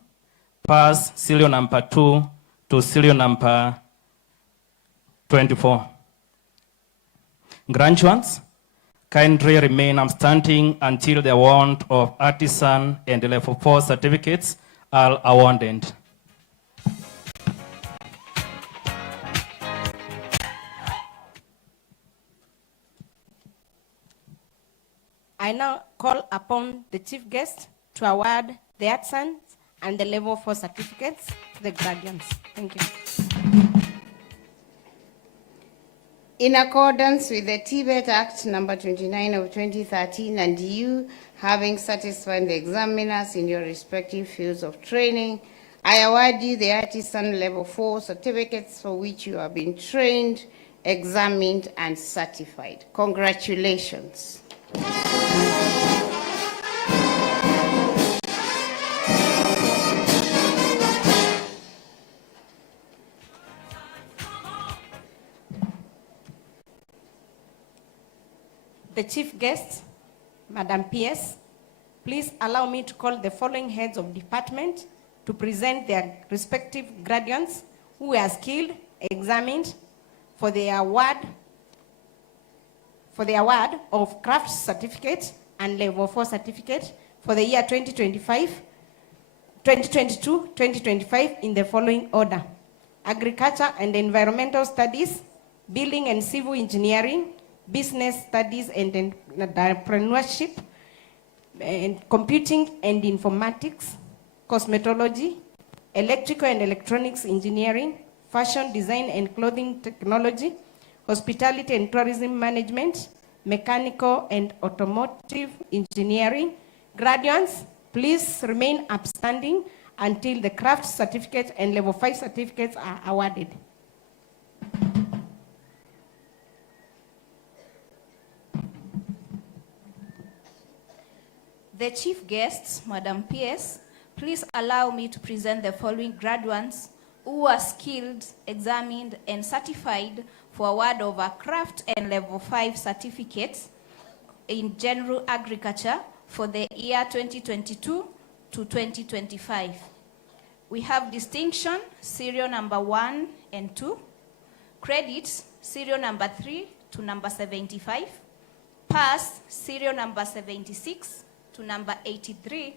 pass, serial number 2 to serial number 24. graduates kindly remain upstanding until the award of artisan and level 4 certificates are awarded. I now call upon the chief guest to award the artisans and the level 4 certificates to the graduates. Thank you. In accordance with the TVET Act number 29 of 2013 and you having satisfied the examiners in your respective fields of training, I award you the artisan level 4 certificates for which you have been trained, examined, and certified. Congratulations. The chief guest, Madam PS, please allow me to call the following heads of department to present their respective graduates who were skilled, examined for the award of craft certificate and level 4 certificate for the year 2022-2025 in the following order: agriculture and environmental studies, building and civil engineering, business studies and entrepreneurship, and computing and informatics, cosmetology, electrical and electronics engineering, fashion design and clothing technology, hospitality and tourism management, mechanical and automotive engineering. Graduates, please remain upstanding until the craft certificate and level 5 certificates are awarded. The chief guests, Madam PS, please allow me to present the following graduates who are skilled, examined, and certified for award of a craft and level 5 certificates in general agriculture for the year 2022 to 2025. We have distinction, serial number 1 and 2, credits, serial number 3 to number 75, pass, serial number 76 to number 83,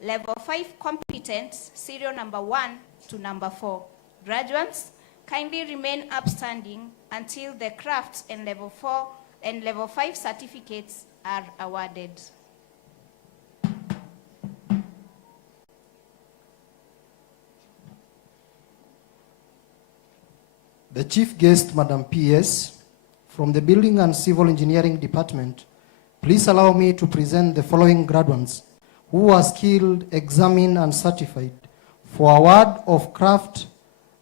level 5 competence, serial number 1 to number 4. Graduates, kindly remain upstanding until the crafts and level 4 and level 5 certificates are awarded. The chief guest, Madam PS, from the Building and Civil Engineering Department, please allow me to present the following graduates who are skilled, examined, and certified for award of craft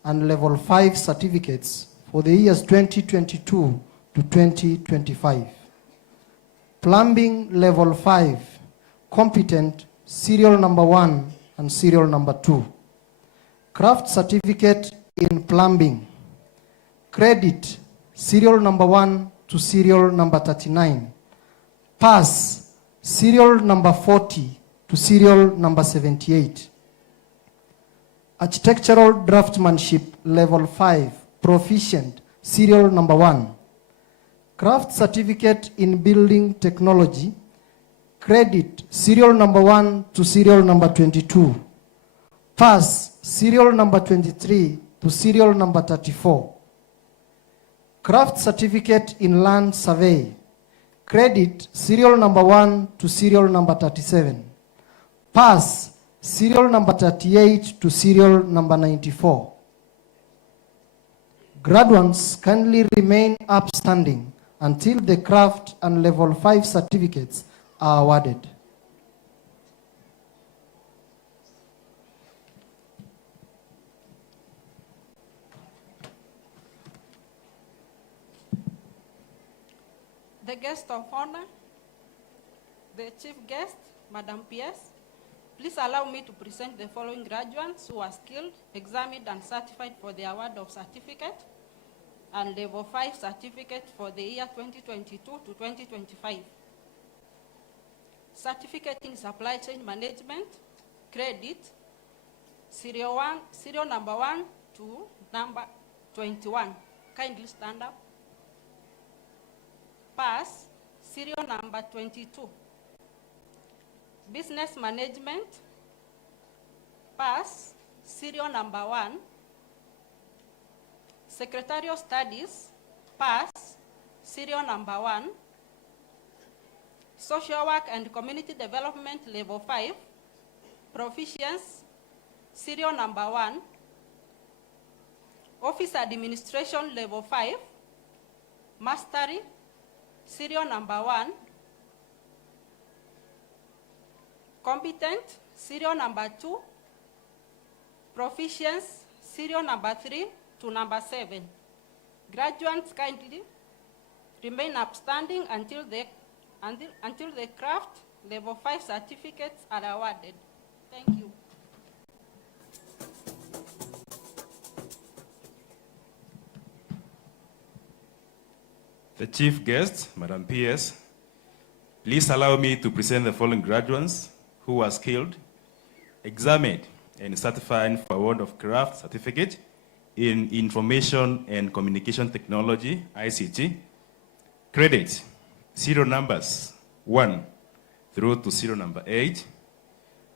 and level 5 certificates for the years 2022 to 2025. Plumbing level 5, competent, serial number 1 and serial number 2. Craft certificate in plumbing. Credit, serial number 1 to serial number 39. Pass, serial number 40 to serial number 78. Architectural draftsmanship level 5, proficient, serial number 1. Craft certificate in building technology. Credit, serial number 1 to serial number 22. Pass, serial number 23 to serial number 34. Craft certificate in land survey. Credit, serial number 1 to serial number 37. Pass, serial number 38 to serial number 94. Graduates kindly remain upstanding until the craft and level 5 certificates are awarded. The guest of honor, the chief guest, Madam PS, please allow me to present the following graduates who are skilled, examined, and certified for the award of certificate and level 5 certificate for the year 2022 to 2025. Certificate in supply chain management, credit, serial number 1 to number 21. Kindly stand up. pass, serial number 22. Business management, pass, serial number 1. Secretarial studies, pass, serial number 1. Social work and community development level 5, proficiency, serial number 1. Office administration level 5, mastery, serial number 1. Competent, serial number 2. Proficiency, serial number 3 to number 7. Graduates kindly remain upstanding until the craft level 5 certificates are awarded. Thank you. The chief guest, Madam PS, please allow me to present the following graduates who were skilled, examined, and certified for award of craft certificate in Information and Communication Technology, ICT. Credit, serial numbers 1 through to serial number 8.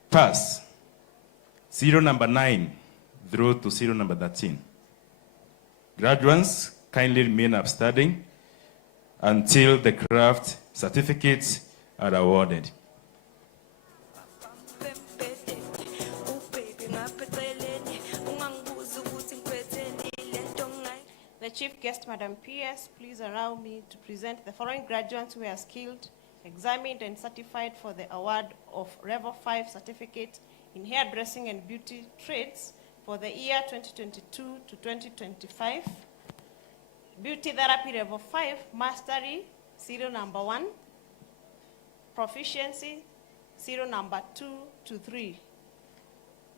Pass, serial number 9 through to serial number 13. Graduates kindly remain upstanding until the craft certificates are awarded. The chief guest, Madam PS, please allow me to present the following graduates who are skilled, examined, and certified for the award of Level 5 certificate in hairdressing and beauty trades for the year 2022 to 2025. Beauty therapy level 5, mastery, serial number 1. Proficiency, serial number 2 to 3.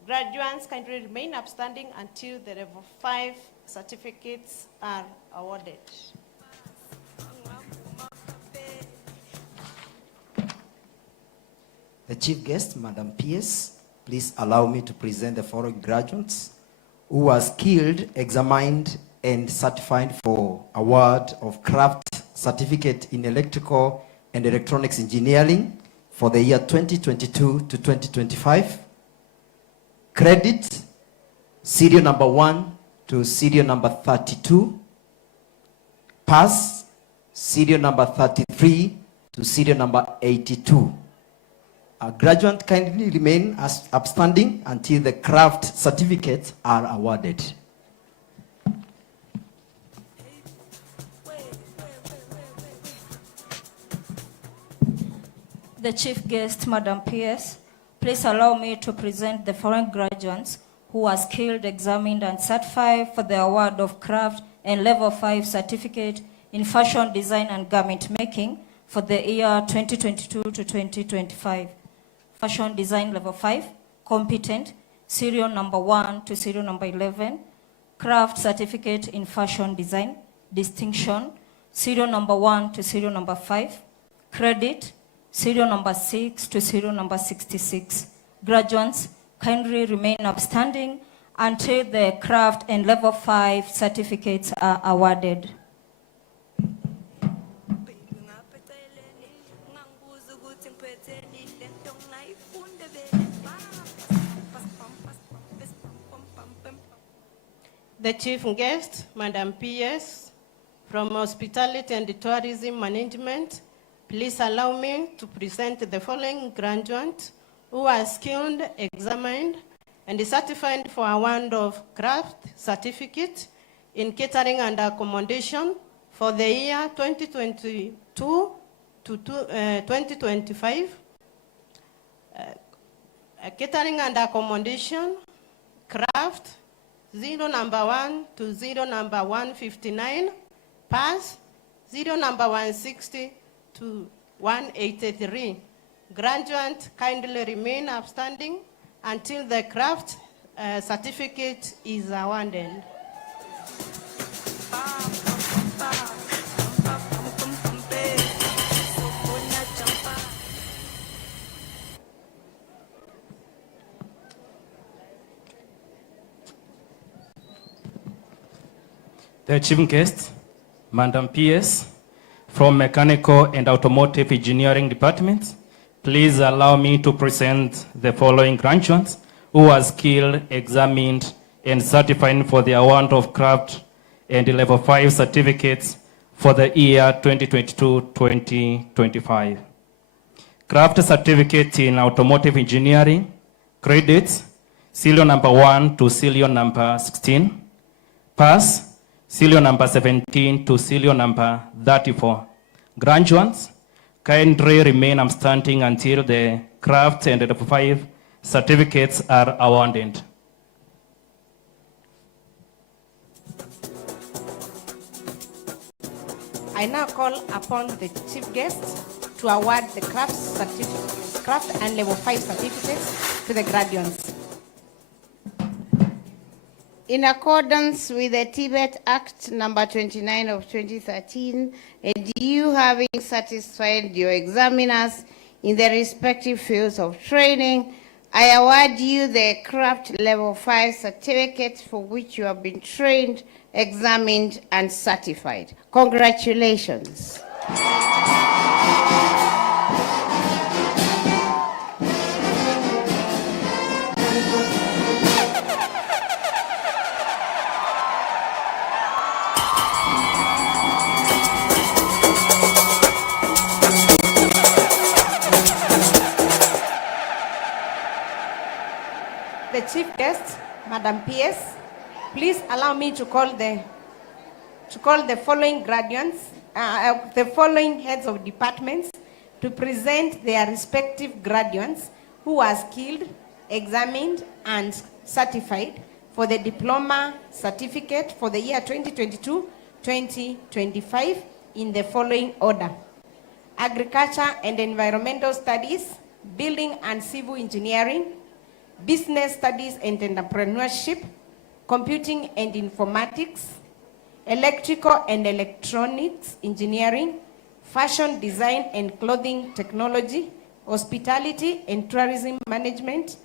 Graduates kindly remain upstanding until the level 5 certificates are awarded. The chief guest, Madam PS, please allow me to present the following graduates who are skilled, examined, and certified for award of craft certificate in electrical and electronics engineering for the year 2022 to 2025. Credit, serial number 1 to serial number 32. Pass, serial number 33 to serial number 82. A graduate kindly remain as upstanding until the craft certificates are awarded. The chief guest, Madam PS, please allow me to present the following graduates who are skilled, examined, and certified for the award of craft and level 5 certificate in fashion design and garment making for the year 2022 to 2025. Fashion design level 5, competent, serial number 1 to serial number 11. Craft certificate in fashion design, distinction, serial number 1 to serial number 5. Credit, serial number 6 to serial number 66. Graduates kindly remain upstanding until the craft and level 5 certificates are awarded. The chief guest, Madam PS, from Hospitality and Tourism Management, please allow me to present the following graduates who are skilled, examined, and certified for award of craft certificate in catering and accommodation for the year 2022 to 2025. Catering and accommodation, craft, 0 number 1 to 0 number 159, pass, 0 number 160 to 183. Graduate kindly remain upstanding until the craft certificate is awarded. The chief guest, Madam PS, from Mechanical and Automotive Engineering departments, please allow me to present the following graduates who are skilled, examined, and certified for the award of craft and level 5 certificates for the year 2022-2025. Craft certificate in automotive engineering, credits, serial number 1 to serial number 16, pass, serial number 17 to serial number 34. Graduates, kindly remain upstanding until the craft and level 5 certificates are awarded. I now call upon the chief guest to award the craft and level 5 certificates to the graduates. In accordance with the Tibet Act number 29 of 2013, and you having satisfied your examiners in their respective fields of training, I award you the craft level 5 certificate for which you have been trained, examined, and certified. Congratulations. The chief guest, Madam PS, please allow me to call the following graduates, the following heads of departments to present their respective graduates who are skilled, examined, and certified for the diploma certificate for the year 2022-2025 in the following order: Agriculture and Environmental Studies, Building and Civil Engineering, Business Studies and Entrepreneurship, Computing and Informatics, Electrical and Electronics Engineering, Fashion Design and Clothing Technology, Hospitality and Tourism Management,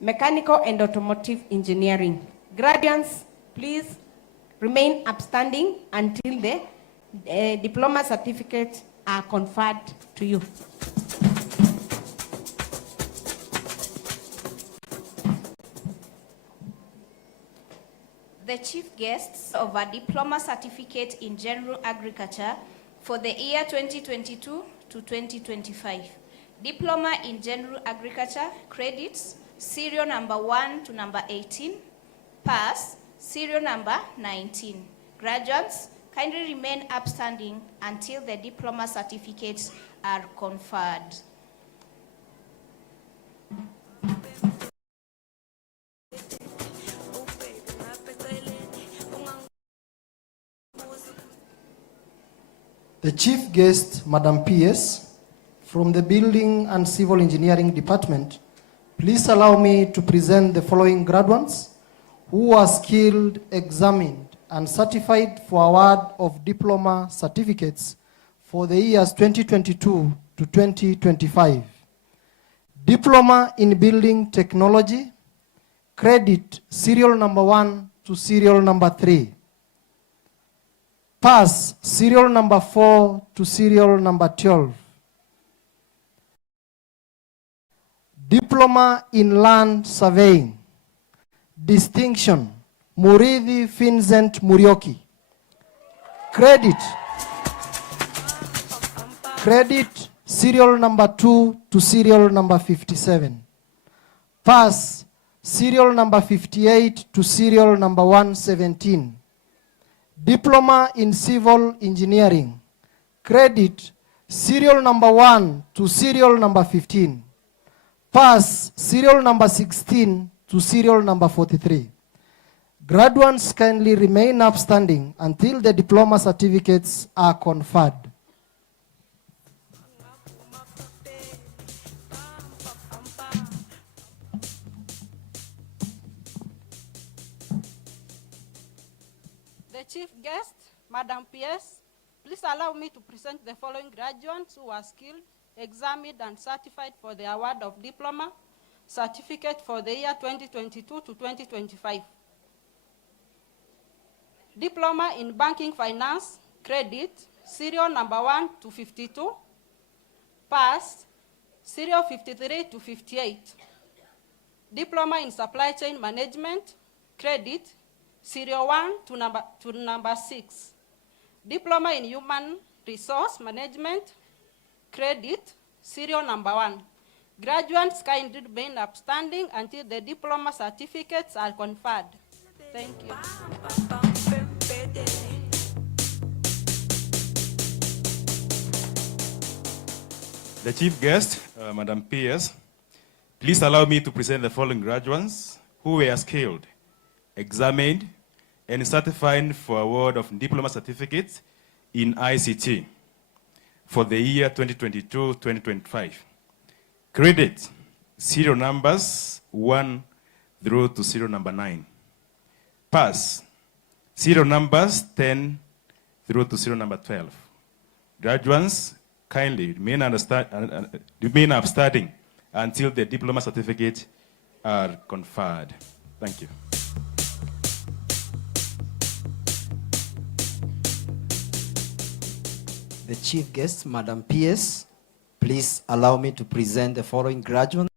Mechanical and Automotive Engineering. Graduates, please remain upstanding until the diploma certificates are conferred to you. The chief guests of a diploma certificate in general agriculture for the year 2022 to 2025. Diploma in general agriculture, credits, serial number 1 to number 18, pass, serial number 19. Graduates, kindly remain upstanding until the diploma certificates are conferred. The chief guest, Madam PS, from the Building and Civil Engineering Department, please allow me to present the following graduates who are skilled, examined, and certified for award of diploma certificates for the years 2022 to 2025. Diploma in Building Technology, credit serial number 1 to serial number 3. Pass serial number 4 to serial number 12. Diploma in Land Surveying, distinction, Muridhi Vincent Murioki. Credit serial number 2 to serial number 57. Pass serial number 58 to serial number 117. Diploma in Civil Engineering, credit serial number 1 to serial number 15. Pass serial number 16 to serial number 43. Graduates, kindly remain upstanding until the diploma certificates are conferred. The chief guest, Madam PS, please allow me to present the following graduates who are skilled, examined, and certified for the award of diploma certificate for the year 2022 to 2025. Diploma in Banking Finance, credit, serial number 1 to 52. Pass, serial 53 to 58. Diploma in Supply Chain Management, credit, serial 1 to number 6. Diploma in Human Resource Management, credit, serial number 1. Graduates kindly remain upstanding until the diploma certificates are conferred. Thank you. The chief guest, Madam PS, please allow me to present the following graduates who were skilled, examined, and certified for award of diploma certificates in ICT for the year 2022-2025. Credit, serial numbers 1 through to serial number 9. Pass, serial numbers 10 through to serial number 12. Graduates, kindly remain upstanding until the diploma certificate are conferred. Thank you. The chief guest, Madam PS, please allow me to present the following graduates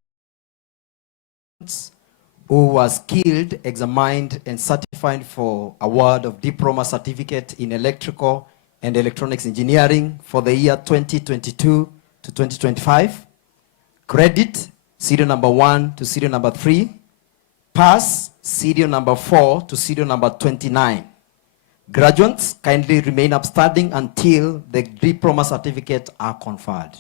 who were skilled, examined, and certified for award of diploma certificate in electrical and electronics engineering for the year 2022 to 2025. Credit, serial number 1 to serial number 3. Pass, serial number 4 to serial number 29. Graduates, kindly remain upstanding until the diploma certificates are conferred.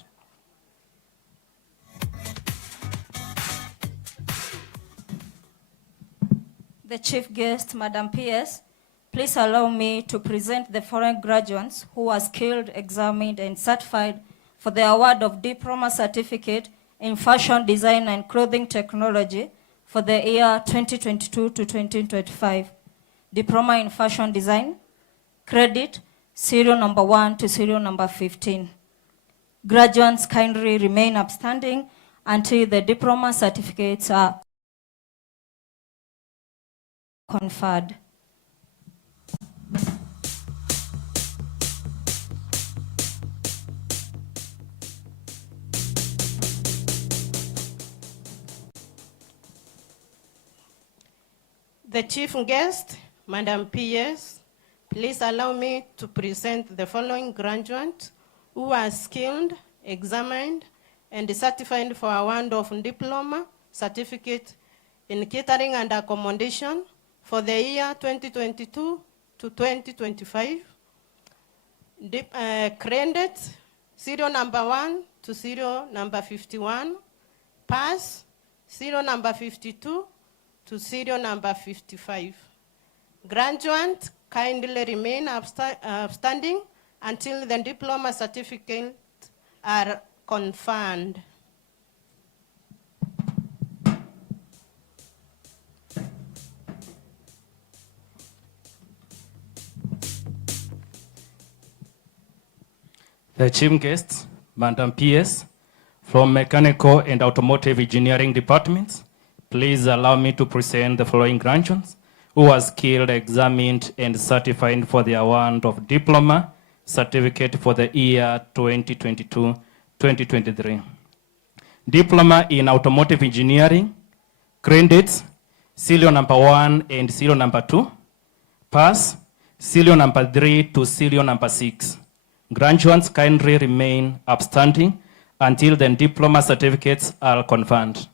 The chief guest, Madam PS, please allow me to present the following graduates who are skilled, examined, and certified for the award of diploma certificate in fashion design and clothing technology for the year 2022 to 2025. Diploma in fashion design, credit, serial number 1 to serial number 15. Graduates kindly remain upstanding until the diploma certificates are conferred. The chief guest, Madam PS, please allow me to present the following graduates who are skilled, examined, and certified for award of diploma certificate in catering and accommodation for the year 2022 to 2025. Credit, serial number 1 to serial number 51. Pass, serial number 52 to serial number 55. Graduates, kindly remain upstanding until the diploma certificates are conferred. The chief guest, Madam PS, from Mechanical and Automotive Engineering Departments, please allow me to present the following graduates who are skilled, examined, and certified for the award of diploma certificate for the year 2022-2023. Diploma in Automotive Engineering, credits, serial number 1 and serial number 2. Pass, serial number 3 to serial number 6. Graduates kindly remain upstanding until the diploma certificates are confirmed.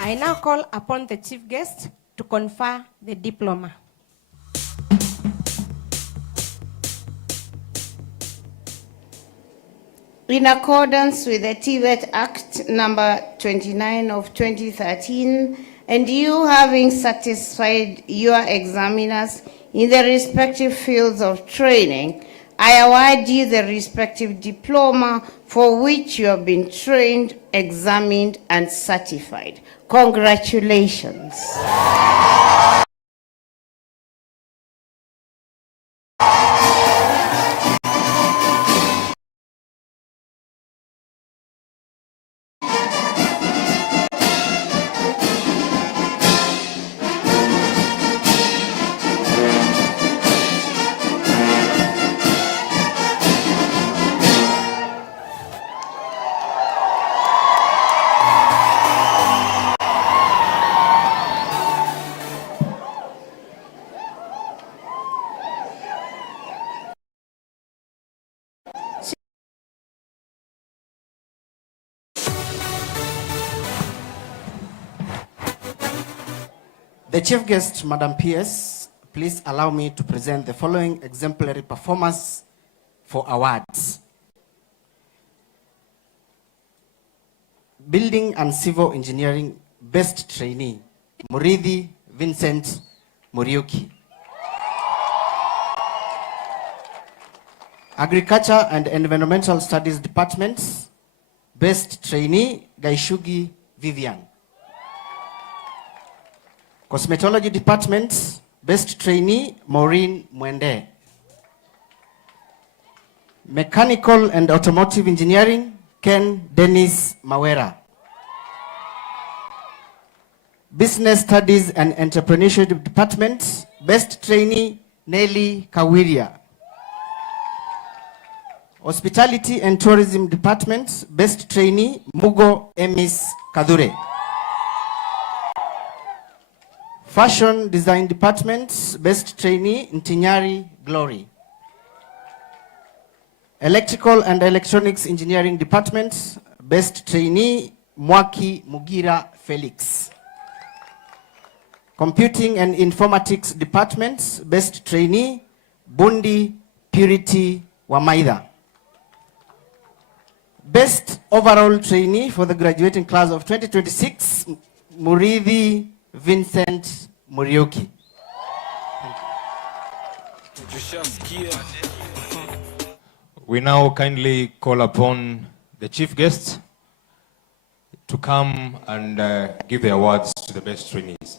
I now call upon the chief guest to confer the diploma. In accordance with the TVET Act number 29 of 2013, and you having satisfied your examiners in the respective fields of training, I award you the respective diploma for which you have been trained, examined, and certified. Congratulations. The chief guest, Madam PS, please allow me to present the following exemplary performers for awards. Building and Civil Engineering Best Trainee, Muridhi Vincent Muriuki. Agriculture and Environmental Studies Departments, Best Trainee, Gaishugi Vivian. Cosmetology Department, Best Trainee, Maureen Mwende. Mechanical and Automotive Engineering, Ken Dennis Mawera. Business Studies and Entrepreneurship Department, Best Trainee, Nelly Kawiria. Hospitality and Tourism Department, Best Trainee, Mugo Emis Kadure. Fashion Design Department, Best Trainee, Ntinyari Glory. Electrical and Electronics Engineering Department, Best Trainee, Mwaki Mugira Felix. Computing and Informatics Department, Best Trainee, Bundi Purity Wamaida. Best Overall Trainee for the graduating class of 2026, Muridhi Vincent Muriuki. We now kindly call upon the chief guest to come and give the awards to the best trainees.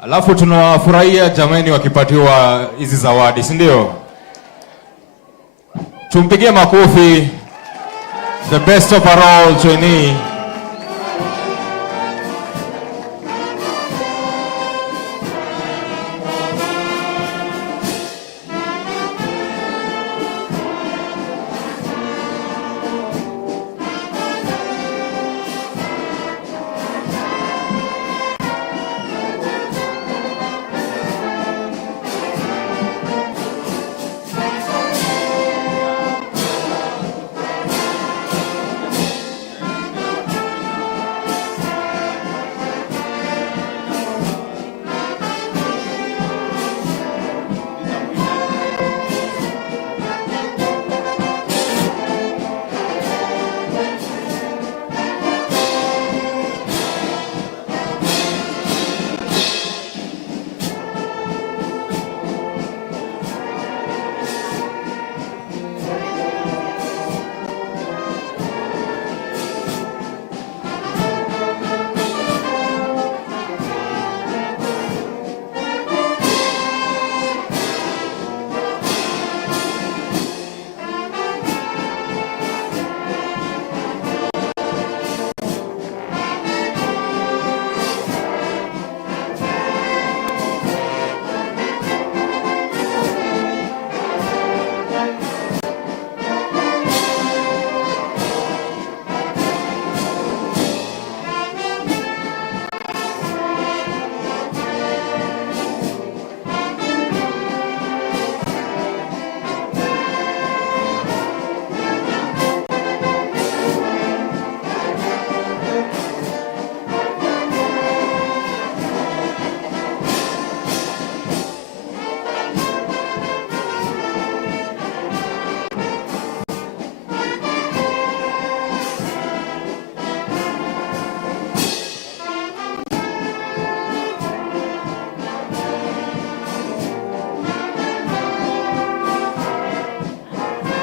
Alafu tunawafurahia jamani wakipatiwa hizi zawadi, si ndio? Tumpigie makofi the best overall trainee.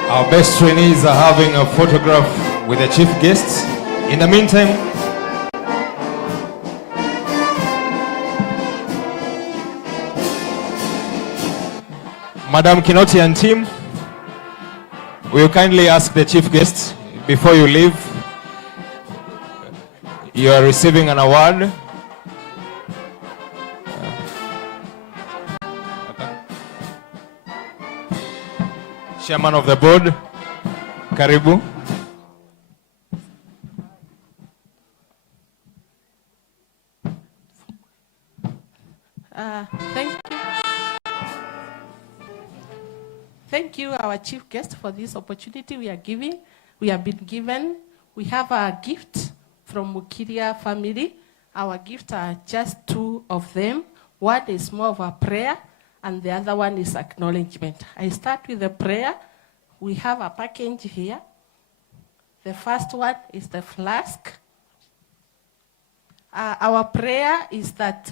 Our best trainees are having a photograph with the chief guests. In the meantime, Madam Kinoti and team, will kindly ask the chief guest, before you leave, you are receiving an award. Chairman of the board, karibu. Thank you, our chief guest, for this opportunity we have been given. We have a gift from Mukiria family. Our gifts are just two of them. One is more of a prayer, and the other one is acknowledgement. I start with the prayer. We have a package here. The first one is the flask. Our prayer is that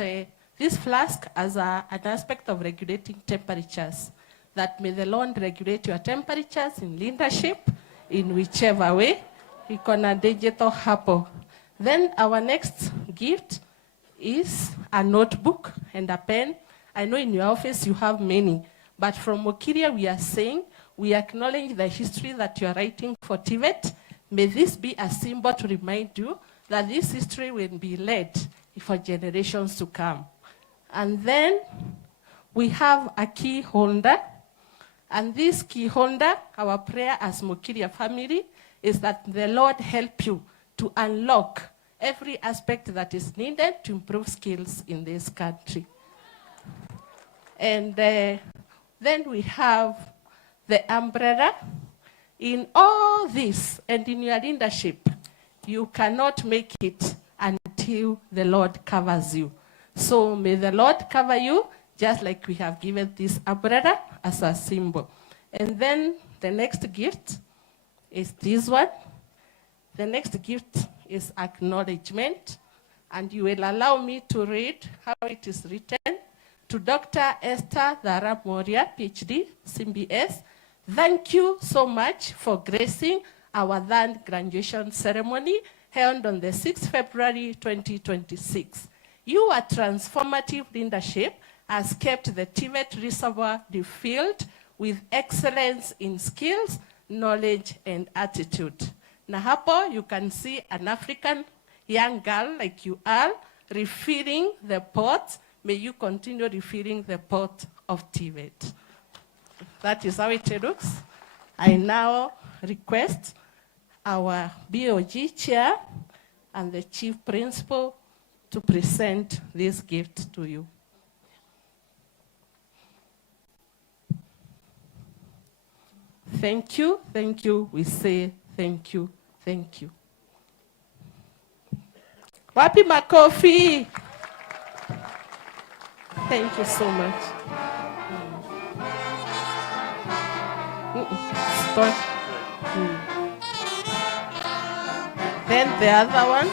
this flask has an aspect of regulating temperatures, that may the Lord regulate your temperatures in leadership, in whichever way. Ikona digital hapo. Then our next gift is a notebook and a pen. I know in your office you have many, but from Mukiria we are saying, we acknowledge the history that you are writing for TVET. May this be a symbol to remind you that this history will be led for generations to come. And then we have a key holder. And this key holder, our prayer as Mukiria family, is that the Lord help you to unlock every aspect that is needed to improve skills in this country. And then we have the umbrella. In all this and in your leadership, you cannot make it until the Lord covers you. So may the Lord cover you, just like we have given this umbrella as a symbol. And then the next gift is this one. The next gift is acknowledgement. And you will allow me to read how it is written. To Dr. Esther Dhara Moria, PhD, CBS, thank you so much for gracing our third graduation ceremony held on the 6th February 2026. Your transformative leadership has kept the TVET reservoir refilled with excellence in skills, knowledge, and attitude. Na hapo, you can see an African young girl like you are refilling the pot. May you continue refilling the pot of TVET. That is how it looks. I now request our BOG chair and the chief principal to present this gift to you. Thank you, thank you. We say thank you, thank you. Wapi makofi? Thank you so much. Stop. Then the other one.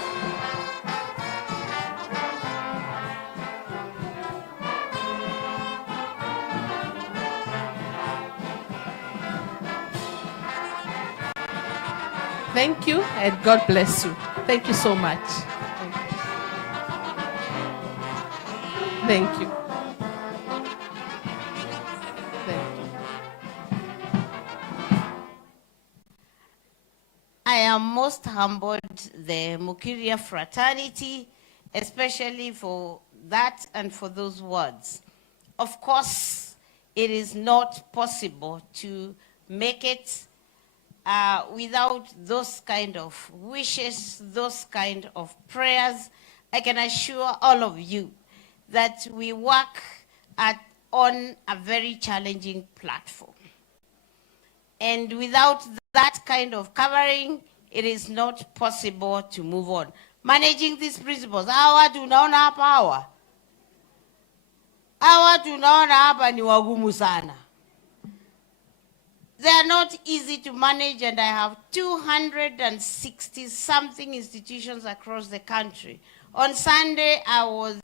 Thank you and God bless you. Thank you so much. Thank you. I am most humbled, the Mukiria fraternity, especially for that and for those words. Of course, it is not possible to make it without those kind of wishes, those kind of prayers. I can assure all of you that we work on a very challenging platform. And without that kind of covering, it is not possible to move on. Managing these principles, hawa tunaona hapa hawa. Hawa tunaona hapa ni wagumu sana. They are not easy to manage, and I have 260 something institutions across the country. On Sunday, I was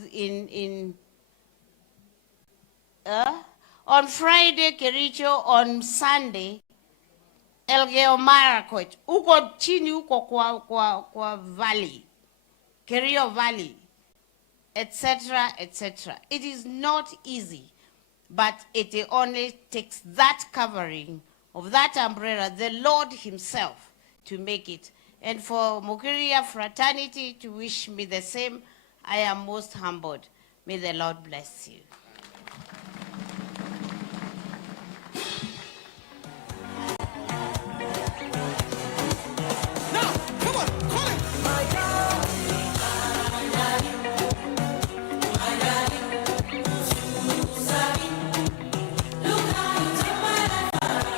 on Friday, Kericho, on Sunday, Elgeyo Marakwet, uko chini uko kwa valley, Kerio Valley, etc., etc. It is not easy, but it only takes that covering of that umbrella, the Lord himself, to make it. And for Mukiria fraternity to wish me the same, I am most humbled. May the Lord bless you.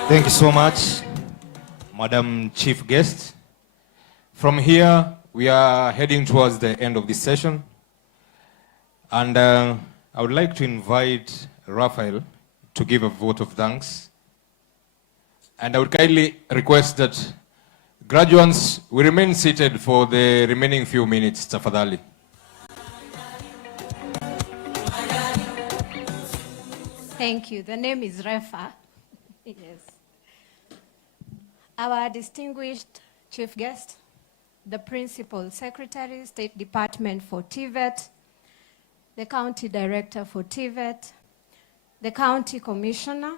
Thank you so much, Madam Chief Guest. From here, we are heading towards the end of this session. And I would like to invite Raphael to give a vote of thanks. And I would kindly request that graduates will remain seated for the remaining few minutes, tafadhali. Thank you. The name is Refa. Yes. Our distinguished chief guest, the Principal Secretary, State Department for TVET, the County Director for TVET, the County Commissioner,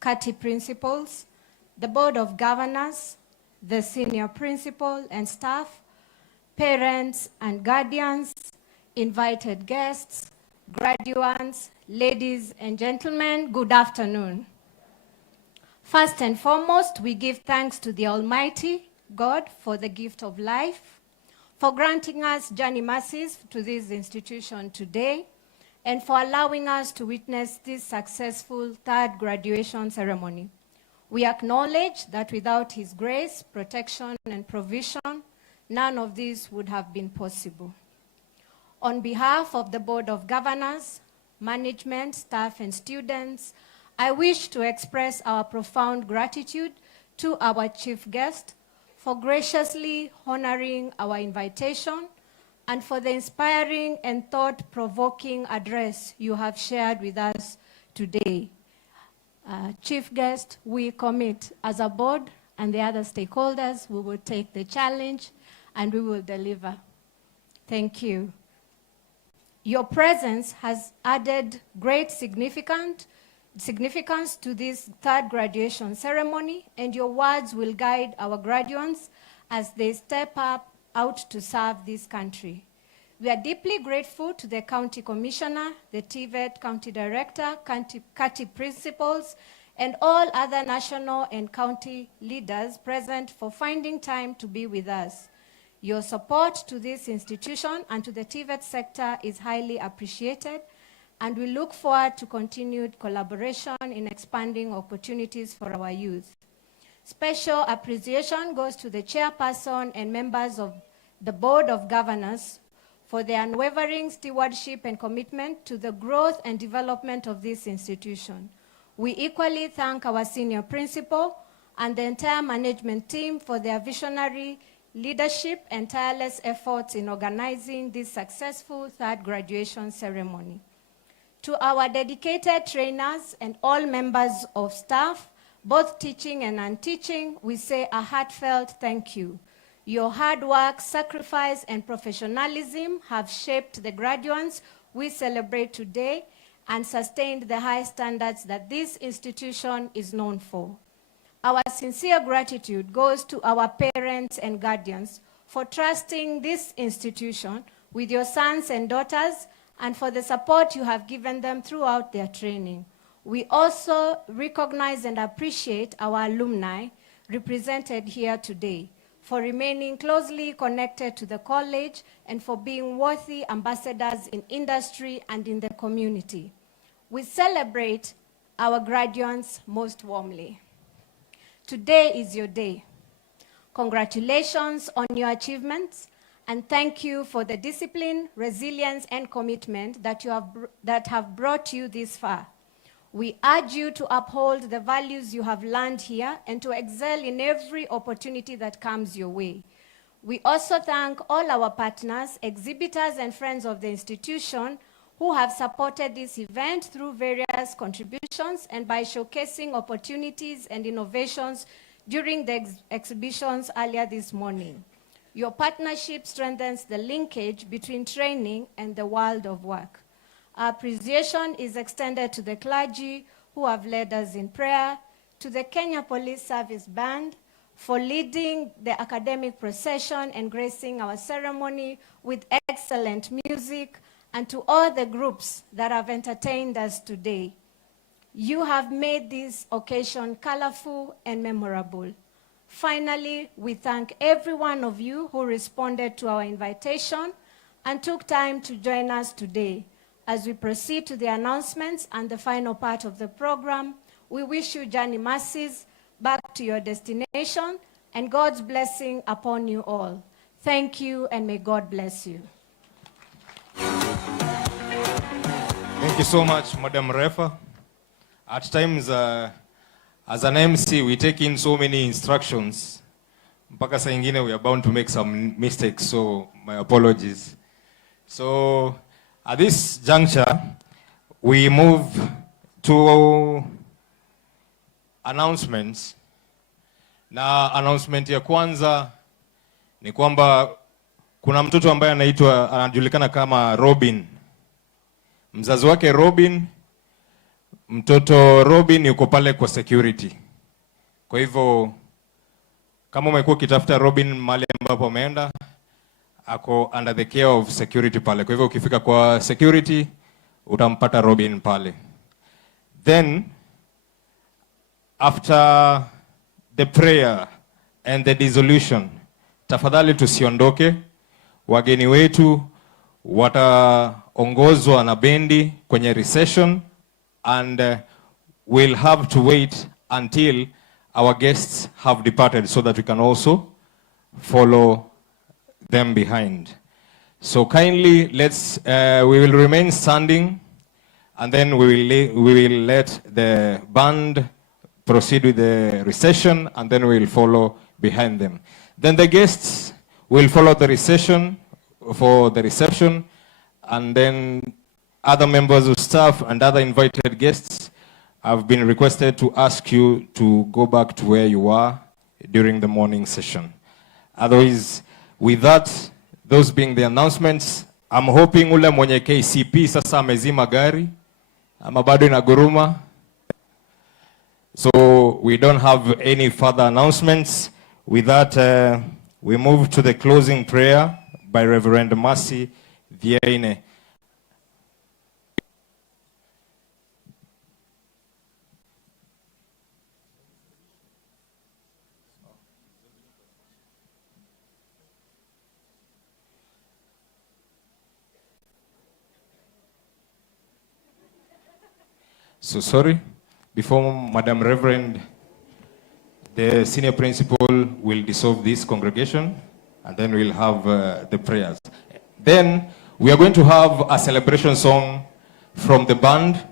CATI Principals, the Board of Governors, the Senior Principal and staff, parents and guardians, invited guests, graduates, ladies and gentlemen, good afternoon. First and foremost, we give thanks to the Almighty God for the gift of life, for granting us journey mercies to this institution today, and for allowing us to witness this successful third graduation ceremony. We acknowledge that without His grace, protection, and provision, none of this would have been possible. On behalf of the Board of Governors, management, staff, and students, I wish to express our profound gratitude to our chief guest for graciously honoring our invitation and for the inspiring and thought-provoking address you have shared with us today. Chief guest, we commit as a board and the other stakeholders, we will take the challenge and we will deliver. Thank you. Your presence has added great significance to this third graduation ceremony, and your words will guide our graduates as they step out to serve this country. We are deeply grateful to the County Commissioner, the TVET County Director, CATI Principals, and all other national and county leaders present for finding time to be with us. Your support to this institution and to the TVET sector is highly appreciated, and we look forward to continued collaboration in expanding opportunities for our youth. Special appreciation goes to the chairperson and members of the Board of Governors for their unwavering stewardship and commitment to the growth and development of this institution. We equally thank our senior principal and the entire management team for their visionary leadership and tireless efforts in organizing this successful third graduation ceremony. To our dedicated trainers and all members of staff, both teaching and unteaching, we say a heartfelt thank you. Your hard work, sacrifice, and professionalism have shaped the graduates we celebrate today and sustained the high standards that this institution is known for. Our sincere gratitude goes to our parents and guardians for trusting this institution with your sons and daughters and for the support you have given them throughout their training. We also recognize and appreciate our alumni represented here today for remaining closely connected to the college and for being worthy ambassadors in industry and in the community. We celebrate our graduates most warmly. Today is your day. Congratulations on your achievements, and thank you for the discipline, resilience, and commitment that have brought you this far. We urge you to uphold the values you have learned here and to excel in every opportunity that comes your way. We also thank all our partners, exhibitors, and friends of the institution who have supported this event through various contributions and by showcasing opportunities and innovations during the exhibitions earlier this morning. Your partnership strengthens the linkage between training and the world of work. Our appreciation is extended to the clergy who have led us in prayer, to the Kenya Police Service Band for leading the academic procession and gracing our ceremony with excellent music, and to all the groups that have entertained us today. You have made this occasion colorful and memorable. Finally, we thank every one of you who responded to our invitation and took time to join us today. As we proceed to the announcements and the final part of the program, We wish you journey mercies back to your destination and God's blessing upon you all. Thank you and may God bless you. Thank you so much, Madam Refa. At times, as an MC, we take in so many instructions. Mpaka saa ingine, we are bound to make some mistakes, so my apologies. So, at this juncture, we move to announcements. Na announcement ya kwanza ni kwamba kuna mtoto ambaye anajulikana kama Robin. Mzazi wake Robin, mtoto Robin yuko pale kwa security. Kwa hivyo kama umekuwa ukitafuta Robin mahali ambapo ameenda, ako under the care of security pale. Kwa hivyo ukifika kwa security utampata Robin pale. Then after the prayer and the dissolution, tafadhali tusiondoke. Wageni wetu wataongozwa na bendi kwenye recession, and we'll have to wait until our guests have departed so that we can also follow them behind. So kindly, we will remain standing, and then we will let the band proceed with the recession, and then we will follow behind them. Then the guests will follow the recession for the reception, and then other members of staff and other invited guests have been requested to ask you to go back to where you were during the morning session. Otherwise, with that, those being the announcements, I'm hoping ule mwenye KCP sasa amezima gari ama bado inaguruma. So we don't have any further announcements. With that, we move to the closing prayer by Reverend Mercy Vieine. So sorry, before Madam Reverend, the senior principal will dissolve this congregation, and then we'll have the prayers. Then we are going to have a celebration song from the band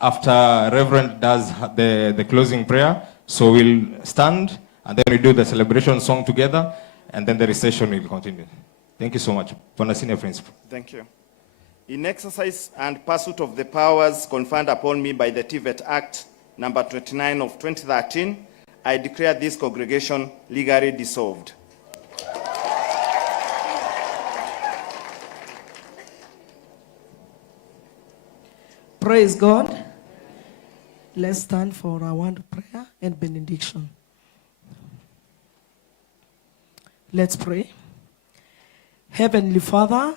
after Reverend does the closing prayer. So we'll stand, and then we do the celebration song together, and then the recession will continue. Thank you so much. Bwana Senior Principal. Thank you. In exercise and pursuit of the powers conferred upon me by the TVET Act number 29 of 2013, I declare this congregation legally dissolved. Praise God. Let's stand for our word of prayer and benediction. Let's pray. Heavenly Father,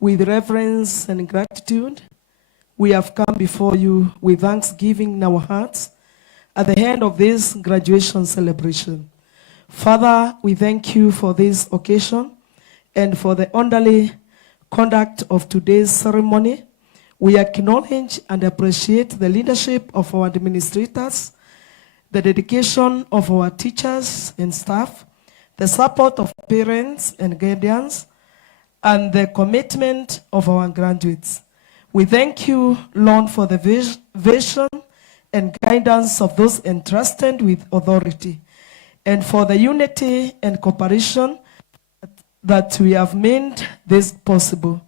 with reverence and gratitude, we have come before you with thanksgiving in our hearts at the end of this graduation celebration. Father, we thank you for this occasion and for the orderly conduct of today's ceremony. We acknowledge and appreciate the leadership of our administrators, the dedication of our teachers and staff, the support of parents and guardians, and the commitment of our graduates. We thank you, Lord, for the vision and guidance of those entrusted with authority, and for the unity and cooperation that we have made this possible,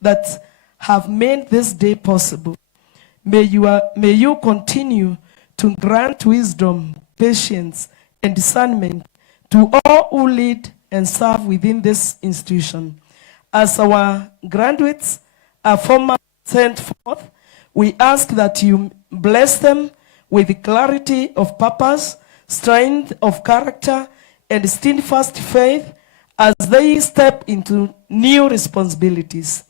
that have made this day possible. May you continue to grant wisdom, patience, and discernment to all who lead and serve within this institution. As our graduates are formally sent forth, we ask that you bless them with clarity of purpose, strength of character, and steadfast faith as they step into new responsibilities.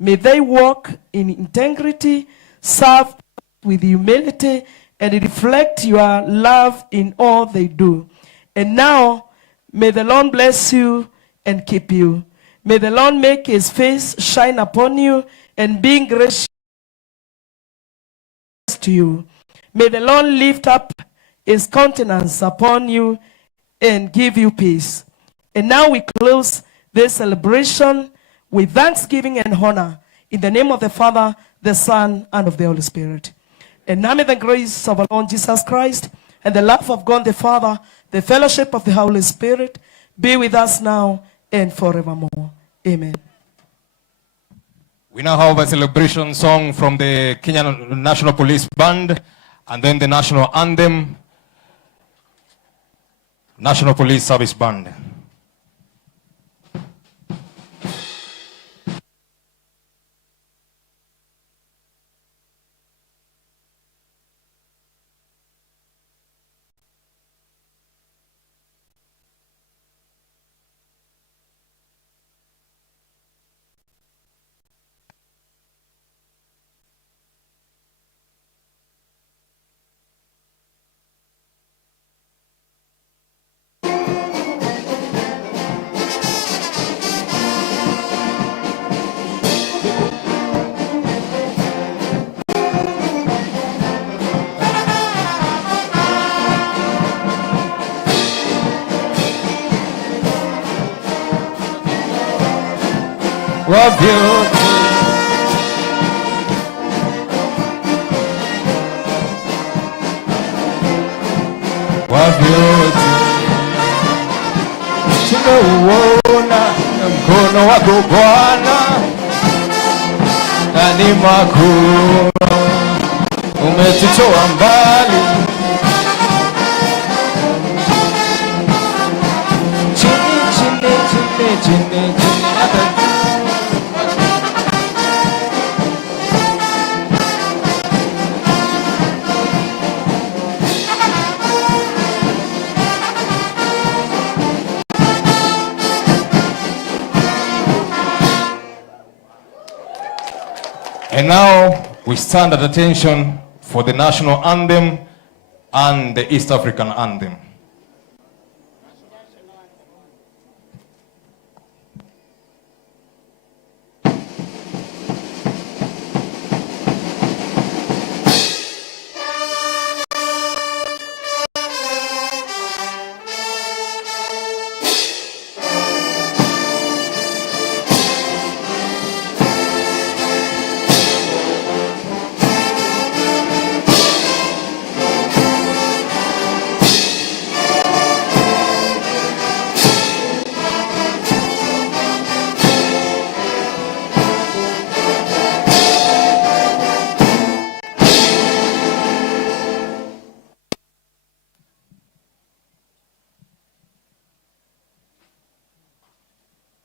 May they walk in integrity, serve with humility, and reflect your love in all they do. And now, may the Lord bless you and keep you. May the Lord make his face shine upon you and be gracious to you. May the Lord lift up his countenance upon you and give you peace. And now we close this celebration with thanksgiving and honor in the name of the Father, the Son, and of the Holy Spirit. And now may the grace of our Lord Jesus Christ and the love of God the Father, the fellowship of the Holy Spirit be with us now and forevermore. Amen. We now have a celebration song from the Kenyan National Police Band and then the national anthem, National Police Service Band. Wavyote tumeuona mkono wako Bwana, na ni makuu umetutoa mbali chini hata And now we stand at attention for the national anthem and the East African anthem.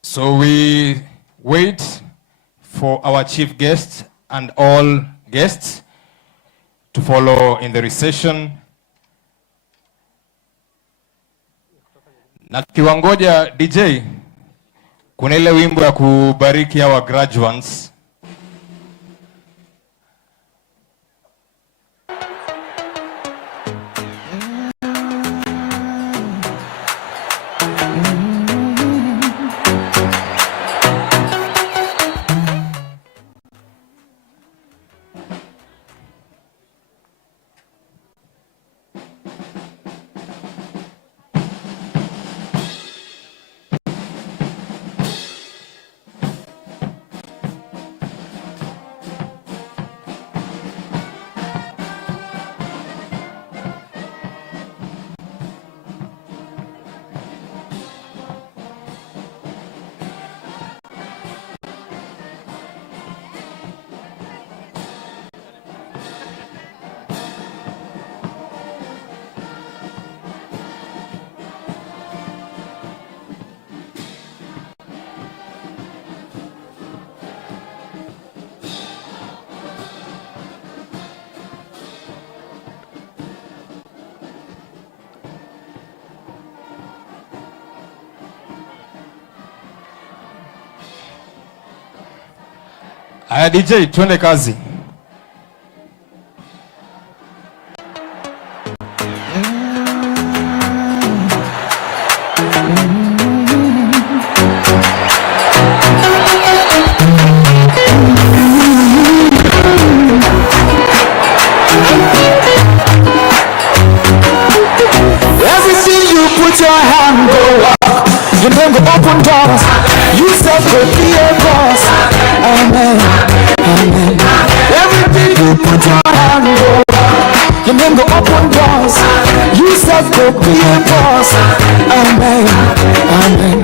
So we wait for our chief guest and all guests to follow in the recession. Na kiwangoja DJ, kuna ile wimbo ya kubariki our graduates. Aya DJ, twende kazi. open doors. You said go be a boss. Amen. Amen. Everything you put your hand on, and then go open doors. You said go be a boss. Amen. Amen.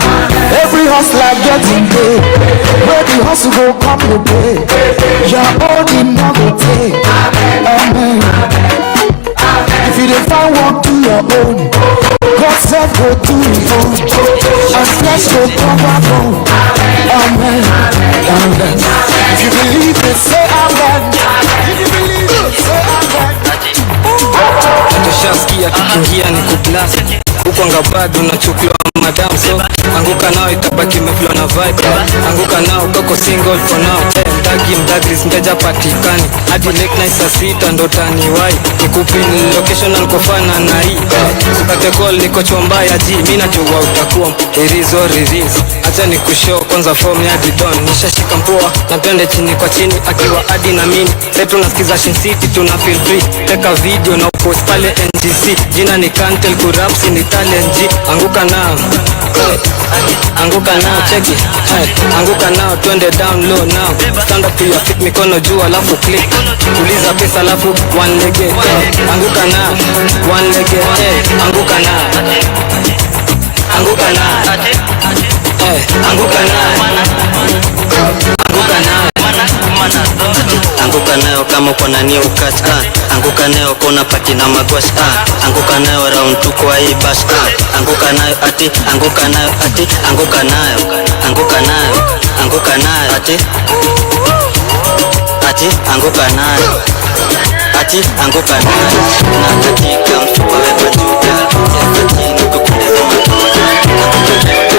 Every hustler getting paid. Where the hustle go come to pay. Your own in no go take. Amen. If you don't find work to your own, God said go do it own. And flesh go cover bone. Amen. Amen. If you believe it, say amen. If you believe it, say amen. Tushasikia kikiingia ni kublast. Huko ngabado unachukuliwa madam, so anguka nao itabaki meflow na vibe. Anguka nao koko single for now. Mtagi mdagris mteja patikani hadi late night saa 6 ndo taniwai. Nikupin location alikofana na hii Sipate call niko chomba ya G. Mimi najua utakuwa irizo release. Acha nikushow kwanza form ya Didon. Nishashika mpoa na twende chini kwa chini akiwa hadi na mimi. Sasa tunasikiza Shin City tuna feel free. Teka video na post pale NGC. Jina ni Kantel Kurapsi ni talent G. Anguka nao, anguka nao, cheki, anguka nao, twende down low now. Stand up to your feet, mikono juu alafu click. Tuliza pesa alafu one leg, anguka nao, one leg, anguka nao, anguka nao, anguka nao, anguka nao. Anguka nayo kama uko na new catch. Anguka nayo kona pati na magwash. Anguka nayo round 2 kwa hii bash. Anguka nayo ati, anguka nayo ati, anguka nayo, anguka nayo, anguka nayo ati, ati, anguka nayo, ati, anguka nayo. Na katika mfupa wewe juka, ati nikukundeza makosa.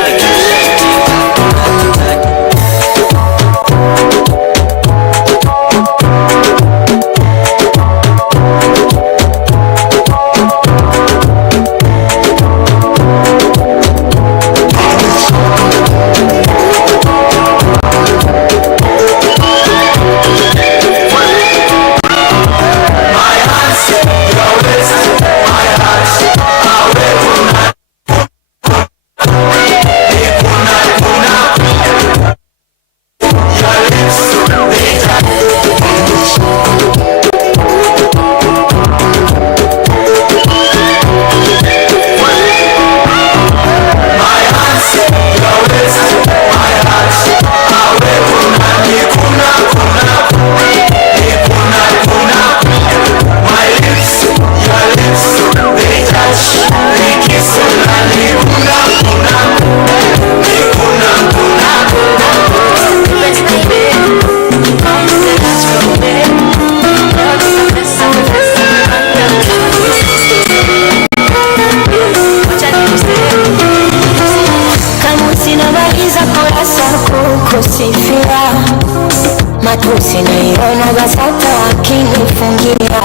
Matusi naiona basata wakinifungia.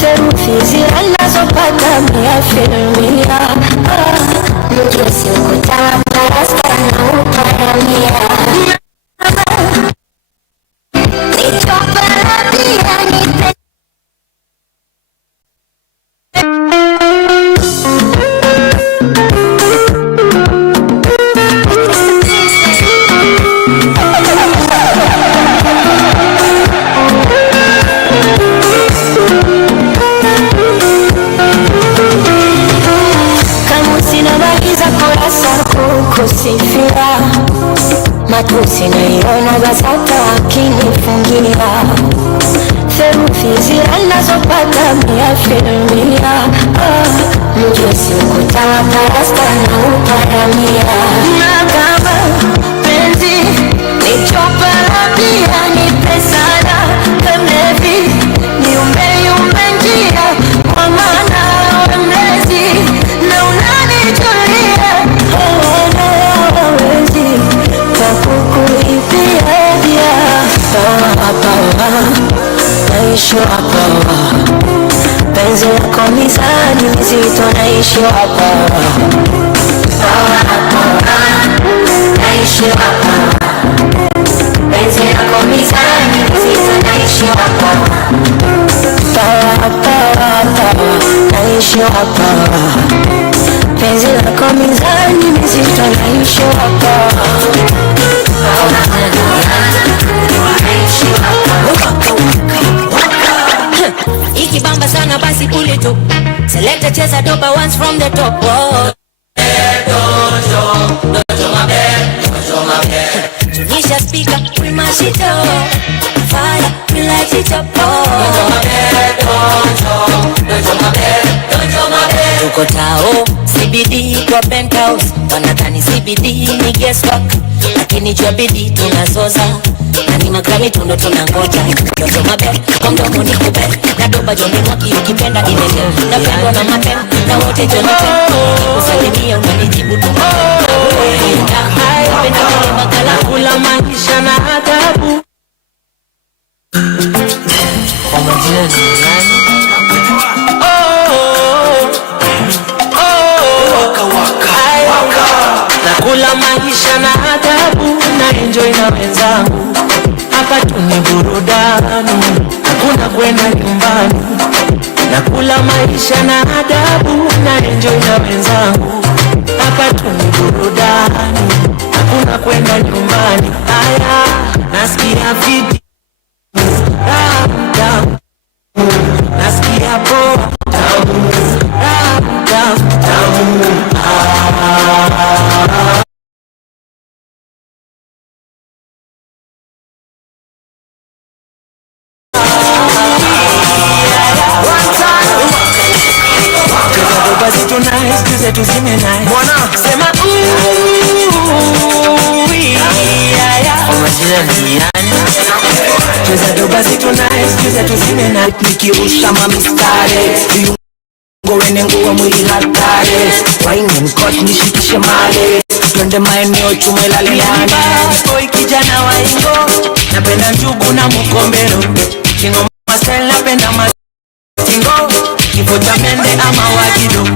Theruthi zinazopata mia filmia. Mjusi ukutaka rasta na uparamia. Nichopa pia nipe. Kusifia matusi naiona basata wakinifungia. Theruthi zinazopata mia filmia. Mjusi ukutaka rasta na uparamia. Na kama penzi nichopa pia nipe sana. Mlevi niumbe njia kwa maana mlezi na unanijulia. Naishi hapa, penzi lako mizani mizito. Naishi hapa, naishi hapa, penzi lako mizani mizito. Naishi hapa, naishi hapa, penzi lako kwa mizani mizito naishi hapa. Ikibamba sana basi kule tu. Select cheza doba once from the top. Tunisha speaker, we mash it up. Fire, we light it up. Tuko tao, CBD kwa penthouse. Wanadhani CBD ni guesswork, lakini jua bidii tunazoza. Na ni magrami tundo tunangoja. Joto mabe, kwa mdomo ni kube. Na doba joni mwaki ukipenda inende. Na pendo na mapen, na wote joni pen. Usalimia unanijibu tumo. Na hai, penda kule makala. Kula maisha na adabu. Kwa majina ni nani? Nakula maisha na adabu, na enjoy na wenzangu. Hapa tu ni burudani, hakuna kwenda nyumbani. Nakula maisha na adabu, na enjoy na wenzangu. Hapa tu ni burudani, hakuna kwenda nyumbani. Haya, nasikia vipi? Tamu, nasikia poa. Tamu, tamu, tamu. Tuzime naye mwana sema Majina ni nani? cheza doba zitu nice cheza tuzime naye nikirusha mamistare viungo wene nguo mwili hatare wine mkot nishikishe male twende maeneo tumelale yani boy kijana wa ingo napenda njugu na mkombero kingo masel napenda matingo kifo cha mende ama wakido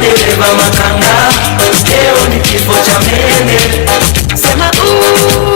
dereva makanga